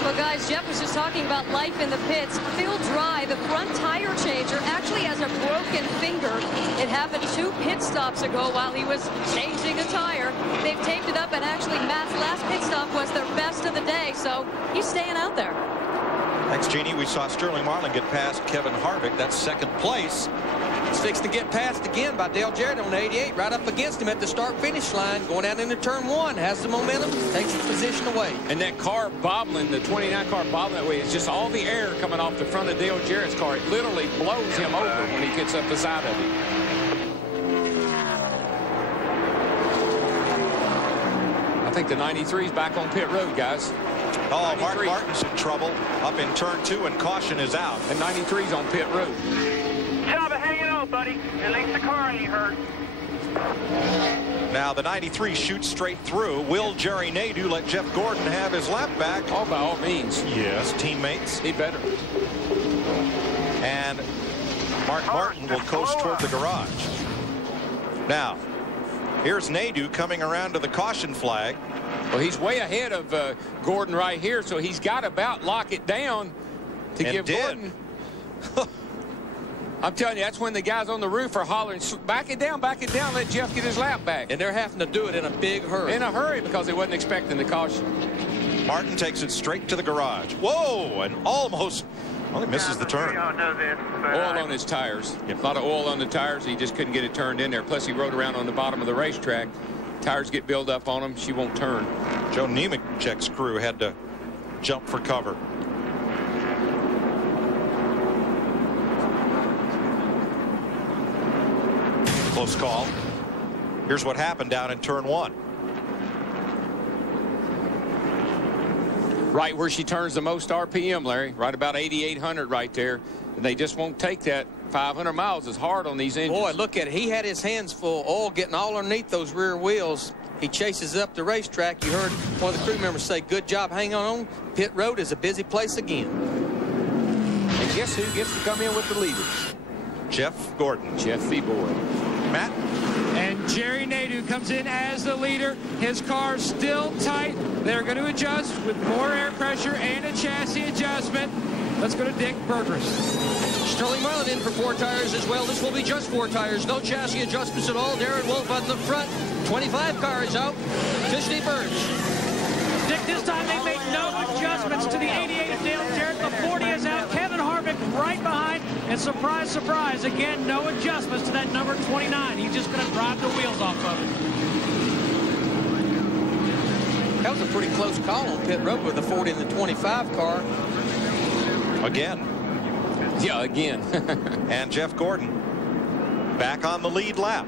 Well, guys, Jeff was just talking about life in the pits. Phil Dry, the front tire changer, actually has a broken finger. It happened 2 pit stops ago while he was changing a tire. They've taped it up, and actually Matt's last pit stop was their best of the day, so he's staying out there. Thanks, Jeannie. We saw Sterling Marlin get past Kevin Harvick. That's second place. It's fixed to get passed again by Dale Jarrett on the 88, right up against him at the start-finish line, going out into turn 1, has the momentum, takes the position away. And that car bobbling, the 29 car bobbling that way, is just all the air coming off the front of Dale Jarrett's car. It literally blows him over when he gets up the side of it. I think the 93's back on pit road, guys. Oh, Mark Martin's in trouble up in turn 2, and caution is out. And 93's on pit road. Job of hanging on, buddy. At least the car ain't hurt. Now the 93 shoots straight through. Will Jerry Nadeau let Jeff Gordon have his lap back? Oh, by all means. Yes, teammates. He better. And Mark Martin will coast toward the garage. Now, here's Nadeau coming around to the caution flag. Well, he's way ahead of Gordon right here, so he's got to about lock it down to give Gordon. I'm telling you, that's when the guys on the roof are hollering, back it down, let Jeff get his lap back. And they're having to do it in a big hurry. In a hurry, because they wasn't expecting the caution. Martin takes it straight to the garage. Whoa, and almost, well, he misses the turn. Oil on his tires. A lot of oil on the tires. He just couldn't get it turned in there. Plus, he rode around on the bottom of the racetrack. Tires get built up on him. She won't turn. Joe Nemechek's crew had to jump for cover. Close call. Here's what happened down in turn 1. Right where she turns the most RPM, Larry. Right about 8,800 right there. And they just won't take that. 500 miles is hard on these engines. Boy, look at it. He had his hands full, oil getting all underneath those rear wheels. He chases up the racetrack. You heard one of the crew members say, good job hanging on. Pit road is a busy place again. And guess who gets to come in with the leaders? Jeff Gordon. Jeffy boy. Matt? And Jerry Nadeau comes in as the leader. His car's still tight. They're going to adjust with more air pressure and a chassis adjustment. Let's go to Dick Burgers. Sterling Marlin in for 4 tires as well. This will be just 4 tires. No chassis adjustments at all. Darren Wolf on the front. 25 cars out. 50 Burns. Dick, this time they made no adjustments to the 88 of Dale Jarrett. The 40 is out. Kevin Harvick right behind. And surprise, surprise, again, no adjustments to that number 29. He's just going to drive the wheels off of it. That was a pretty close call on pit road with the 40 and the 25 car. Again. Yeah, again. And Jeff Gordon back on the lead lap.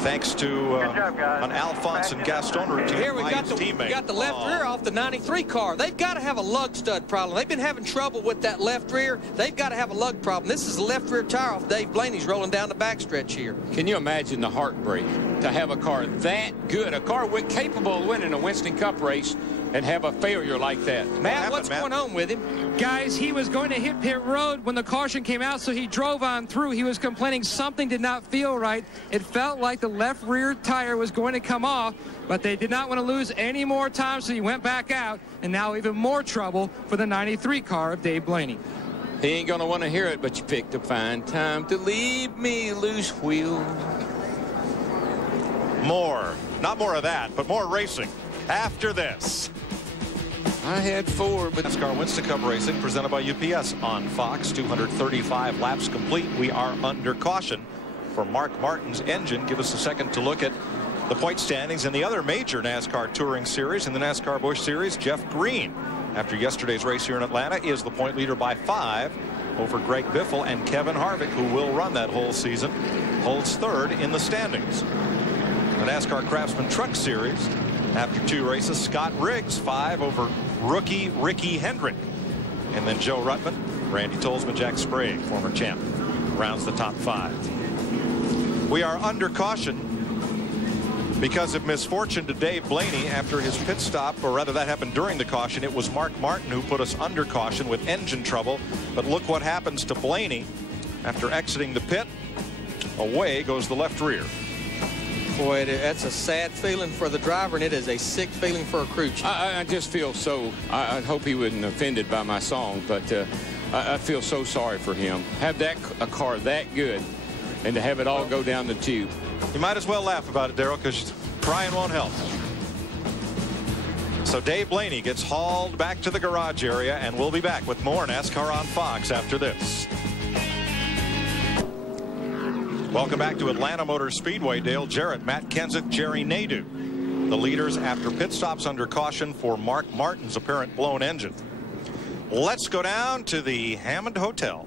Thanks to an Alphonse and Gaston routine. Here we got the left rear off the 93 car. They've got to have a lug stud problem. They've been having trouble with that left rear. They've got to have a lug problem. This is the left rear tire off Dave Blaney's rolling down the backstretch here. Can you imagine the heartbreak to have a car that good, a car capable of winning a Winston Cup race, and have a failure like that? Matt, what's going on with him? Guys, he was going to hit pit road when the caution came out, so he drove on through. He was complaining something did not feel right. It felt like the left rear tire was going to come off, but they did not want to lose any more time, so he went back out, and now even more trouble for the 93 car of Dave Blaney. He ain't going to want to hear it, but you picked a fine time to leave me loose wheel. More. Not more of that, but more racing after this. I had 4, but NASCAR Winston Cup Racing presented by UPS on Fox. 235 laps complete. We are under caution for Mark Martin's engine. Give us a second to look at the point standings in the other major NASCAR Touring Series. In the NASCAR Busch Series, Jeff Green, after yesterday's race here in Atlanta, is the point leader by 5 over Greg Biffle, and Kevin Harvick, who will run that whole season, holds 3rd in the standings. The NASCAR Craftsman Truck Series, after 2 races, Scott Riggs 5 over rookie Ricky Hendrick. And then Joe Ruttman, Randy Tolsman, Jack Sprague, former champ, rounds the top 5. We are under caution Because of misfortune to Dave Blaney after his pit stop, or rather that happened during the caution. It was Mark Martin who put us under caution with engine trouble. But look what happens to Blaney after exiting the pit. Away goes the left rear. Boy, that's a sad feeling for the driver, and it is a sick feeling for a crew chief. I just feel so, I hope he wasn't offended by my song, but I feel so sorry for him. Have a car that good, and to have it all go down the tube. You might as well laugh about it, Darrell, because crying won't help. So Dave Blaney gets hauled back to the garage area, and we'll be back with more NASCAR on Fox after this. Welcome back to Atlanta Motor Speedway. Dale Jarrett, Matt Kenseth, Jerry Nadeau, the leaders after pit stops under caution for Mark Martin's apparent blown engine. Let's go down to the Hammond Hotel.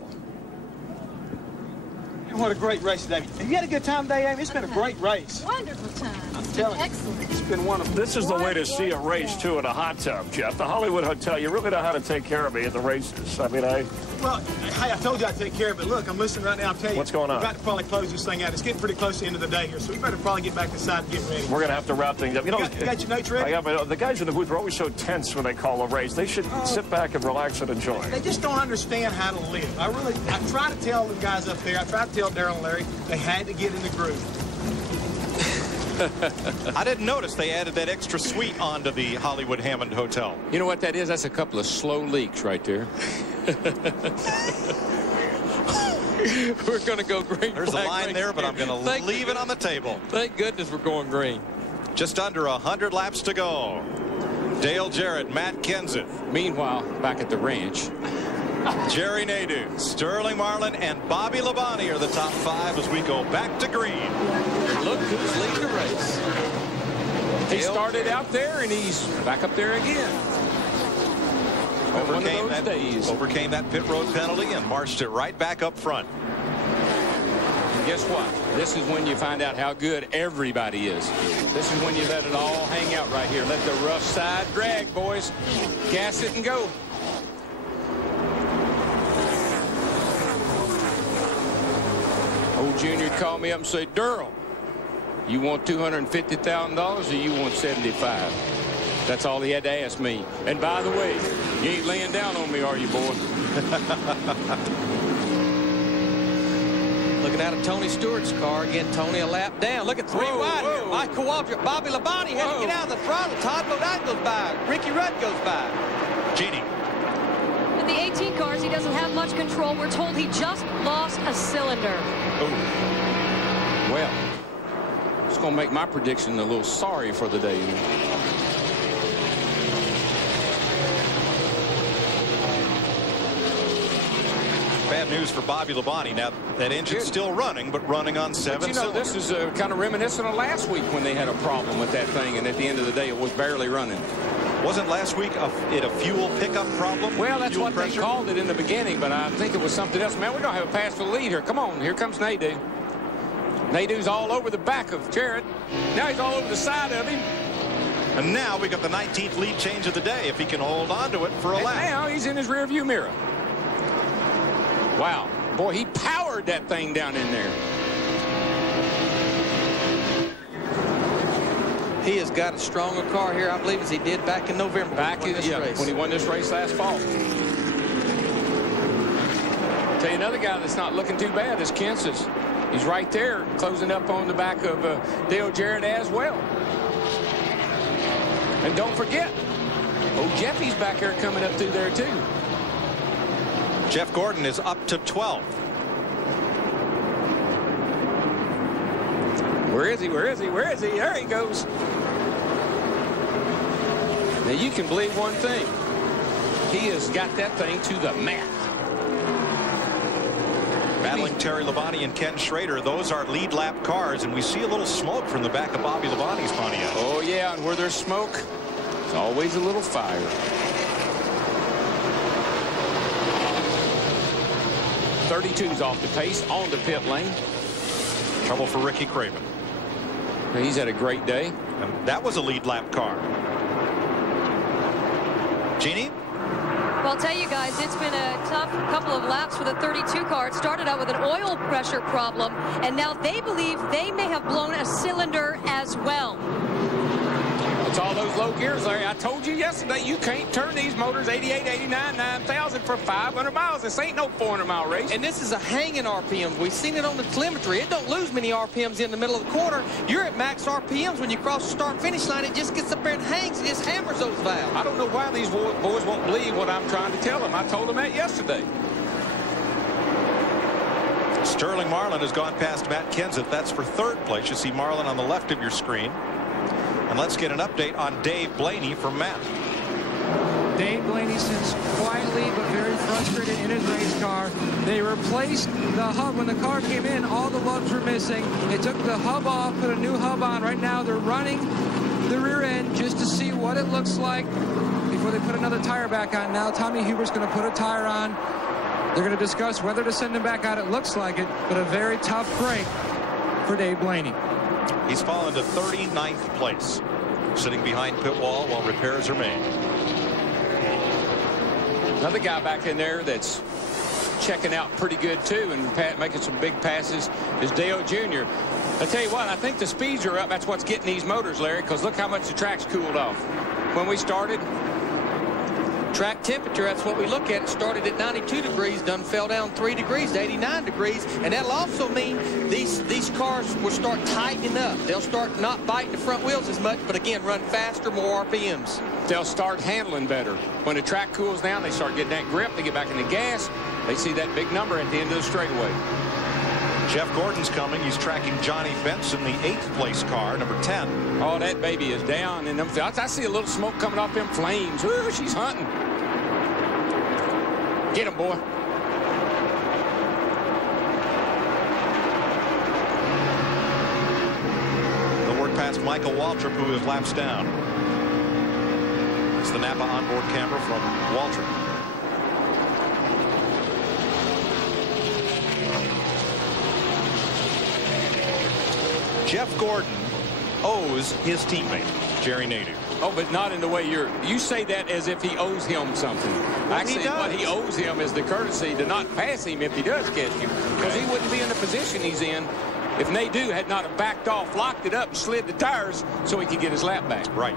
What a great race today. Have you had a good time today, Amy? It's been a great race. Wonderful time. I'm telling you. Excellent. It's been wonderful. This is the way to see a race, too, in a hot tub, Jeff. The Hollywood Hotel, you really know how to take care of me at the races. I mean, Well, hey, I told you I'd take care of it. Look, I'm listening right now. I'm telling you. What's going on? We're about to probably close this thing out. It's getting pretty close to the end of the day here, so we better probably get back inside and get ready. We're going to have to wrap things up. You know, you got your notes ready? I got the guys in the booth are always so tense when they call a race. They should sit back and relax and enjoy. They just don't understand how to live. I try to tell the guys up there, I try to tell Darrell and Larry, they had to get in the groove. I didn't notice they added that extra suite onto the Hollywood Hammond Hotel. You know what that is? That's a couple of slow leaks right there. We're going to go green. There's a line there, but I'm going to leave it on the table. Thank goodness we're going green. Just under 100 laps to go. Dale Jarrett, Matt Kenseth. Meanwhile, back at the ranch, Jerry Nadeau, Sterling Marlin, and Bobby Labonte are the top 5 as we go back to green. Look who's leading the race. He started out there, and he's back up there again. Overcame that pit road penalty and marched it right back up front. And guess what? This is when you find out how good everybody is. This is when you let it all hang out right here. Let the rough side drag, boys. Gas it and go. Old Junior called me up and said, Darrell, you want $250,000 or you want 75? That's all he had to ask me. And by the way, you ain't laying down on me, are you, boy? Looking out of Tony Stewart's car. Again, Tony a lap down. Look at 3 wide here. Michael Waltrip, Bobby Labonte had to get out of the throttle. Todd Bodine goes by. Ricky Rudd goes by. Jeannie. With the 18 cars, he doesn't have much control. We're told he just lost a cylinder. Well, it's going to make my prediction a little sorry for the day. Bad news for Bobby Labonte. Now, that engine's still running, but running on 7 But you know, cylinders. this is kind of reminiscent of last week when they had a problem with that thing, and at the end of the day, it was barely running. Wasn't last week it a fuel pickup problem? Well, that's fuel what pressure? they called it in the beginning, but I think it was something else. Man, we're going to have a pass for the lead here. Come on, here comes Nadeau. Nadeau's all over the back of Jarrett. Now he's all over the side of him. And now we got the 19th lead change of the day if he can hold on to it for a And lap. now he's in his rearview mirror. Wow. Boy, he powered that thing down in there. He has got a stronger car here, I believe, as he did back in November. When he won this race last fall. Tell you another guy that's not looking too bad is Kenseth. He's right there, closing up on the back of Dale Jarrett as well. And don't forget, Jeffy's back there coming up through there too. Jeff Gordon is up to 12th. Where is he? Where is he? Where is he? There he goes. Now you can believe one thing. He has got that thing to the mat. Battling Terry Labonte and Ken Schrader. Those are lead lap cars, and we see a little smoke from the back of Bobby Labonte's Pontiac. Oh, yeah, and where there's smoke, there's always a little fire. .32's off the pace on the pit lane. Trouble for Ricky Craven. He's had a great day. And that was a lead lap car. Jeannie? Well, Well, I'll tell you guys, it's been a tough couple of laps for the 32 car. It started out with an oil pressure problem, and now they believe they may have blown a cylinder as well. It's all those low gears, Larry. I told you yesterday, you can't turn these motors 88, 89, 9,000 for 500 miles. This ain't no 400-mile race. And this is a hanging RPM. We've seen it on the telemetry. It don't lose many RPMs in the middle of the corner. You're at max RPMs when you cross the start-finish line. It just gets up there and hangs and just hammers those valves. I don't know why these boys won't believe what I'm trying to tell them. I told them that yesterday. Sterling Marlin has gone past Matt Kenseth. That's for third place. You see Marlin on the left of your screen. And let's get an update on Dave Blaney from Matt. Dave Blaney sits quietly but very frustrated in his race car. They replaced the hub. When the car came in, all the lugs were missing. They took the hub off, put a new hub on. Right now they're running the rear end just to see what it looks like before they put another tire back on. Now Tommy Hubert's going to put a tire on. They're going to discuss whether to send him back out. It looks like it, but a very tough break for Dave Blaney. He's fallen to 39th place, sitting behind pit wall while repairs are made. Another guy back in there that's checking out pretty good too and making some big passes is Dale Jr. I tell you what, I think the speeds are up. That's what's getting these motors, Larry, because look how much the track's cooled off. When we started, track temperature, that's what we look at. It started at 92 degrees, done fell down 3 degrees to 89 degrees, and that'll also mean these cars will start tightening up. They'll start not biting the front wheels as much, but again, run faster, more RPMs. They'll start handling better. When the track cools down, they start getting that grip. They get back in the gas. They see that big number at the end of the straightaway. Jeff Gordon's coming. He's tracking Johnny Benson, the 8th place car, number 10. Oh, that baby is down in them. I see a little smoke coming off them flames. Ooh, she's hunting. Get him, boy. They'll work past Michael Waltrip, who is laps down. It's the Napa onboard camera from Waltrip. Jeff Gordon owes his teammate, Jerry Nadeau. Oh, but not in the way you say that as if he owes him something. Well, actually, what he owes him is the courtesy to not pass him if he does catch him, because he wouldn't be in the position he's in if Nadeau had not have backed off, locked it up, and slid the tires so he could get his lap back. Right.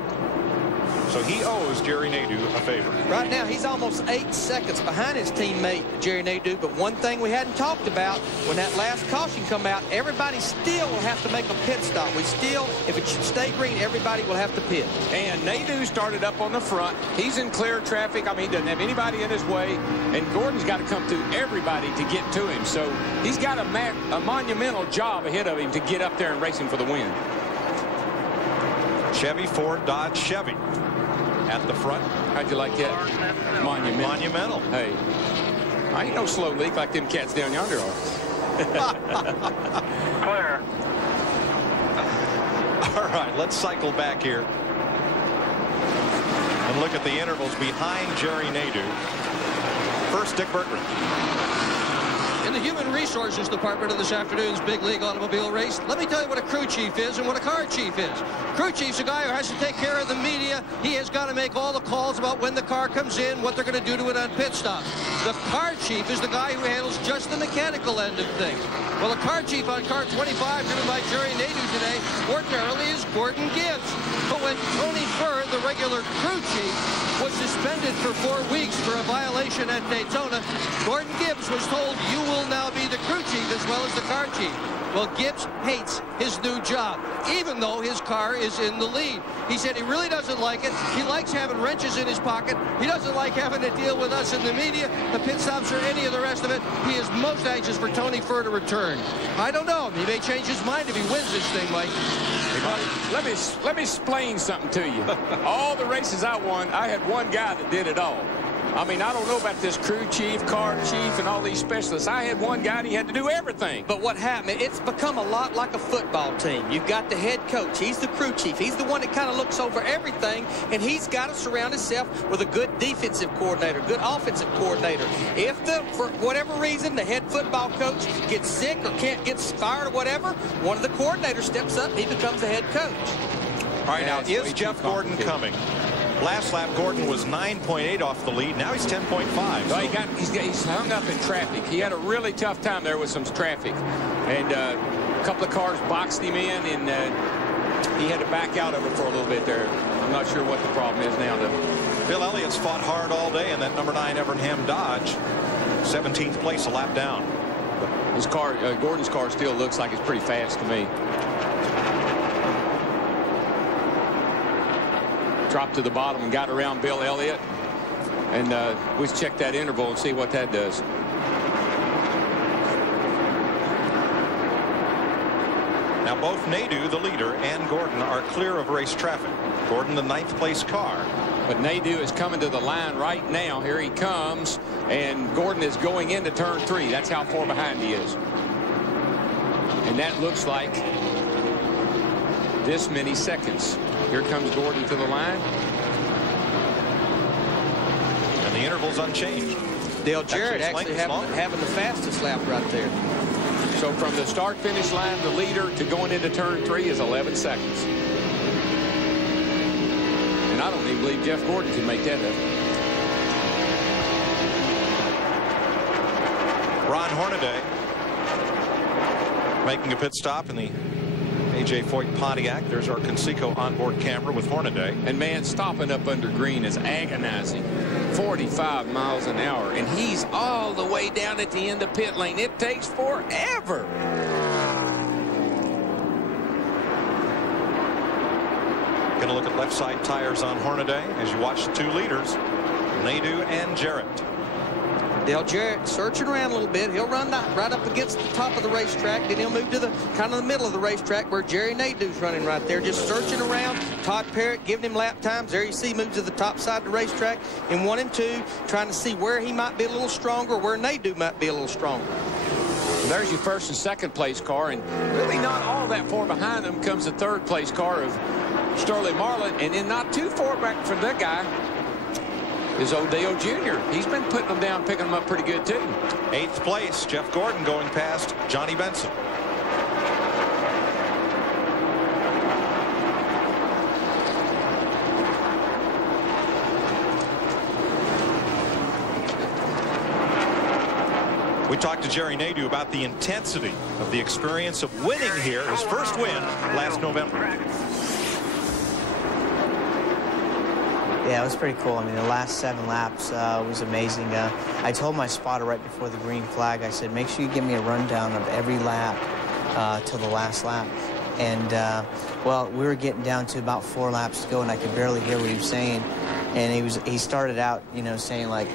So he owes Jerry Nadeau a favor. Right now, he's almost 8 seconds behind his teammate, Jerry Nadeau. But one thing we hadn't talked about, when that last caution come out, everybody still will have to make a pit stop. We still, if it should stay green, everybody will have to pit. And Nadeau started up on the front. He's in clear traffic. I mean, he doesn't have anybody in his way. And Gordon's got to come through everybody to get to him. So he's got a monumental job ahead of him to get up there and race him for the win. Chevy, Ford, Dodge, Chevy. At the front. How'd you like that? Monumental. Monumental. Hey, I ain't no slow leak like them cats down yonder are. Clear. All right, let's cycle back here and look at the intervals behind Jerry Nadeau. First, Dick Berggren. In the Human Resources Department of this afternoon's Big League Automobile Race, let me tell you what a crew chief is and what a car chief is. Crew chief's a guy who has to take care of the media. He has got to make all the calls about when the car comes in, what they're going to do to it on pit stop. The car chief is the guy who handles just the mechanical end of things. Well, the car chief on car 25, driven by Jerry Nadeau today, ordinarily is Gordon Gibbs. But when Tony Furr, the regular crew chief, was suspended for 4 weeks for a violation at Daytona, Gordon Gibbs was told, you will now be the crew chief as well as the car chief. Well, Gibbs hates his new job, even though his car is in the lead. He said he really doesn't like it. He likes having wrenches in his pocket. He doesn't like having to deal with us in the media, the pit stops, or any of the rest of it. He is most anxious for Tony Furr to return. I don't know. He may change his mind if he wins this thing, Mike. Let me explain something to you. All the races I won, I had one guy that did it all. I mean, I don't know about this crew chief, car chief, and all these specialists. I had one guy and he had to do everything. But what happened, it's become a lot like a football team. You've got the head coach. He's the crew chief. He's the one that kind of looks over everything, and he's got to surround himself with a good defensive coordinator, good offensive coordinator. If for whatever reason, the head football coach gets sick or gets fired or whatever, one of the coordinators steps up, he becomes the head coach. All right, now, is Jeff Gordon coming? Last lap, Gordon was 9.8 off the lead. Now he's 10.5. Well, he's hung up in traffic. He had a really tough time there with some traffic. And a couple of cars boxed him in, and he had to back out of it for a little bit there. I'm not sure what the problem is now, though. Bill Elliott's fought hard all day in that number 9 Evernham Dodge. 17th place, a lap down. His car, Gordon's car, still looks like it's pretty fast to me. Dropped to the bottom and got around Bill Elliott. And let's check that interval and see what that does. Now both Nadeau, the leader, and Gordon are clear of race traffic. Gordon, the 9th place car. But Nadeau is coming to the line right now. Here he comes. And Gordon is going into turn 3. That's how far behind he is. And that looks like this many seconds. Here comes Gordon to the line. And the interval's unchanged. Dale Jarrett actually having the fastest lap right there. So from the start-finish line, the leader to going into turn 3 is 11 seconds. And I don't even believe Jeff Gordon can make that up. Ron Hornaday making a pit stop in the A.J. Foyt Pontiac. There's our Conseco onboard camera with Hornaday. And man, stopping up under green is agonizing. 45 miles an hour, and he's all the way down at the end of pit lane. It takes forever. Going to look at left side tires on Hornaday as you watch the 2 leaders, Nadeau and Jarrett. Dale Jarrett searching around a little bit. He'll run right up against the top of the racetrack. Then he'll move to the kind of the middle of the racetrack where Jerry Nadeau's running right there, just searching around. Todd Parrott giving him lap times. There you see moves to the top side of the racetrack in 1 and 2, trying to see where he might be a little stronger, where Nadeau might be a little stronger. There's your 1st and 2nd place car, and really not all that far behind them comes the 3rd place car of Sterling Marlin, and then not too far back from that guy is O'Dale Jr. He's been putting them down, picking them up pretty good, too. 8th place, Jeff Gordon going past Johnny Benson. We talked to Jerry Nadeau about the intensity of the experience of winning here, his first win last November. Yeah, it was pretty cool. I mean, the last 7 laps was amazing. I told my spotter right before the green flag, I said, make sure you give me a rundown of every lap till the last lap. And, well, we were getting down to about 4 laps to go, and I could barely hear what he was saying. And he started out, you know, saying, like,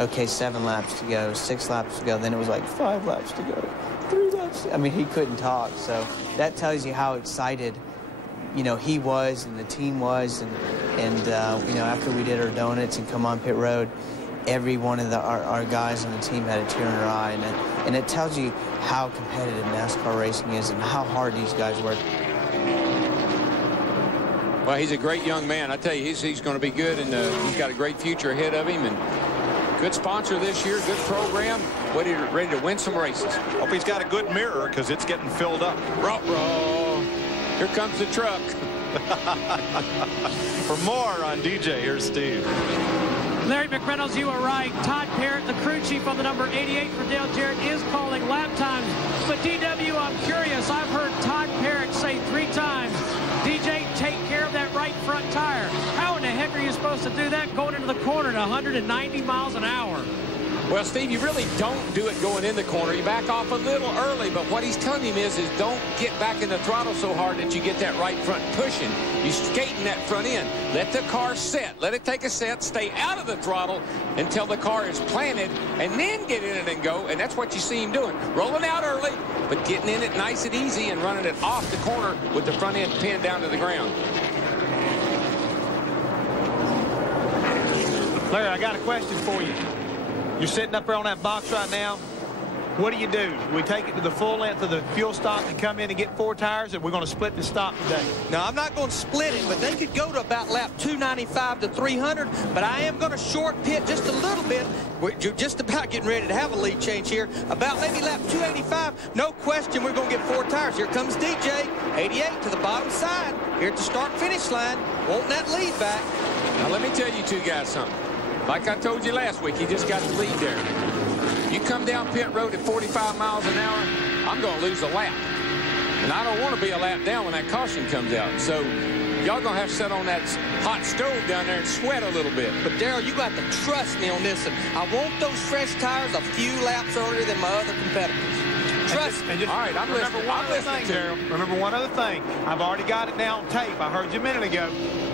okay, 7 laps to go, 6 laps to go. Then it was like 5 laps to go, 3 laps. I mean, he couldn't talk. So that tells you how excited, you know, he was and the team was. And you know, after we did our donuts and come on pit road, every one of our guys on the team had a tear in their eye. And it tells you how competitive NASCAR racing is and how hard these guys work. Well, he's a great young man. I tell you, he's going to be good, and he's got a great future ahead of him. And good sponsor this year, good program, ready to win some races. Hope he's got a good mirror because it's getting filled up. Ruh-roh. Here comes the truck. For more on DJ, here's Steve. Larry McReynolds, you are right. Todd Parrott, the crew chief on the number 88 for Dale Jarrett, is calling lap times. But DW, I'm curious. I've heard Todd Parrott say 3 times, DJ, take care of that right front tire. How in the heck are you supposed to do that going into the corner at 190 miles an hour? Well, Steve, you really don't do it going in the corner. You back off a little early, but what he's telling him is don't get back in the throttle so hard that you get that right front pushing. You skating that front end. Let the car set. Let it take a set. Stay out of the throttle until the car is planted, and then get in it and go. And that's what you see him doing. Rolling out early, but getting in it nice and easy and running it off the corner with the front end pinned down to the ground. Larry, I got a question for you. You're sitting up there on that box right now. What do? Do we take it to the full length of the fuel stop and come in and get 4 tires, or we're going to split the stop today? No, I'm not going to split it, but they could go to about lap 295 to 300, but I am going to short pit just a little bit. We're just about getting ready to have a lead change here. About maybe lap 285, no question, we're going to get 4 tires. Here comes DJ, 88 to the bottom side, here at the start-finish line, wanting that lead back. Now, let me tell you two guys something. Like I told you last week, he just got the lead there. You come down pit road at 45 miles an hour, I'm going to lose a lap. And I don't want to be a lap down when that caution comes out. So y'all going to have to sit on that hot stove down there and sweat a little bit. But, Darrell, you got to trust me on this. And I want those fresh tires a few laps earlier than my other competitors. Trust me. All right, I'm listening. One other thing, Darrell. Remember one other thing. I've already got it now on tape. I heard you a minute ago.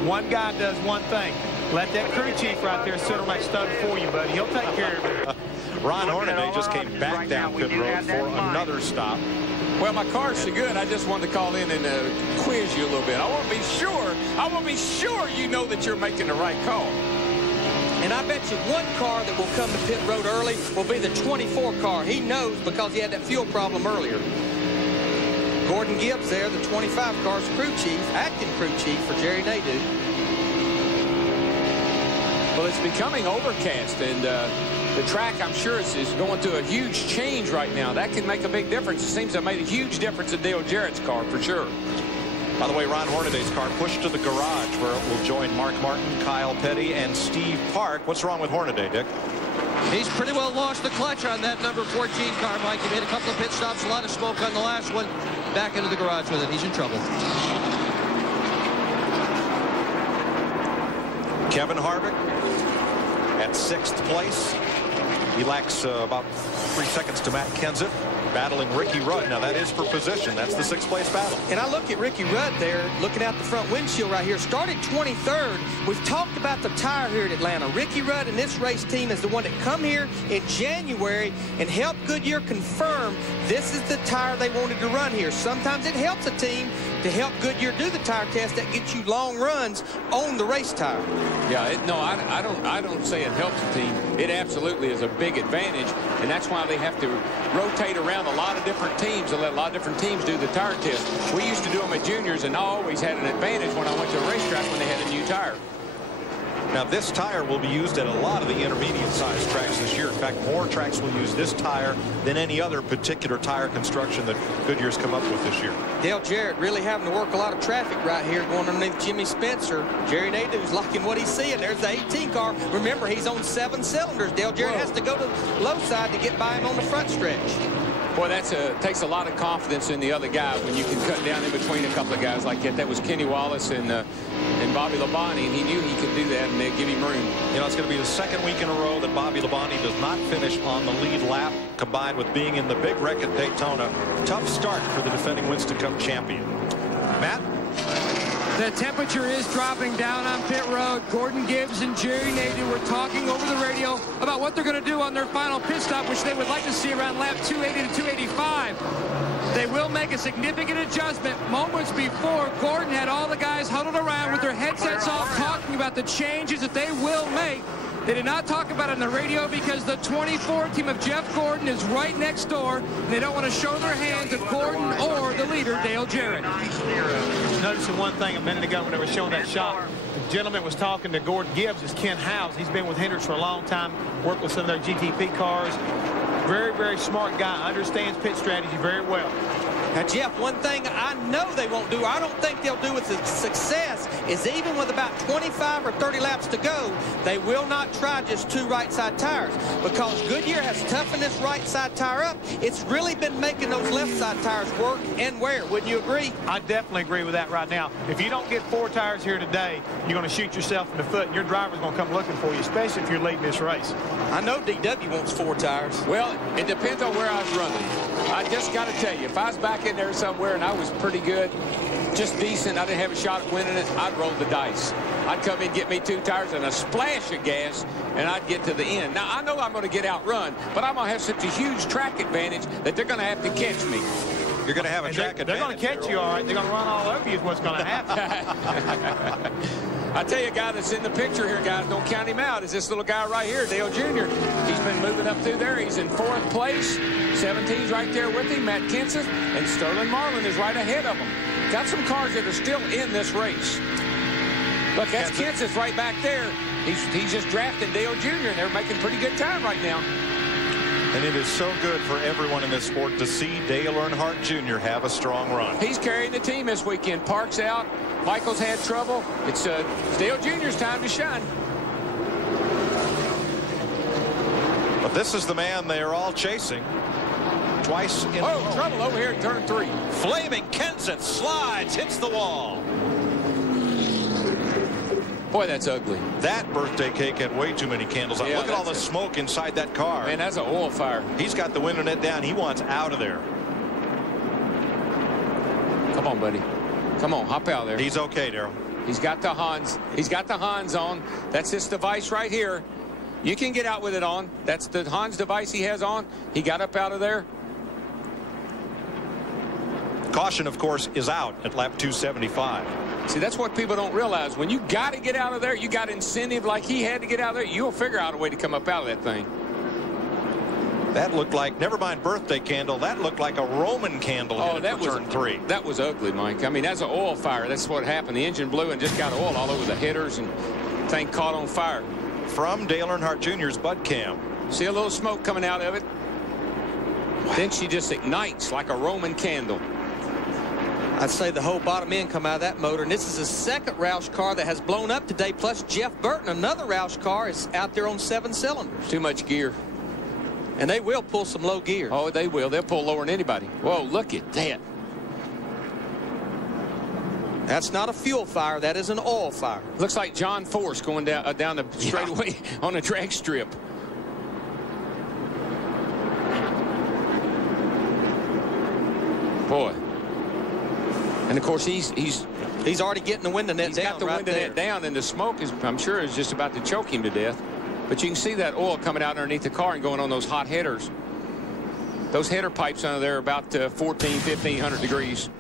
One guy does one thing. Let that crew chief right there sit on that stove for you, buddy. He'll take care of it. Ron Hornaday just came back down pit road for another stop. Well, my car's so good, I just wanted to call in and quiz you a little bit. I want to be sure you know that you're making the right call. And I bet you one car that will come to pit road early will be the 24 car. He knows because he had that fuel problem earlier. Gordon Gibbs there, the 25 car's crew chief, acting crew chief for Jerry Nadeau. Well, it's becoming overcast, and the track, I'm sure, is going through a huge change right now. That can make a big difference. It seems to have made a huge difference in Dale Jarrett's car, for sure. By the way, Ron Hornaday's car pushed to the garage where it will join Mark Martin, Kyle Petty, and Steve Park. What's wrong with Hornaday, Dick? He's pretty well lost the clutch on that number 14 car, Mike. He made a couple of pit stops, a lot of smoke on the last one. Back into the garage with it. He's in trouble. Kevin Harvick at 6th place. He lacks about 3 seconds to Matt Kenseth, battling Ricky Rudd. Now, that is for position. That's the 6th place battle. And I look at Ricky Rudd there, looking out the front windshield right here. Started 23rd. We've talked about the tire here at Atlanta. Ricky Rudd and this race team is the one that come here in January and helped Goodyear confirm this is the tire they wanted to run here. Sometimes it helps a team to help Goodyear do the tire test that gets you long runs on the race tire. Yeah, I don't say it helps the team. It absolutely is a big advantage, and that's why they have to rotate around a lot of different teams and let a lot of different teams do the tire test. We used to do them at juniors, and I always had an advantage when I went to a racetrack when they had a new tire. Now, this tire will be used at a lot of the intermediate-sized tracks this year. In fact, more tracks will use this tire than any other particular tire construction that Goodyear's come up with this year. Dale Jarrett really having to work a lot of traffic right here going underneath Jimmy Spencer. Jerry Nadeau's liking what he's seeing. There's the 18 car. Remember, he's on 7 cylinders. Dale Jarrett has to go to the low side to get by him on the front stretch. Boy, that takes a lot of confidence in the other guy when you can cut down in between a couple of guys like that. That was Kenny Wallace and Bobby Labonte, and he knew he could do that, and they'd give him room. You know, it's going to be the 2nd week in a row that Bobby Labonte does not finish on the lead lap, combined with being in the big wreck at Daytona. Tough start for the defending Winston Cup champion. Matt? The temperature is dropping down on pit road. Gordon Gibbs and Jerry Nadeau were talking over the radio about what they're going to do on their final pit stop, which they would like to see around lap 280 to 285. They will make a significant adjustment. Moments before, Gordon had all the guys huddled around with their headsets off, talking about the changes that they will make. They did not talk about it on the radio because the 24 team of Jeff Gordon is right next door, and they don't want to show their hand to Gordon or the leader, Dale Jarrett. Noticing one thing a minute ago when they were showing that shot. The gentleman was talking to Gordon Gibbs, is Ken Howes. He's been with Hendricks for a long time, worked with some of their GTP cars. Very, very smart guy, understands pit strategy very well. Now, Jeff, one thing I know they won't do, I don't think they'll do with success, is even with about 25 or 30 laps to go, they will not try just 2 right side tires, because Goodyear has toughened this right side tire up. It's really been making those left side tires work and wear. Wouldn't you agree? I definitely agree with that right now. If you don't get 4 tires here today, you're going to shoot yourself in the foot, and your driver's going to come looking for you, especially if you're leading this race. I know DW wants 4 tires. Well, it depends on where I was running. I just got to tell you, if I was back in there somewhere and I was pretty good, just decent, I didn't have a shot at winning it, I'd roll the dice. I'd come in, get me 2 tires and a splash of gas, and I'd get to the end. Now, I know I'm going to get outrun, but I'm going to have such a huge track advantage that they're going to have to catch me. You're going to have a track advantage. They're going to catch you, all right. They're going to run all over you is what's going to happen. I tell you, a guy that's in the picture here, guys, don't count him out, is this little guy right here, Dale Jr. He's been moving up through there. He's in 4th place. 17's right there with him, Matt Kenseth, and Sterling Marlin is right ahead of him. Got some cars that are still in this race. Look, that's Kenseth right back there. He's just drafting Dale Jr., and they're making pretty good time right now. And it is so good for everyone in this sport to see Dale Earnhardt Jr. have a strong run. He's carrying the team this weekend. Park's out. Michael's had trouble. It's Dale Jr.'s time to shine. But this is the man they are all chasing. Twice in trouble over here in turn 3. Flaming Kenseth slides, hits the wall. Boy, that's ugly. That birthday cake had way too many candles on. Yeah, look at all the smoke inside that car. Man, that's an oil fire. He's got the window net down. He wants out of there. Come on, buddy. Come on, hop out there. He's okay, Darrell. He's got the Hans. He's got the Hans on. That's this device right here. You can get out with it on. That's the Hans device he has on. He got up out of there. Caution, of course, is out at lap 275. See, that's what people don't realize. When you got to get out of there, you got incentive like he had to get out of there, you'll figure out a way to come up out of that thing. That looked like, never mind birthday candle, that looked like a Roman candle in turn 3. That was ugly, Mike. I mean, that's an oil fire. That's what happened. The engine blew and just got oil all over the headers, and the thing caught on fire. From Dale Earnhardt Jr.'s bud cam. See a little smoke coming out of it? Wow. Then she just ignites like a Roman candle. I'd say the whole bottom end come out of that motor, and this is the second Roush car that has blown up today, plus Jeff Burton, another Roush car, is out there on 7 cylinders. Too much gear. And they will pull some low gear. Oh, they will. They'll pull lower than anybody. Whoa, look at that. That's not a fuel fire. That is an oil fire. Looks like John Force going down the straightaway on a drag strip. Boy. And of course he's already getting the window net down. He's got the window net down, and the smoke is, I'm sure, is just about to choke him to death. But you can see that oil coming out underneath the car and going on those hot headers. Those header pipes under there are about 1,500 degrees.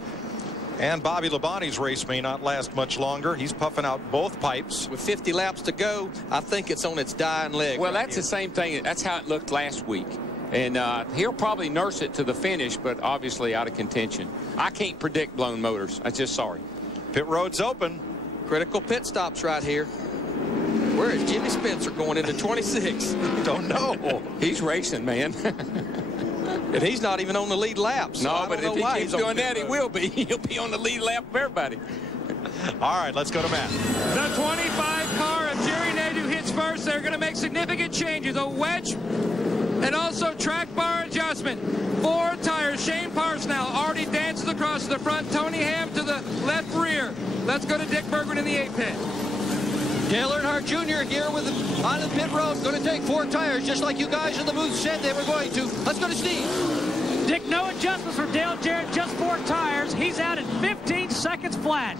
And Bobby Labonte's race may not last much longer. He's puffing out both pipes. With 50 laps to go, I think it's on its dying leg. Well, that's the same thing. That's how it looked last week. And he'll probably nurse it to the finish, but obviously out of contention. I can't predict blown motors. I'm just sorry. Pit road's open. Critical pit stops right here. Where is Jimmy Spencer going into 26? Don't know. He's racing, man. And he's not even on the lead lap. So no, but if he keeps doing that, he will be. He'll be on the lead lap of everybody. All right, let's go to Matt. The 25 car of Jerry Nadeau hits first. They're going to make significant changes. A wedge and also track bar adjustment. 4 tires. Shane Parsnell already dances across to the front. Tony Ham to the left rear. Let's go to Dick Berggren in the 8 pit. Dale Earnhardt Jr. here on the pit road, going to take 4 tires, just like you guys in the booth said they were going to. Let's go to Steve. Dick, no adjustments for Dale Jarrett, just 4 tires. He's out at 15 seconds flat.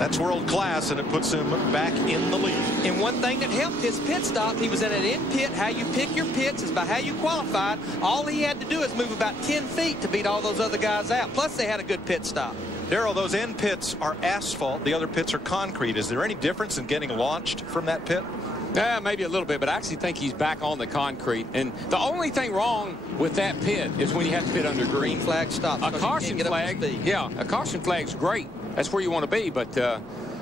That's world class, and it puts him back in the lead. And one thing that helped his pit stop, he was in an in pit. How you pick your pits is by how you qualified. All he had to do is move about 10 feet to beat all those other guys out. Plus, they had a good pit stop. Darrell, those end pits are asphalt. The other pits are concrete. Is there any difference in getting launched from that pit? Maybe a little bit, but I actually think he's back on the concrete. And the only thing wrong with that pit is when you have to pit under green flag stops. A caution flag, yeah, a caution flag's great. That's where you want to be, but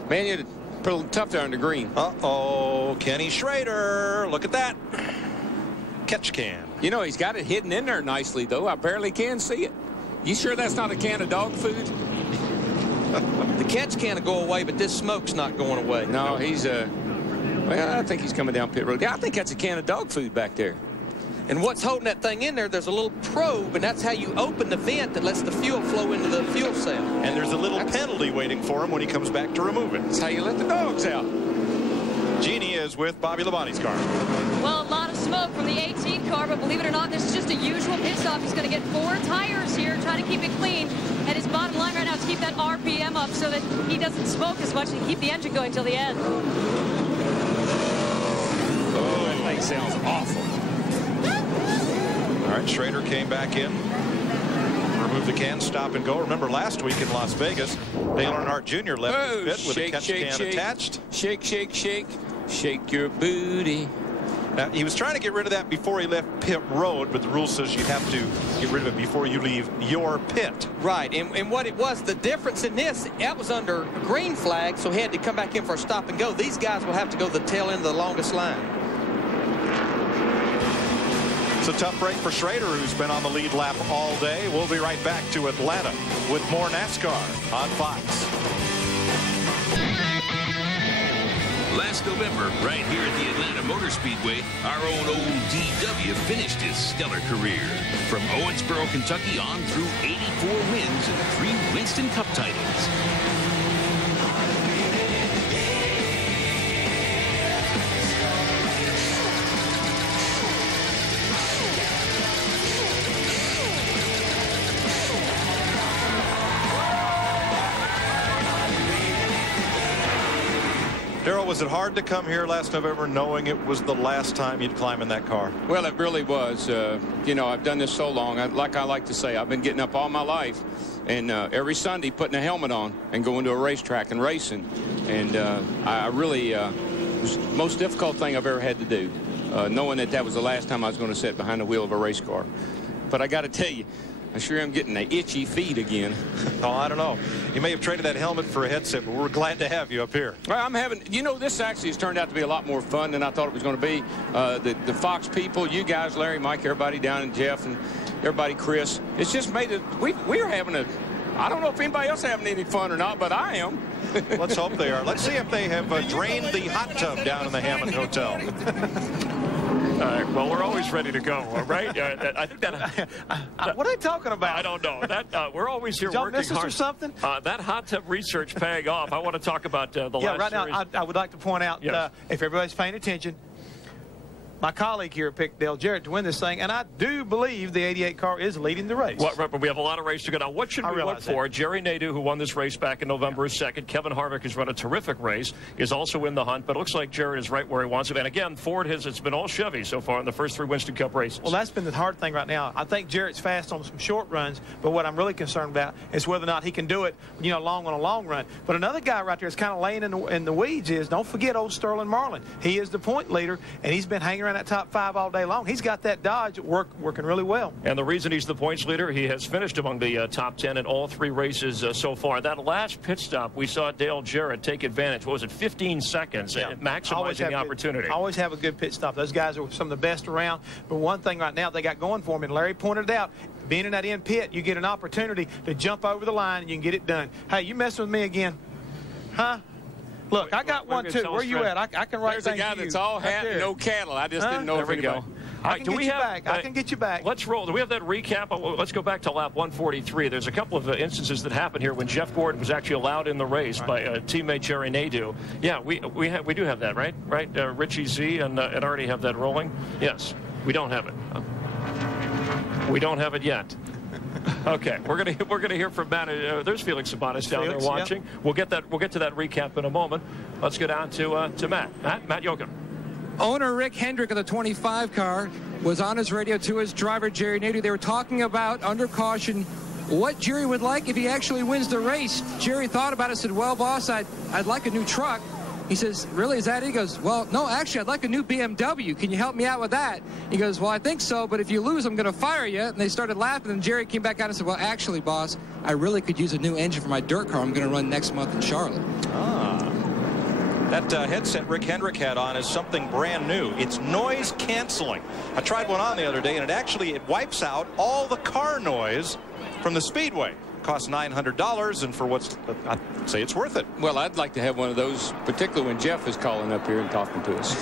man, you're pretty tough there under green. Uh-oh, Kenny Schrader, look at that. Catch can. You know, he's got it hidden in there nicely, though. I barely can see it. You sure that's not a can of dog food? The catch can go away, but this smoke's not going away. No, he's well, I think he's coming down pit road. Yeah, I think that's a can of dog food back there. And what's holding that thing in there, there's a little probe, and that's how you open the vent that lets the fuel flow into the fuel cell. And there's a little penalty waiting for him when he comes back to remove it. That's how you let the dogs out. Jeannie is with Bobby Labonte's car. Well, a lot of smoke from the 18 car, but believe it or not, this is just a usual pit stop. He's going to get 4 tires here, trying to keep it clean. And his bottom line right now is keep that RPM up so that he doesn't smoke as much and keep the engine going till the end. Oh, that thing sounds awful. All right, Schrader came back in. Remove the can, stop and go. Remember last week in Las Vegas, Dale Earnhardt Jr. left his pit with a catch can attached. Shake, shake, shake. Shake your booty. Now, he was trying to get rid of that before he left pit road, but the rule says you have to get rid of it before you leave your pit. Right, and what it was, the difference in this, that was under a green flag, so he had to come back in for a stop and go. These guys will have to go the tail end of the longest line. It's a tough break for Schrader, who's been on the lead lap all day. We'll be right back to Atlanta with more NASCAR on Fox. Last November, right here at the Atlanta Motor Speedway, our own old DW finished his stellar career. From Owensboro, Kentucky on through 84 wins and 3 Winston Cup titles. Darrell, was it hard to come here last November knowing it was the last time you'd climb in that car? Well, it really was. You know, I've done this so long. Like I like to say, I've been getting up all my life and every Sunday putting a helmet on and going to a racetrack and racing. And I really, it was the most difficult thing I've ever had to do, knowing that that was the last time I was going to sit behind the wheel of a race car. But I got to tell you, I sure am getting the itchy feet again. Oh, I don't know. You may have traded that helmet for a headset, but we're glad to have you up here. Well, I'm having, you know, this actually has turned out to be a lot more fun than I thought it was going to be. The Fox people, you guys, Larry, Mike, everybody down, and Jeff, and everybody, Chris, it's just made it, we're having a, I don't know if anybody else having any fun or not, but I am. Let's hope they are. Let's see if they have drained the hot tub down in the Hammond Hotel. All right, well, we're always ready to go, right? I think that... what are they talking about? I don't know. That we're always here Did y'all working miss us hard. or something? That hot tub research paying off. I want to talk about the last right series. now, I would like to point out, Yes. if everybody's paying attention, my colleague here picked Dale Jarrett to win this thing, and I do believe the 88 car is leading the race. Well, but we have a lot of race to go. Now, what should we look for? Jerry Nadeau, who won this race back in November, is second. Kevin Harvick has run a terrific race, is also in the hunt, but it looks like Jarrett is right where he wants to be. And again, Ford it's been all Chevy so far in the first 3 Winston Cup races. Well, that's been the hard thing right now. I think Jarrett's fast on some short runs, but what I'm really concerned about is whether or not he can do it, you know, long on a long run. But another guy right there is kind of laying in the weeds is, don't forget old Sterling Marlin. He is the point leader, and he's been hanging around that top 5 all day long. He's got that Dodge working really well. And the reason he's the points leader, he has finished among the top 10 in all 3 races so far. That last pit stop, we saw Dale Jarrett take advantage. What was it, 15 seconds, maximizing the opportunity. Always have a good pit stop. Those guys are some of the best around. But one thing right now they got going for them, and Larry pointed it out, being in that end pit, you get an opportunity to jump over the line and you can get it done. Hey, you messing with me again? Huh? Look, I got one too. Where you at? I can write. There's a guy that's all hat and no cattle. I just didn't know if we go. I can get you back. I can get you back. Let's roll. Do we have that recap? Let's go back to lap 143. There's a couple of instances that happened here when Jeff Gordon was actually allowed in the race by teammate Jerry Nadeau. Yeah, we do have that, right? Right, Richie Z and already have that rolling. Yes, we don't have it. We don't have it yet. Okay, we're gonna hear from Matt. There's Felix Sabates down there watching. Yeah. We'll get to that recap in a moment. Let's go down to Matt. Matt Yoakum. Owner Rick Hendrick of the 25 car was on his radio to his driver Jerry Nadeau. They were talking about under caution what Jerry would like if he actually wins the race. Jerry thought about it, said, "Well, boss, I'd like a new truck." He says, "Really, is that it?" He goes, "Well, no, actually, I'd like a new BMW. Can you help me out with that?" He goes, "Well, I think so, but if you lose, I'm going to fire you." And they started laughing, and Jerry came back out and said, "Well, actually, boss, I really could use a new engine for my dirt car I'm going to run next month in Charlotte." That headset Rick Hendrick had on is something brand new. It's noise canceling. I tried one on the other day, and it wipes out all the car noise from the speedway. Costs $900, and for what's, I'd say it's worth it. Well, I'd like to have one of those, particularly when Jeff is calling up here and talking to us.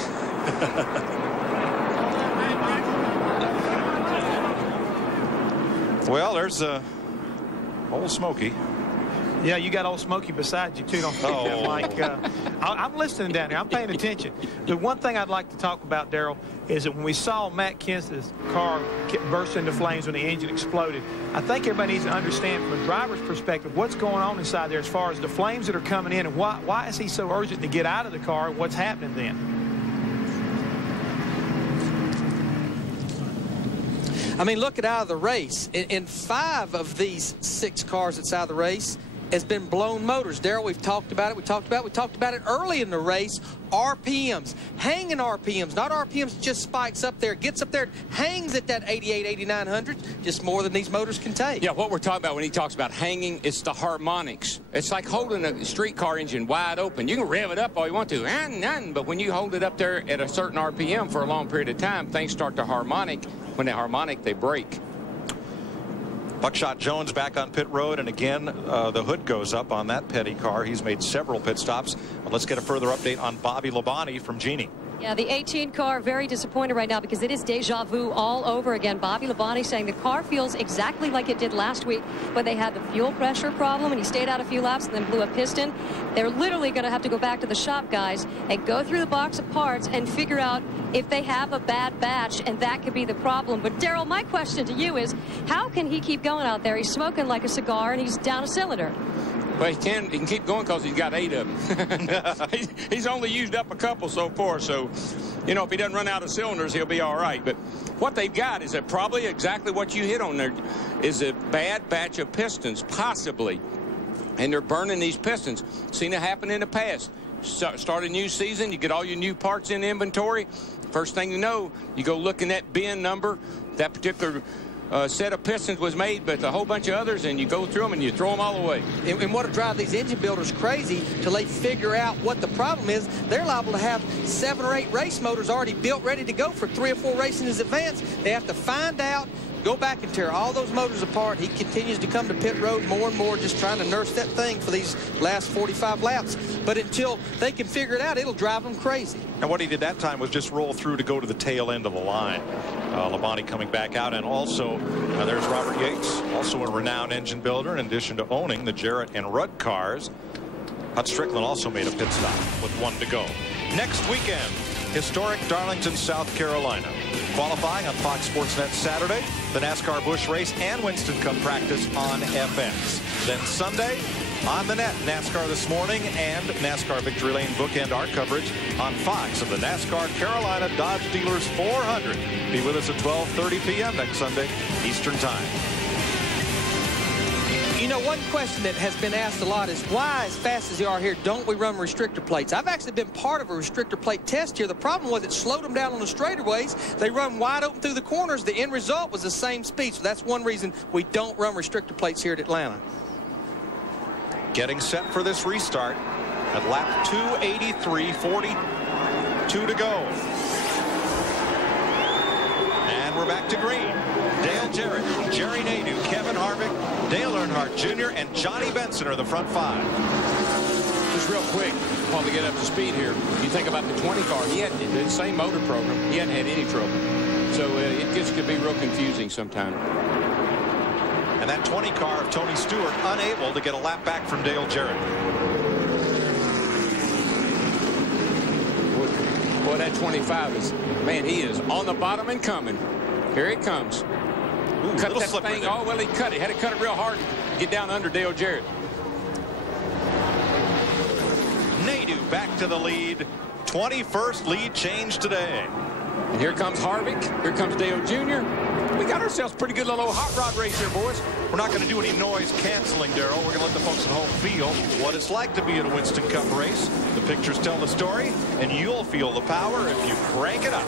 Well, there's old Smokey. Yeah, you got old Smokey beside you, too. Don't forget that, Mike. I'm listening down here. I'm paying attention. The one thing I'd like to talk about, Darrell, is that when we saw Matt Kenseth's car burst into flames when the engine exploded, I think everybody needs to understand from a driver's perspective what's going on inside there as far as the flames that are coming in and why is he so urgent to get out of the car and what's happening then. I mean, look at out of the race. In 5 of these 6 cars that's out of the race has been blown motors. Darrell, we've talked about it. We talked about it early in the race. RPMs, hanging RPMs, not RPMs just spikes up there, gets up there, hangs at that 88, 8900, just more than these motors can take. Yeah, what we're talking about when he talks about hanging, it's the harmonics. It's like holding a streetcar engine wide open. You can rev it up all you want to, but when you hold it up there at a certain RPM for a long period of time, things start to harmonic. When they harmonic, they break. Buckshot Jones back on pit road, and again the hood goes up on that Petty car. He's made several pit stops. But let's get a further update on Bobby Labonte from Genie. Yeah, the 18 car very disappointed right now because it is deja vu all over again. Bobby Labonte saying the car feels exactly like it did last week when they had the fuel pressure problem and he stayed out a few laps and then blew a piston. They're literally going to have to go back to the shop, guys, and go through the box of parts and figure out if they have a bad batch, and that could be the problem. But Darrell, my question to you is, how can he keep going out there? He's smoking like a cigar and he's down a cylinder. Well, he can keep going because he's got 8 of them. he's only used up a couple so far, so, you know, if he doesn't run out of cylinders, he'll be all right. But what they've got is probably exactly what you hit on there, is a bad batch of pistons, possibly. And they're burning these pistons. Seen it happen in the past. Start a new season, you get all your new parts in inventory. First thing you know, you go look in that bin number, that particular set of pistons was made, but a whole bunch of others, and you go through them and you throw them all away. And what will drive these engine builders crazy till they figure out what the problem is, they're liable to have 7 or 8 race motors already built, ready to go for 3 or 4 races in advance. They have to find out, go back and tear all those motors apart. He continues to come to pit road more and more, just trying to nurse that thing for these last 45 laps. But until they can figure it out, it'll drive them crazy. And what he did that time was just roll through to go to the tail end of the line. Labonte coming back out, and also there's Robert Yates, also a renowned engine builder, in addition to owning the Jarrett and Rudd cars. Hut Strickland also made a pit stop with 1 to go. Next weekend, historic Darlington, South Carolina. Qualifying on Fox Sports Net Saturday, the NASCAR Busch Race and Winston Cup practice on FX. Then Sunday, on the net, NASCAR This Morning and NASCAR Victory Lane bookend our coverage on Fox of the NASCAR Carolina Dodge Dealers 400. Be with us at 12:30 p.m. next Sunday, Eastern Time. You know, one question that has been asked a lot is, why, as fast as you are here, don't we run restrictor plates? I've actually been part of a restrictor plate test here. The problem was it slowed them down on the straightaways. They run wide open through the corners. The end result was the same speed. So that's one reason we don't run restrictor plates here at Atlanta. Getting set for this restart at lap 283, 42 to go. And we're back to green. Dale Jarrett, Jerry Nadeau, Kevin Harvick, Dale Earnhardt Jr., and Johnny Benson are the front 5. Just real quick, while we get up to speed here, you think about the 20 car, he had the same motor program. He hadn't had any trouble. So it just could be real confusing sometimes. And that 20 car of Tony Stewart unable to get a lap back from Dale Jarrett. Boy, that 25 is, man, he is on the bottom and coming. Here it comes. Ooh, cut that thing. Oh, well, he cut it. Had to cut it real hard to get down under Dale Jarrett. Nadeau back to the lead. 21st lead change today. And here comes Harvick. Here comes Dale Jr. We got ourselves a pretty good little hot rod race here, boys. We're not going to do any noise canceling, Darrell. We're going to let the folks at home feel what it's like to be at a Winston Cup race. The pictures tell the story, and you'll feel the power if you crank it up.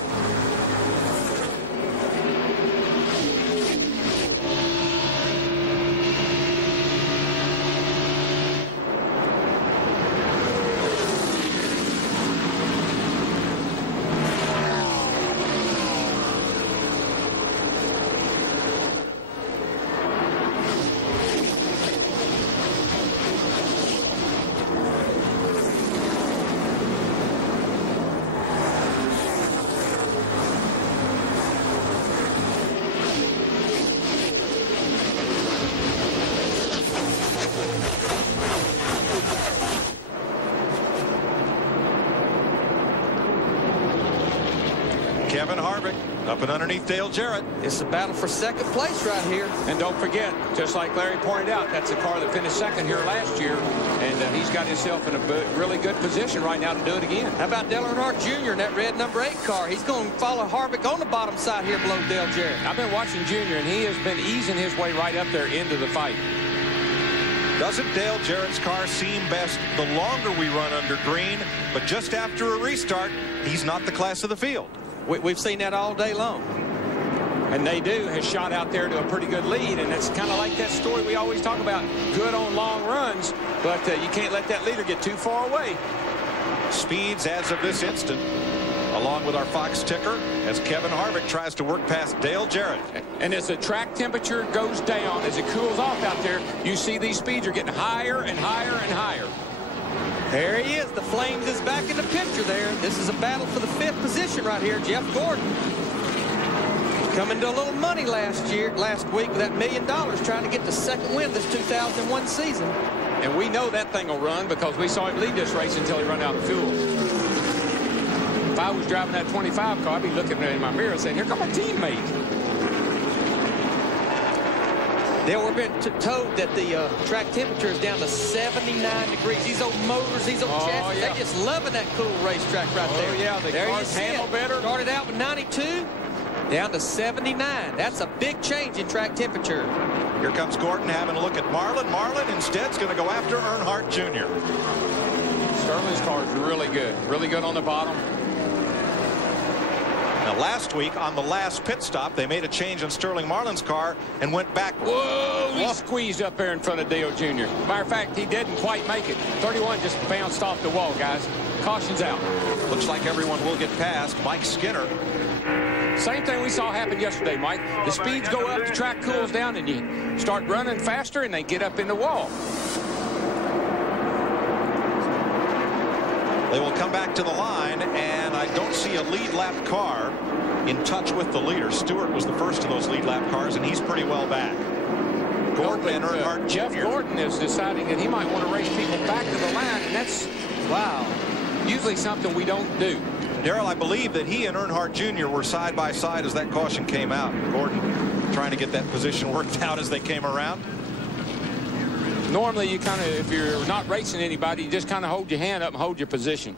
Kevin Harvick up and underneath Dale Jarrett. It's a battle for second place right here. And don't forget, just like Larry pointed out, that's a car that finished second here last year, and he's got himself in a really good position right now to do it again. How about Dale Earnhardt Jr. in that red number 8 car? He's going to follow Harvick on the bottom side here below Dale Jarrett. I've been watching Jr., and he has been easing his way right up there into the fight. Doesn't Dale Jarrett's car seem best the longer we run under green, but just after a restart, he's not the class of the field. We've seen that all day long. And Nadeau has shot out there to a pretty good lead, and it's kind of like that story we always talk about, good on long runs, but you can't let that leader get too far away. Speeds as of this instant along with our Fox ticker, as Kevin Harvick tries to work past Dale Jarrett. And as the track temperature goes down, as it cools off out there, you see these speeds are getting higher and higher and higher. There he is. The Flames is back in the picture there. This is a battle for the 5th position right here. Jeff Gordon coming to a little money last week with that $1 million trying to get the 2nd win this 2001 season. And we know that thing will run because we saw him lead this race until he ran out of fuel. If I was driving that 25 car, I'd be looking in my mirror saying, here come my teammate. Dale, we've been told that the track temperature is down to 79 degrees. These old motors, these old chassis, they're just loving that cool racetrack right there. Oh, yeah, the cars handle better. Started out with 92, down to 79. That's a big change in track temperature. Here comes Gordon having a look at Marlin. Marlin instead is going to go after Earnhardt Jr. Sterling's car is really good on the bottom. Now, last week on the last pit stop, they made a change in Sterling Marlin's car and went backwards. Whoa, he squeezed up there in front of Dale Jr. Matter of fact, he didn't quite make it. 31 just bounced off the wall, guys. Caution's out. Looks like everyone will get past Mike Skinner. Same thing we saw happen yesterday, Mike. The speeds go up, the track cools down, and you start running faster, and they get up in the wall. They will come back to the line, and I don't see a lead lap car in touch with the leader. Stewart was the first of those lead lap cars, and he's pretty well back. Gordon and Earnhardt Jr. Jeff Gordon is deciding that he might want to race people back to the line, and that's, wow, usually something we don't do. Darrell, I believe that he and Earnhardt Jr. were side by side as that caution came out. Gordon trying to get that position worked out as they came around. Normally, you kind of, if you're not racing anybody, you just kind of hold your hand up and hold your position.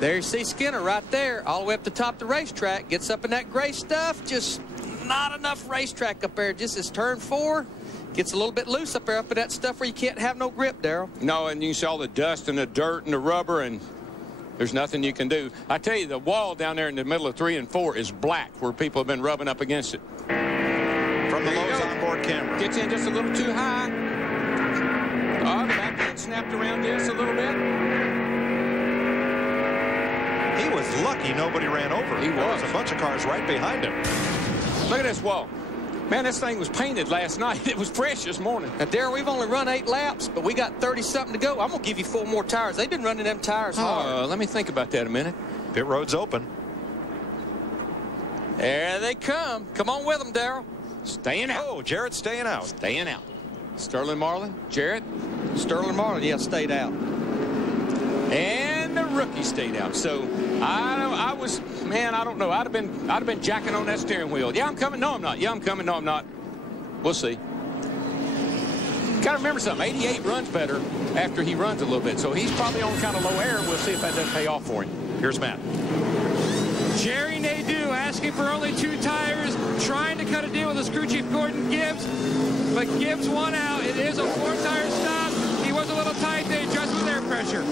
There you see Skinner right there, all the way up the top of the racetrack. Gets up in that gray stuff. Just not enough racetrack up there. Just as turn 4. Gets a little bit loose up there, up in that stuff where you can't have no grip, Darrell. No, and you see all the dust and the dirt and the rubber, and there's nothing you can do. I tell you, the wall down there in the middle of 3 and 4 is black, where people have been rubbing up against it. From the Lowe's onboard camera. Gets in just a little too high. Oh, the back end snapped around just a little bit. He was lucky nobody ran over him. There was a bunch of cars right behind him. Look at this wall. Man, this thing was painted last night. It was fresh this morning. Now, Darrell, we've only run 8 laps, but we got 30-something to go. I'm going to give you 4 more tires. They've been running them tires hard. Let me think about that a minute. Pit road's open. There they come. Come on with them, Darrell. Staying out. Oh, Jarrett's staying out. Staying out. Sterling Marlin, Jarrett. Sterling Marlin, yeah, stayed out. And the rookie stayed out. So I was, man, I don't know. I'd have been jacking on that steering wheel. Yeah, I'm coming. No, I'm not. Yeah, I'm coming. No, I'm not. We'll see. Got to remember something. 88 runs better after he runs a little bit. So he's probably on kind of low air. We'll see if that doesn't pay off for him. Here's Matt. Jerry Nadeau asking for only 2 tires, trying to cut a deal with his crew chief Gordon Gibbs, but Gibbs won out. It is a 4-tire stop. He was a little tight. They adjust with air pressure.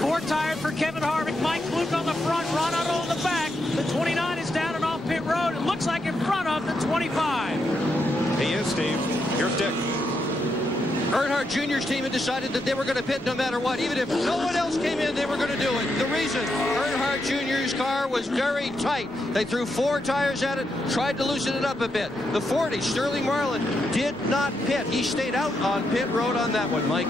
4 tires for Kevin Harvick. Mike Fluke on the front, Ronaldo on the back. The 29 is down and off pit road. It looks like in front of the 25. He is, Steve. Here's Dick. Earnhardt Jr.'s team had decided that they were going to pit no matter what. Even if no one else came in, they were going to do it. The reason, Earnhardt Jr.'s car was very tight. They threw 4 tires at it, tried to loosen it up a bit. The 40, Sterling Marlin, did not pit. He stayed out on pit road on that one, Mike.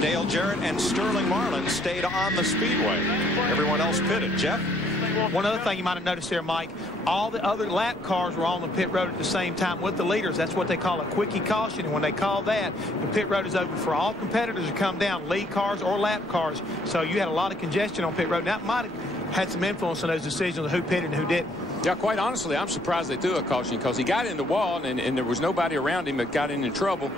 Dale Jarrett and Sterling Marlin stayed on the speedway. Everyone else pitted. Jeff? One other thing you might have noticed there, Mike, all the other lap cars were on the pit road at the same time with the leaders. That's what they call a quickie caution. And when they call that, the pit road is open for all competitors to come down, lead cars or lap cars. So you had a lot of congestion on pit road. That might have had some influence on those decisions of who pitted and who didn't. Yeah, quite honestly, I'm surprised they threw a caution because he got in the wall and there was nobody around him that got into trouble.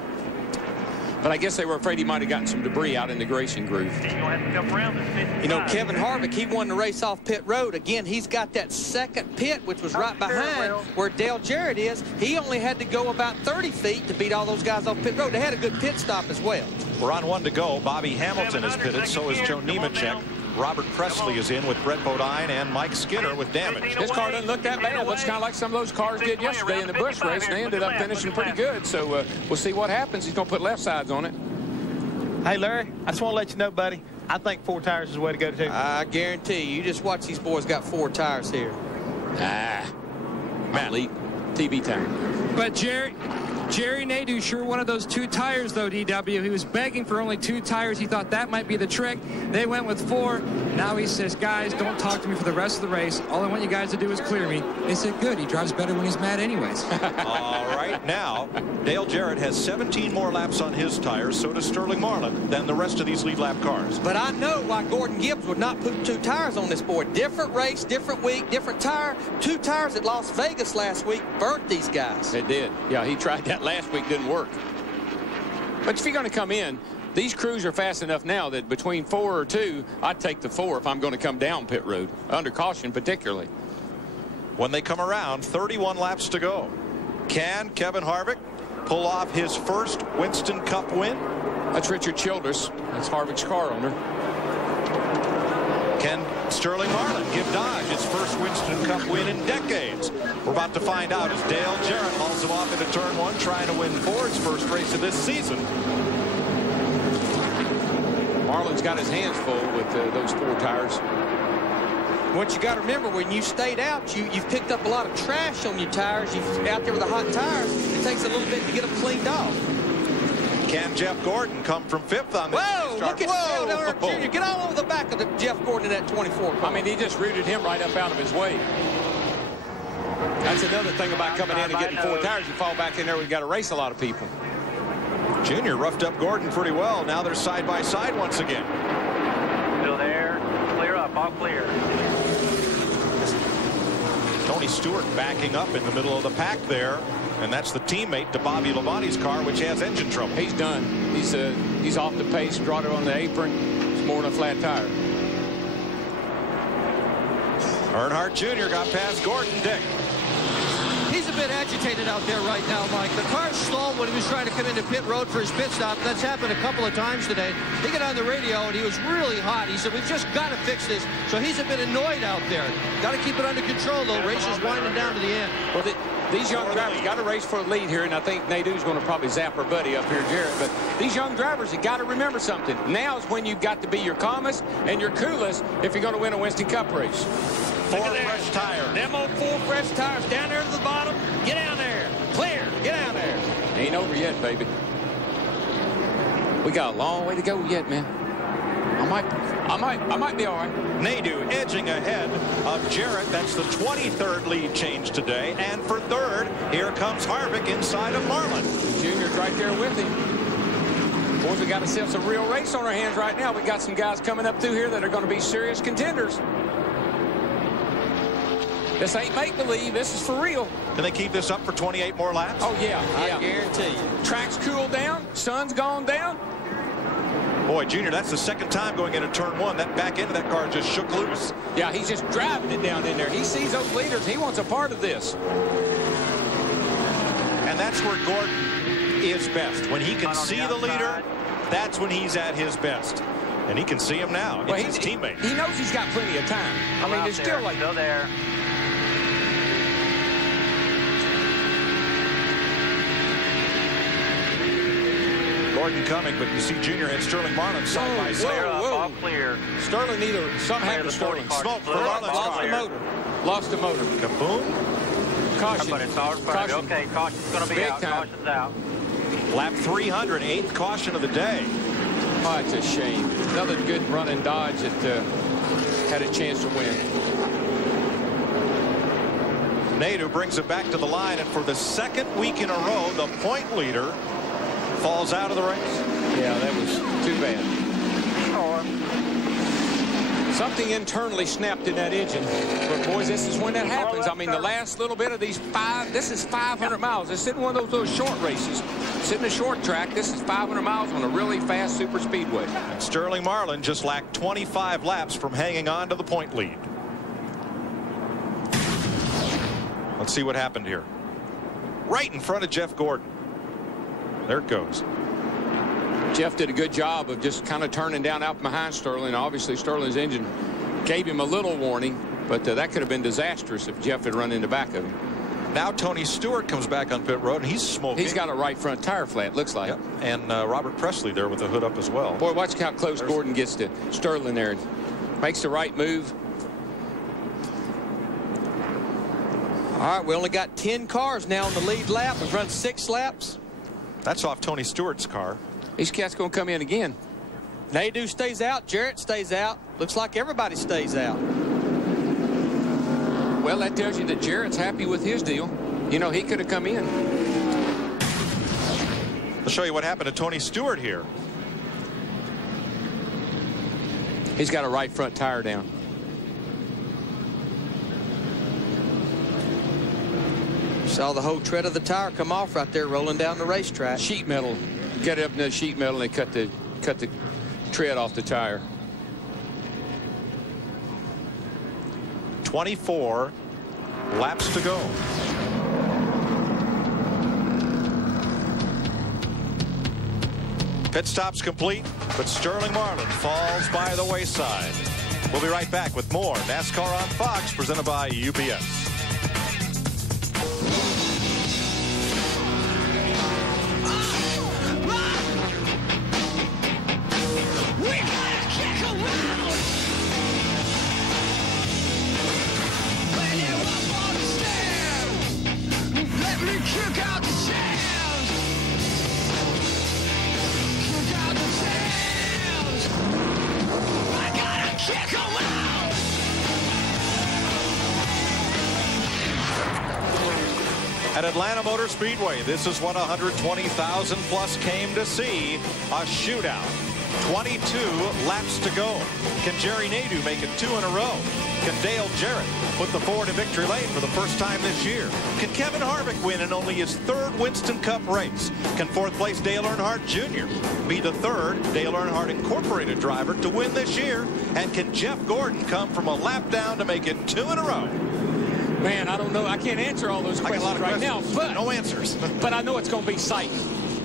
But I guess they were afraid he might have gotten some debris out in the racing groove. You know, Kevin Harvick, he won the race off pit road. Again, he's got that second pit, which was right behind where Dale Jarrett is. He only had to go about 30 feet to beat all those guys off pit road. They had a good pit stop as well. We're on 1 to go. Bobby Hamilton is pitted, so is Joe Nemechek. Robert Presley is in with Brett Bodine and Mike Skinner with damage. This car doesn't look that bad. It looks kind of like some of those cars did yesterday in the Busch race, and they ended up finishing pretty good. So we'll see what happens. He's going to put left sides on it. Hey, Larry, I just want to let you know, buddy, I think 4 tires is the way to go, too. I guarantee you just watch these boys got 4 tires here. Matt Lee, TV time. But Jerry Nadeau, sure one of those 2 tires, though, DW. He was begging for only 2 tires. He thought that might be the trick. They went with 4. Now he says, guys, don't talk to me for the rest of the race. All I want you guys to do is clear me. They said, good. He drives better when he's mad anyways. All right, now, Dale Jarrett has 17 more laps on his tires. So does Sterling Marlin than the rest of these lead lap cars. But I know why Gordon Gibbs would not put 2 tires on this boy. Different race, different week, different tire. 2 tires at Las Vegas last week burnt these guys. It did. Yeah, he tried that last week, didn't work. But if you're going to come in, these crews are fast enough now that between 4 or 2, I'd take the 4 if I'm going to come down pit road, under caution particularly. When they come around, 31 laps to go. Can Kevin Harvick pull off his first Winston Cup win? That's Richard Childress. That's Harvick's car owner. Can Sterling Marlin give Dodge his first Winston Cup win in decades? We're about to find out as Dale Jarrett hauls him off into turn 1, trying to win Ford's first race of this season. Marlin's got his hands full with those 4 tires. What you got to remember, when you stayed out, you've picked up a lot of trash on your tires. You're out there with the hot tires. It takes a little bit to get them cleaned off. Can Jeff Gordon come from 5th on this? Whoa, look at Dale Jr. Get all over the back of the Jeff Gordon in that 24 car. I mean, he just rooted him right up out of his way. That's another thing about coming in and getting 4 tires. You fall back in there, we've got to race a lot of people. Junior roughed up Gordon pretty well. Now they're side by side once again. Still there. Clear up. All clear. Tony Stewart backing up in the middle of the pack there. And that's the teammate to Bobby Labonte's car, which has engine trouble. He's done. He's off the pace, brought it on the apron. It's more than a flat tire. Earnhardt Jr. got past Gordon. Dick. He's a bit agitated out there right now, Mike. The car stalled when he was trying to come into pit road for his pit stop. That's happened a couple of times today. He got on the radio, and he was really hot. He said, we've just got to fix this. So he's a bit annoyed out there. Got to keep it under control, though. Race is winding down to the end. Well, these young drivers got to race for a lead here, and I think Nadeau's going to probably zap her buddy up here, Jarrett. But these young drivers have got to remember something. Now is when you've got to be your calmest and your coolest if you're going to win a Winston Cup race. 4 fresh tires. Them old 4 fresh tires down there to the bottom. Get down there. Clear. Get down there. Ain't over yet, baby. We got a long way to go yet, man. I might be all right. Nadeau edging ahead of Jarrett. That's the 23rd lead change today. And for 3rd, here comes Harvick inside of Marlin. Junior's right there with him. Boys, we got ourselves a real race on our hands right now. We got some guys coming up through here that are going to be serious contenders. This ain't make-believe. This is for real. Can they keep this up for 28 more laps? Oh, yeah. I guarantee you. Track's cooled down. Sun's gone down. Boy, Junior, that's the 2nd time going into turn 1. That back end of that car just shook loose. Yeah, he's just driving it down in there. He sees those leaders. He wants a part of this. And that's where Gordon is best. When he can see the leader, that's when he's at his best. And he can see him now. It's his teammate. He knows he's got plenty of time. I mean, there's still like... Still there. Gordon coming, but you see Junior and Sterling Marlin side by side. All clear. Sterling something happened to Sterling. Smoke for Marlin's car. Lost the motor. Kaboom. Caution. Caution. Okay, caution's going to be Big out. time. Caution's out. Lap 300, 8th caution of the day. Oh, it's a shame. Another good running Dodge that had a chance to win. Nadeau brings it back to the line, and for the 2nd week in a row, the point leader falls out of the race. Yeah, that was too bad. Something internally snapped in that engine. But, boys, this is when that happens. I mean, the last little bit of these this is 500 miles. This isn't one of those short races. It's in a short track. This is 500 miles on a really fast super speedway. And Sterling Marlin just lacked 25 laps from hanging on to the point lead. Let's see what happened here. Right in front of Jeff Gordon. There it goes. Jeff did a good job of just kind of turning down out behind Sterling. Obviously, Sterling's engine gave him a little warning, but that could have been disastrous if Jeff had run in the back of him. Now Tony Stewart comes back on pit road, and he's smoking. He's got a right front tire flat, looks like. Yep. And Robert Presley there with the hood up as well. Boy, watch how close Gordon gets to Sterling there. Makes the right move. All right, we only got 10 cars now on the lead lap. We've run 6 laps. That's off Tony Stewart's car. These cats going to come in again. Nadeau stays out. Jarrett stays out. Looks like everybody stays out. Well, that tells you that Jarrett's happy with his deal. You know, he could have come in. I'll show you what happened to Tony Stewart here. He's got a right front tire down. Saw the whole tread of the tire come off right there rolling down the racetrack. Sheet metal. Get up in the sheet metal and cut the tread off the tire. 24 laps to go. Pit stop's complete, but Sterling Marlin falls by the wayside. We'll be right back with more NASCAR on Fox, presented by UPS. At Atlanta Motor Speedway, this is what 120,000 plus came to see, a shootout. 22 laps to go. Can Jerry Nadeau make it 2 in a row? Can Dale Jarrett put the Ford in victory lane for the first time this year? Can Kevin Harvick win in only his 3rd Winston Cup race? Can 4th place Dale Earnhardt Jr. be the 3rd Dale Earnhardt Incorporated driver to win this year? And can Jeff Gordon come from a lap down to make it 2 in a row? Man, I don't know. I can't answer all those questions right now, but no answers. But I know it's going to be sighting.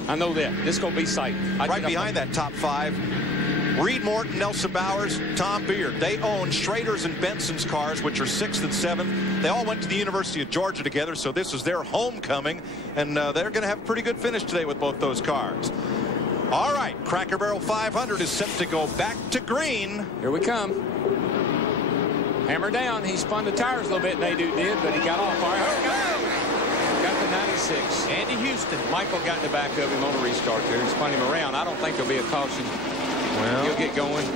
I know that. It's going to be sighting. Right behind that top 5, Reed Morton, Nelson Bowers, Tom Beard. They own Schrader's and Benson's cars, which are 6th and 7th. They all went to the University of Georgia together, so this is their homecoming, and they're going to have a pretty good finish today with both those cars. All right, Cracker Barrel 500 is set to go back to green. Here we come. Hammer down. He spun the tires a little bit, Nadeau did, but he got off. All right, got the 96. Andy Houston. Michael got in the back of him on a restart there and spun him around. I don't think there'll be a caution. Well, he'll get going.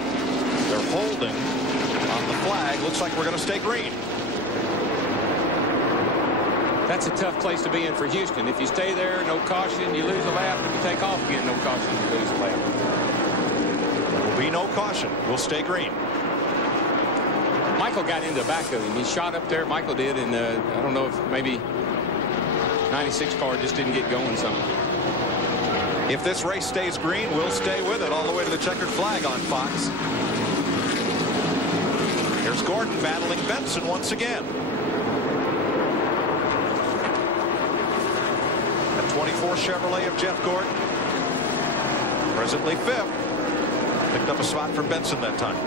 They're holding on the flag. Looks like we're going to stay green. That's a tough place to be in for Houston. If you stay there, no caution, you lose a lap. If you take off again, no caution, you lose a lap. There will be no caution. We'll stay green. Michael got into the back of him. He shot up there. Michael did, and I don't know if maybe 96 car just didn't get going something. If this race stays green, we'll stay with it all the way to the checkered flag on Fox. Here's Gordon battling Benson once again. At 24 Chevrolet of Jeff Gordon. Presently 5th. Picked up a spot for Benson that time.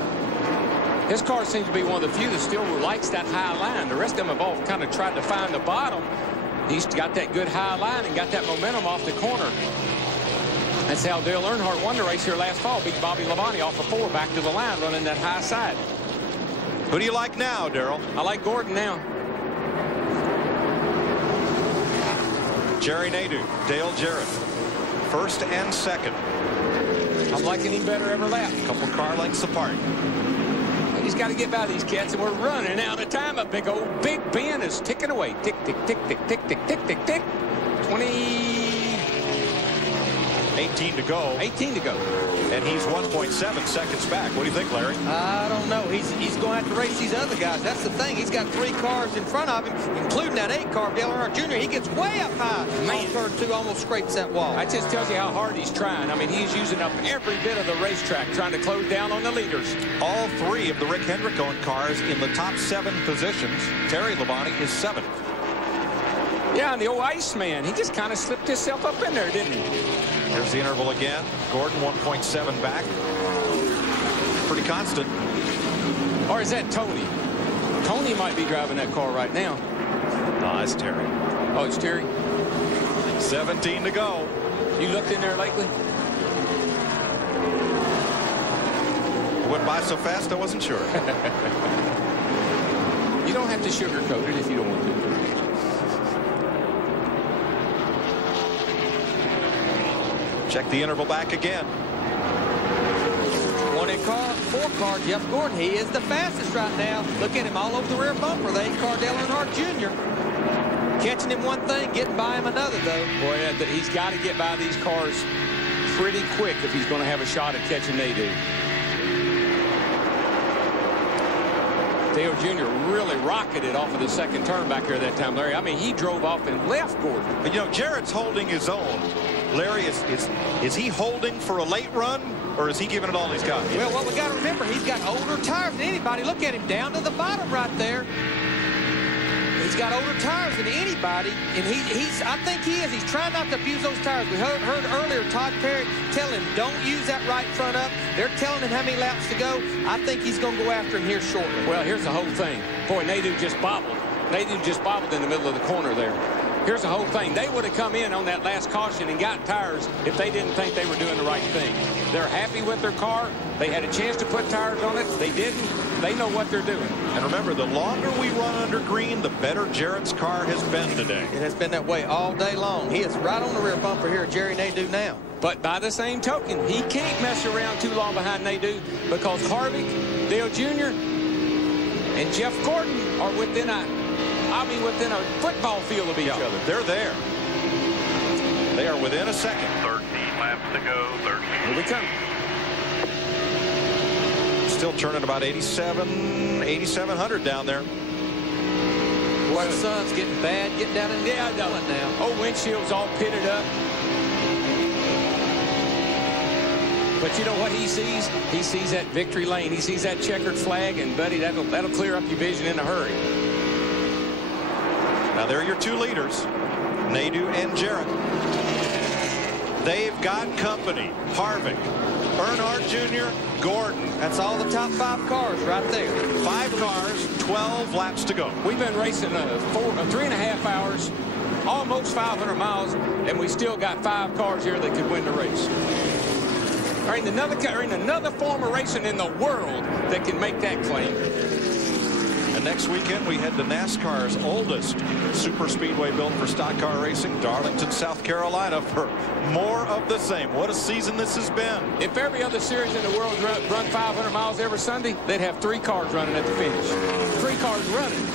His car seems to be one of the few that still likes that high line. The rest of them have all kind of tried to find the bottom. He's got that good high line and got that momentum off the corner. That's how Dale Earnhardt won the race here last fall. Beat Bobby Labonte off of 4 back to the line running that high side. Who do you like now, Darrell? I like Gordon now. Jerry Nadeau, Dale Jarrett, 1st and 2nd. I'm liking him better every lap. A couple car lengths apart. He's got to get by these cats, and we're running out of time. A big old Big Ben is ticking away. Tick, tick, tick, tick, tick, tick, tick, tick, tick. 18 to go. 18 to go. And he's 1.7 seconds back. What do you think, Larry? I don't know. He's going to have to race these other guys. That's the thing. He's got 3 cars in front of him, including that 8 car, Dale Earnhardt Jr. He gets way up high. Man. Turn 2 almost scrapes that wall. That just tells you how hard he's trying. I mean, he's using up every bit of the racetrack, trying to close down on the leaders. All 3 of the Rick Hendrick-owned cars in the top 7 positions. Terry Labonte is 7th. Yeah, and the old Iceman, he just kind of slipped himself up in there, didn't he? Here's the interval again. Gordon 1.7 back. Pretty constant. Or is that Tony? Tony might be driving that car right now. No, it's Terry. Oh, it's Terry. 17 to go. You looked in there lately? It went by so fast I wasn't sure. You don't have to sugarcoat it if you don't want to. Check the interval back again. Four car, Jeff Gordon. He is the fastest right now. Look at him all over the rear bumper. The 8-car Dale Earnhardt Jr. Catching him one thing, getting by him another, though. Boy, he's got to get by these cars pretty quick if he's going to have a shot at catching Nadeau. Dale Jr. really rocketed off of the second turn back there that time, Larry. I mean, he drove off and left Gordon. But, you know, Jarrett's holding his own. Larry, is he holding for a late run, or is he giving it all he's got? Well, what we got to remember, he's got older tires than anybody. Look at him down to the bottom right there. He's got older tires than anybody, and I think he is. He's trying not to abuse those tires. We heard earlier Todd Perry tell him, don't use that right front up. They're telling him how many laps to go. I think he's going to go after him here shortly. Well, here's the whole thing. Boy, Nadeau just bobbled. Nadeau just bobbled in the middle of the corner there. Here's the whole thing. They would have come in on that last caution and got tires if they didn't think they were doing the right thing. They're happy with their car. They had a chance to put tires on it. They didn't. They know what they're doing. And remember, the longer we run under green, the better Jarrett's car has been today. It has been that way all day long. He is right on the rear bumper here at Jerry Nadeau now. But by the same token, he can't mess around too long behind Nadeau because Harvick, Dale Jr., and Jeff Gordon are within a football field of each other. They're there. They are within a second. 13 laps to go. 13. Here we come. Still turning about 8,700 down there. Boy, the sun's getting bad, getting down in the now. Oh, windshield's all pitted up. But you know what he sees? He sees that victory lane. He sees that checkered flag, and buddy, that'll clear up your vision in a hurry. Now there are your two leaders, Nadeau and Jarrett. They've got company. Harvick, Earnhardt Jr., Gordon. That's all the top 5 cars right there. 5 cars, 12 laps to go. We've been racing 3.5 hours, almost 500 miles, and we still got 5 cars here that could win the race. There ain't another form of racing in the world that can make that claim. And next weekend, we head to NASCAR's oldest super speedway built for stock car racing, Darlington, South Carolina, for more of the same. What a season this has been. If every other series in the world run 500 miles every Sunday, they'd have 3 cars running at the finish. 3 cars running.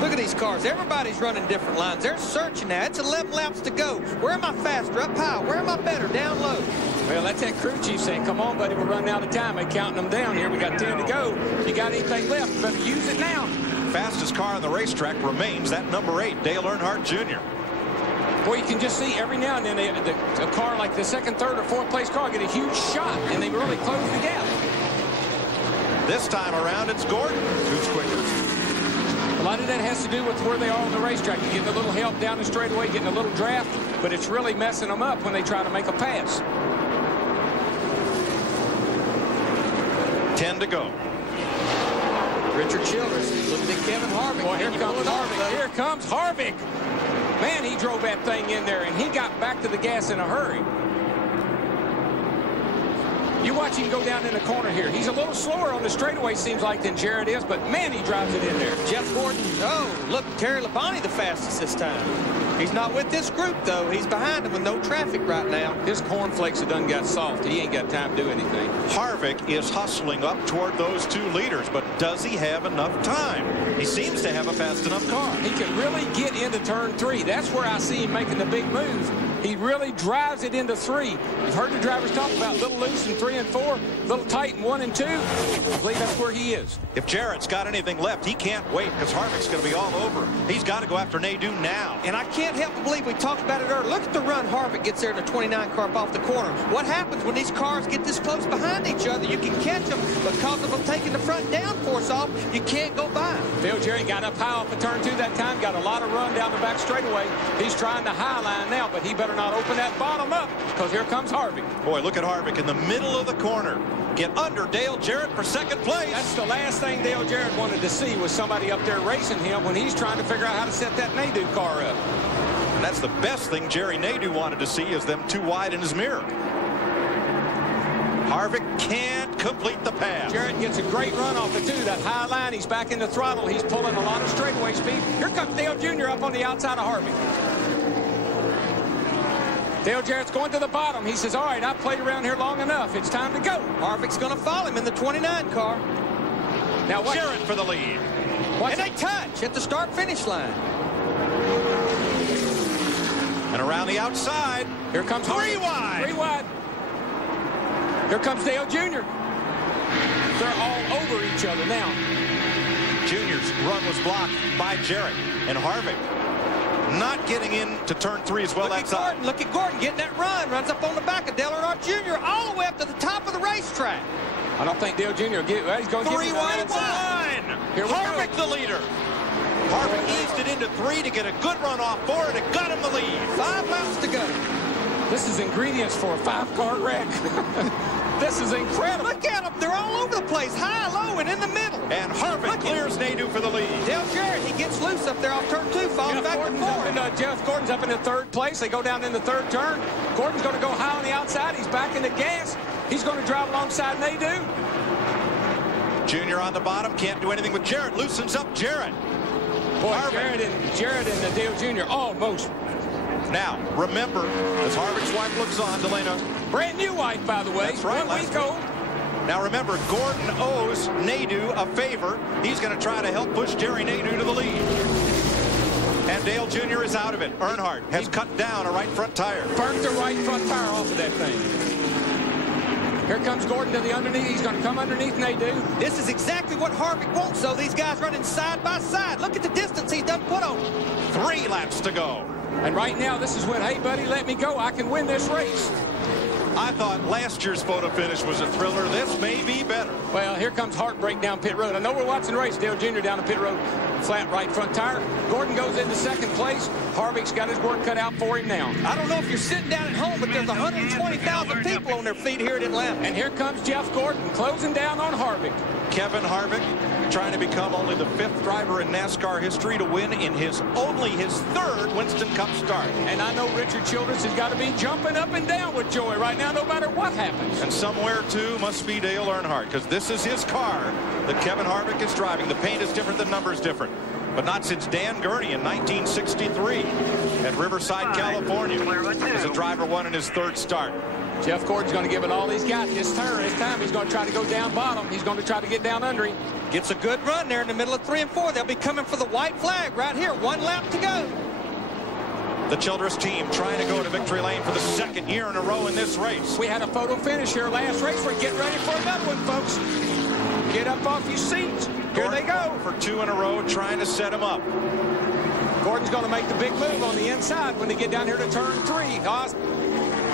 Look at these cars. Everybody's running different lines. They're searching now. It's 11 laps to go. Where am I faster? Up high. Where am I better? Down low. Well, that's that crew chief saying, come on, buddy, we're running out of time. They're counting them down here. We got 10 to go. You got anything left? Better use it now. Fastest car on the racetrack remains that number 8, Dale Earnhardt Jr. Boy, you can just see every now and then a car like the 2nd, 3rd, or 4th place car get a huge shot, and they really close the gap. This time around, it's Gordon who's quicker. A lot of that has to do with where they are on the racetrack. You're getting a little help down the straightaway, getting a little draft, but it's really messing them up when they try to make a pass. 10 to go. Richard Childress looking at Kevin Harvick. Boy, here comes Harvick. Here comes Harvick. Man, he drove that thing in there, and he got back to the gas in a hurry. You watch him go down in the corner here. He's a little slower on the straightaway, seems like, than Jarrett is, but man, he drives it in there. Jeff Gordon, oh, look, Terry Labonte the fastest this time. He's not with this group, though. He's behind him with no traffic right now. His cornflakes have done got soft. He ain't got time to do anything. Harvick is hustling up toward those 2 leaders, but does he have enough time? He seems to have a fast enough car. He can really get into turn 3. That's where I see him making the big move. He really drives it into 3. You've heard the drivers talk about a little loose in 3 and 4, a little tight in 1 and 2. I believe that's where he is. If Jarrett's got anything left, he can't wait because Harvick's going to be all over him. He's got to go after Nadeau now. And I can't help but believe we talked about it earlier. Look at the run Harvick gets there in the 29 car off the corner. What happens when these cars get this close behind each other? You can catch them because of them taking the front downforce off. You can't go by them. Dale Jarrett got up high off of turn 2 that time, got a lot of run down the back straightaway. He's trying the high line now, but he better better not open that bottom up, because here comes Harvick. Boy, look at Harvick in the middle of the corner. Get under Dale Jarrett for second place. That's the last thing Dale Jarrett wanted to see, was somebody up there racing him when he's trying to figure out how to set that Nadeau car up. And that's the best thing Jerry Nadeau wanted to see, is them too wide in his mirror. Harvick can't complete the pass. Jarrett gets a great run off the two. That high line, he's back in the throttle. He's pulling a lot of straightaway speed. Here comes Dale Jr. up on the outside of Harvick. Dale Jarrett's going to the bottom. He says, all right, I've played around here long enough. It's time to go. Harvick's going to follow him in the 29 car. Now Jarrett for the lead. And they touch at the start-finish line. And around the outside. Here comes Harvick. 3 wide. 3 wide. Here comes Dale Jr. They're all over each other now. Junior's run was blocked by Jarrett. And Harvick not getting into turn 3 as well that side. Look at Gordon getting that run. Runs up on the back of Dale Earnhardt Jr. all the way up to the top of the racetrack. I don't think Dale Jr. will get. Well, he's going to get 3 wide line. Harvick the leader. Harvick eased it into 3 to get a good run off 4, and it got him the lead. 5 laps to go. This is ingredients for a 5-car wreck. This is incredible. Look at them. They're all over the place. High, low, and in the middle. And Harvick clears Nadeau for the lead. Dale Jarrett, he gets loose up there off turn 2, falls back to 4. Jeff Gordon's up in the 3rd place. They go down in the 3rd turn. Gordon's going to go high on the outside. He's back in the gas. He's going to drive alongside Nadeau. Junior on the bottom. Can't do anything with Jarrett. Loosens up Jarrett. Boy, Jarrett and Dale Jr. almost. Now, remember, as Harvick's wife looks on, Delana. Brand new wife, by the way. That's right. 1 week old. Now, remember, Gordon owes Nadeau a favor. He's going to try to help push Jerry Nadeau to the lead. And Dale Jr. is out of it. Earnhardt has cut down a right front tire. Burnt the right front tire off of that thing. Here comes Gordon to the underneath. He's going to come underneath Nadeau. This is exactly what Harvick wants, though. These guys running side by side. Look at the distance he's done put on. 3 laps to go. And right now, this is when, hey, buddy, let me go. I can win this race. I thought last year's photo finish was a thriller. This may be better. Well, here comes heartbreak down pit road. I know we're watching the race. Dale Jr. down the pit road. Flat right front tire. Gordon goes into 2nd place. Harvick's got his work cut out for him now. I don't know if you're sitting down at home, but there's 120,000 people on their feet here at Atlanta. And here comes Jeff Gordon closing down on Harvick. Kevin Harvick trying to become only the 5th driver in NASCAR history to win in only his 3rd Winston Cup start. And I know Richard Childress has got to be jumping up and down with joy right now, no matter what happens. And somewhere, too, must be Dale Earnhardt, because this is his car that Kevin Harvick is driving. The paint is different, the number is different. But not since Dan Gurney in 1963 at Riverside, California, as a driver won in his 3rd start. Jeff Gordon's going to give it all he's got this turn. This time he's going to try to go down bottom. He's going to try to get down under him. Gets a good run there in the middle of 3 and 4. They'll be coming for the white flag right here. 1 lap to go. The Childress team trying to go to victory lane for the 2nd year in a row in this race. We had a photo finish here last race. We're getting ready for another one, folks. Get up off your seats. Here they go. For 2 in a row, trying to set him up. Gordon's going to make the big move on the inside when they get down here to turn 3.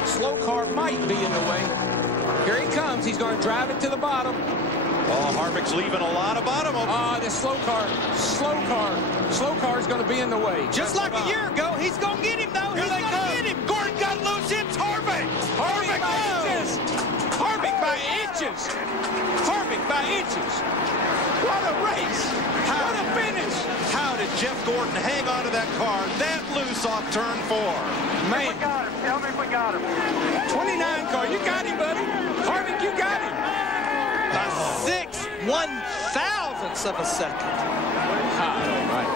Slow car might be in the way. Here he comes. He's going to drive it to the bottom. Oh, Harvick's leaving a lot of bottom open. This slow car is going to be in the way. Just like a year ago, he's going to get him, though. He's going to get him. Gordon got loose. It's Harvick. Harvick by inches. Harvick by inches. Harvick by inches. What a race. What a finish. How did Jeff Gordon hang on to that car that loose off turn 4? Man. We got him. Tell me if we got him. 29 car. You got him, buddy. Harvick, you got him. A 6/1000th of a second. Right.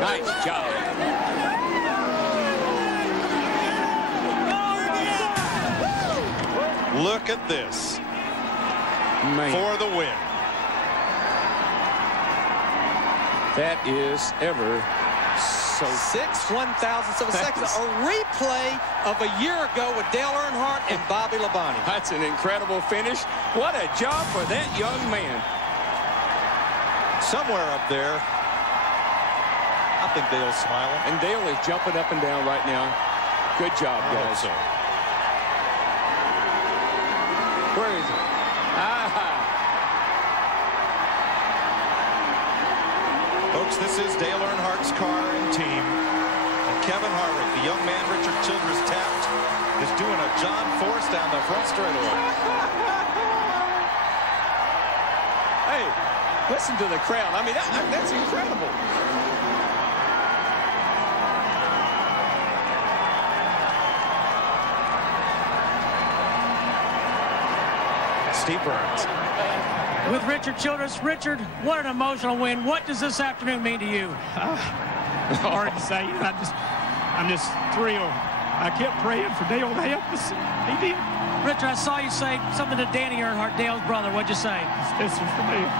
Nice job. Look at this. Man. For the win. That is ever so 6/1000th of a second. A replay of a year ago with Dale Earnhardt and Bobby Labonte. That's an incredible finish. What a job for that young man. Somewhere up there, I think Dale's smiling. And Dale is jumping up and down right now. Good job, guys. Where is it? Folks, this is Dale Earnhardt's car and team. And Kevin Harvick, the young man Richard Childress tapped, is doing a John Force down the front straightaway. Hey, listen to the crowd. I mean, that's incredible. Steve Burns. With Richard Childress. Richard, what an emotional win. What does this afternoon mean to you? Hard to say. I'm just thrilled. I kept praying for Dale to help us. He did. Richard, I saw you say something to Danny Earnhardt, Dale's brother. What'd you say? This is for Dale.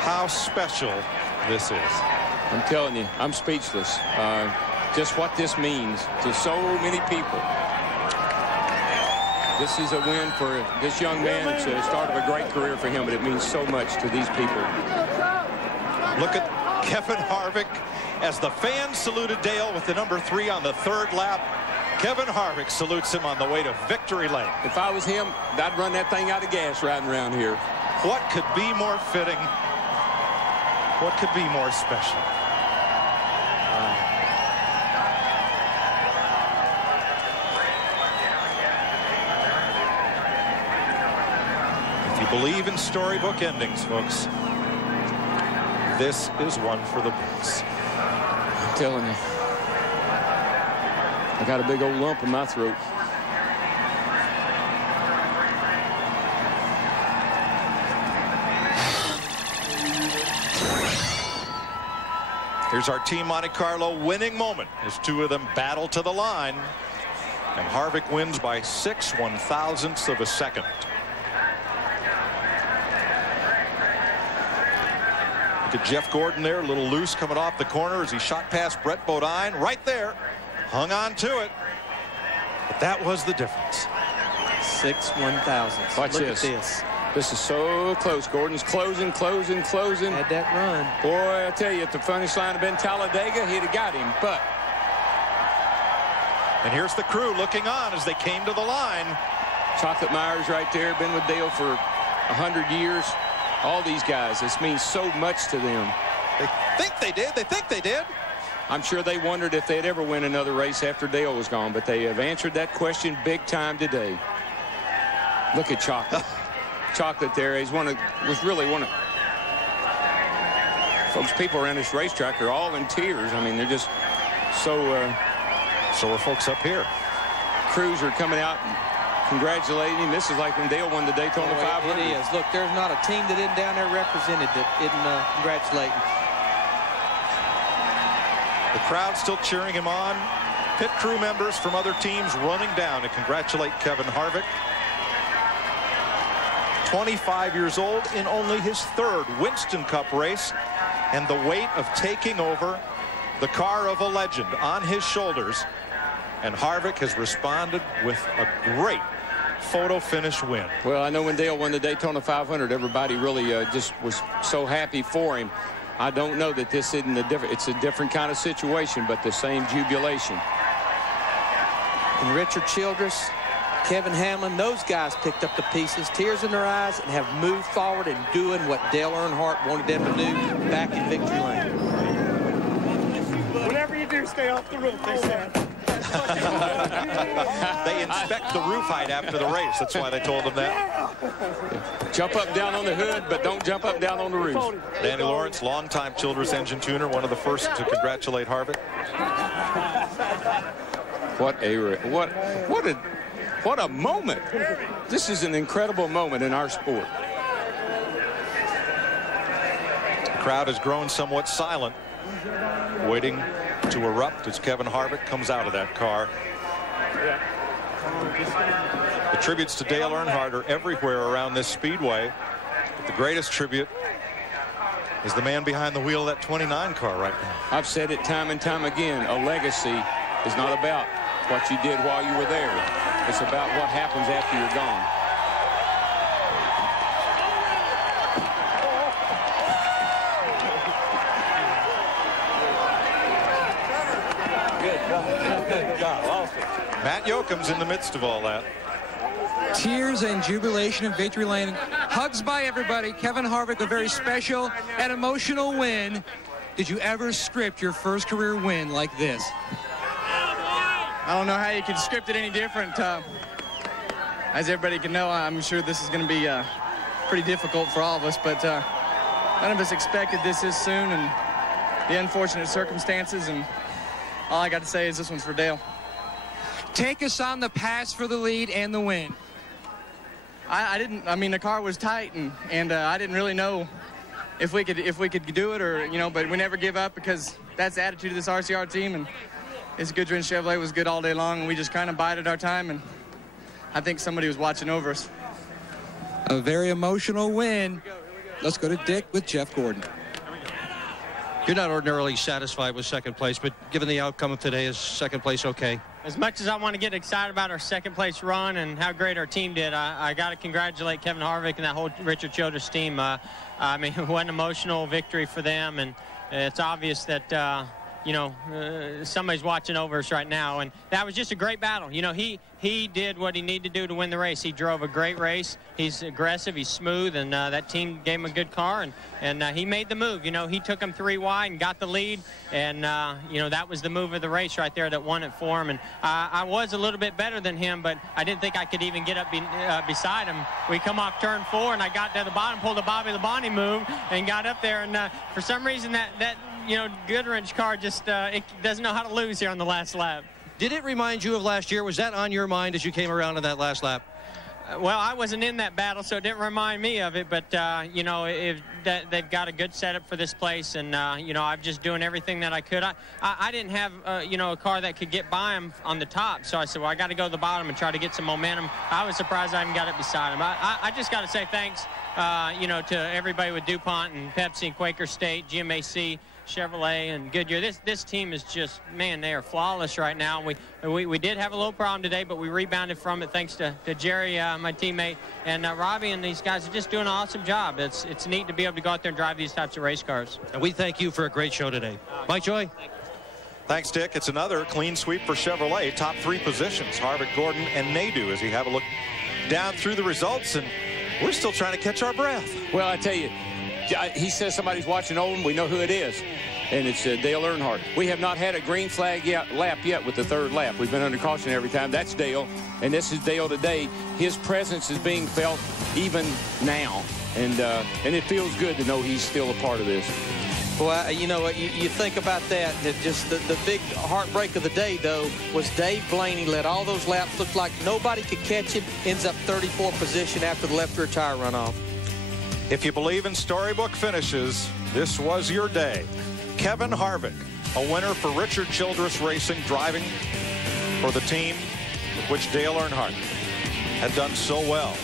How special this is. I'm telling you, I'm speechless. Just what this means to so many people. This is a win for this young man. It's the start of a great career for him, but it means so much to these people. Look at Kevin Harvick as the fans saluted Dale with the number 3 on the 3rd lap. Kevin Harvick salutes him on the way to victory lane. If I was him, I'd run that thing out of gas riding around here. What could be more fitting? What could be more special? If you believe in storybook endings, folks, this is one for the books. I'm telling you, I got a big old lump in my throat. Here's our Team Monte Carlo winning moment as 2 of them battle to the line. And Harvick wins by 6/1000ths of a second. Look at Jeff Gordon there, a little loose coming off the corner as he shot past Brett Bodine. Right there. Hung on to it. But that was the difference. 6/1000ths. Watch Look this. at this. This is so close. Gordon's closing. Had that run. Boy, I tell you, if the finish line had been Talladega, he'd have got him. But. And here's the crew looking on as they came to the line. Chocolate Myers right there. Been with Dale for 100 years. All these guys. This means so much to them. They think they did. They think they did. I'm sure they wondered if they'd ever win another race after Dale was gone. But they have answered that question big time today. Look at Chocolate. Chocolate there. He's really one of folks. People around this racetrack are all in tears. I mean, they're just so. So are folks up here. Crews are coming out and congratulating him. This is like when Dale won the Daytona 500. It is. Look, there's not a team that isn't down there represented that isn't congratulating. The crowd still cheering him on. Pit crew members from other teams running down to congratulate Kevin Harvick. 25 years old in only his 3rd Winston Cup race, and the weight of taking over the car of a legend on his shoulders. And Harvick has responded with a great photo finish win. Well, I know when Dale won the Daytona 500, everybody really just was so happy for him. I don't know that this isn't it's a different kind of situation, but the same jubilation. And Richard Childress, Kevin Hamlin, those guys picked up the pieces, tears in their eyes, and have moved forward and doing what Dale Earnhardt wanted them to do back in victory lane. Whatever you do, stay off the roof, they said. They inspect the roof height after the race. That's why they told them that. Jump up, down on the hood, but don't jump up, down on the roof. Danny Lawrence, longtime Childress engine tuner, one of the first to congratulate Harvick. What a moment. This is an incredible moment in our sport. The crowd has grown somewhat silent, waiting to erupt as Kevin Harvick comes out of that car. The tributes to Dale Earnhardt are everywhere around this speedway. But the greatest tribute is the man behind the wheel of that 29 car right now. I've said it time and time again. A legacy is not about what you did while you were there. It's about what happens after you're gone. Matt Yoakum's in the midst of all that. Tears and jubilation in victory lane. Hugs by everybody. Kevin Harvick, a very special and emotional win. Did you ever script your first career win like this? I don't know how you could script it any different. As everybody can know, I'm sure this is going to be pretty difficult for all of us, but none of us expected this soon, and the unfortunate circumstances, and all I got to say is this one's for Dale. Take us on the pass for the lead and the win. I mean, the car was tight, and I didn't really know if we could do it, or, you know, but we never give up, because that's the attitude of this RCR team, and this Goodwrench Chevrolet was good all day long, and we just kind of bided our time, and I think somebody was watching over us. A very emotional win. Let's go to Dick with Jeff Gordon. You're not ordinarily satisfied with second place, but given the outcome of today, is second place okay? As much as I want to get excited about our second place run and how great our team did, I got to congratulate Kevin Harvick and that whole Richard Childress team. I mean, what an emotional victory for them, and it's obvious that you know, somebody's watching over us right now, and that was just a great battle. You know, he did what he needed to do to win the race. He drove a great race. He's aggressive, he's smooth, and that team gave him a good car, and he made the move. You know, he took him 3 wide and got the lead, and you know, that was the move of the race right there that won it for him. And I was a little bit better than him, but I didn't think I could even get up beside him. We come off turn 4, and I got to the bottom, pulled a Bobby Labonte move, and got up there, and for some reason that you know, Goodwrench car just it doesn't know how to lose here on the last lap. Did it remind you of last year? Was that on your mind as you came around in that last lap? Well, I wasn't in that battle, so it didn't remind me of it, but you know, they've got a good setup for this place, and you know, I'm just doing everything that I could. I didn't have you know, a car that could get by him on the top, so I said, well, I got to go to the bottom and try to get some momentum. I was surprised I even got it beside him. I just got to say thanks you know, to everybody with DuPont and Pepsi and Quaker State, GMAC, Chevrolet, and Goodyear. This team is just, man, they are flawless right now. We did have a little problem today, but we rebounded from it thanks to Jerry, my teammate, and Robbie, and these guys are just doing an awesome job. It's neat to be able to go out there and drive these types of race cars. And we thank you for a great show today. Mike Joy. Thanks, Dick. It's another clean sweep for Chevrolet. Top 3 positions, Harvick, Gordon, and Nadeau, as you have a look down through the results, and we're still trying to catch our breath. Well, I tell you, he says somebody's watching over him. We know who it is, and it's Dale Earnhardt. We have not had a green flag lap yet with the 3rd lap. We've been under caution every time. That's Dale, and this is Dale today. His presence is being felt even now, and it feels good to know he's still a part of this. Well, you know, you think about that, just the big heartbreak of the day, though, was Dave Blaney led all those laps, looked like nobody could catch him, ends up 34th position after the left rear tire runoff. If you believe in storybook finishes, this was your day. Kevin Harvick, a winner for Richard Childress Racing, driving for the team with which Dale Earnhardt had done so well.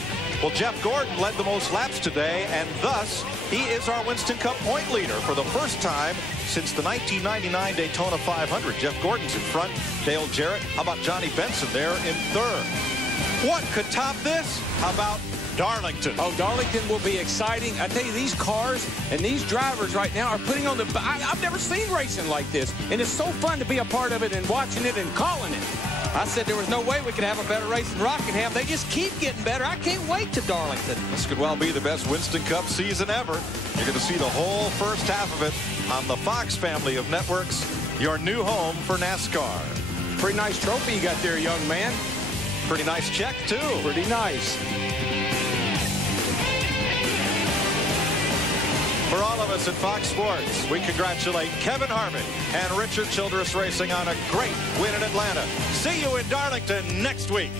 Well, Jeff Gordon led the most laps today, and thus he is our Winston Cup point leader for the first time since the 1999 Daytona 500. Jeff Gordon's in front, Dale Jarrett. How about Johnny Benson there in 3rd? What could top this? How about Darlington? Oh, Darlington will be exciting. I tell you, these cars and these drivers right now are putting on the... I've never seen racing like this, and it's so fun to be a part of it and watching it and calling it. I said there was no way we could have a better race than Rockingham. They just keep getting better. I can't wait to Darlington. This could well be the best Winston Cup season ever. You're going to see the whole first half of it on the Fox family of networks, your new home for NASCAR. Pretty nice trophy you got there, young man. Pretty nice check, too. Pretty nice. For all of us at Fox Sports, we congratulate Kevin Harvick and Richard Childress Racing on a great win in Atlanta. See you in Darlington next week.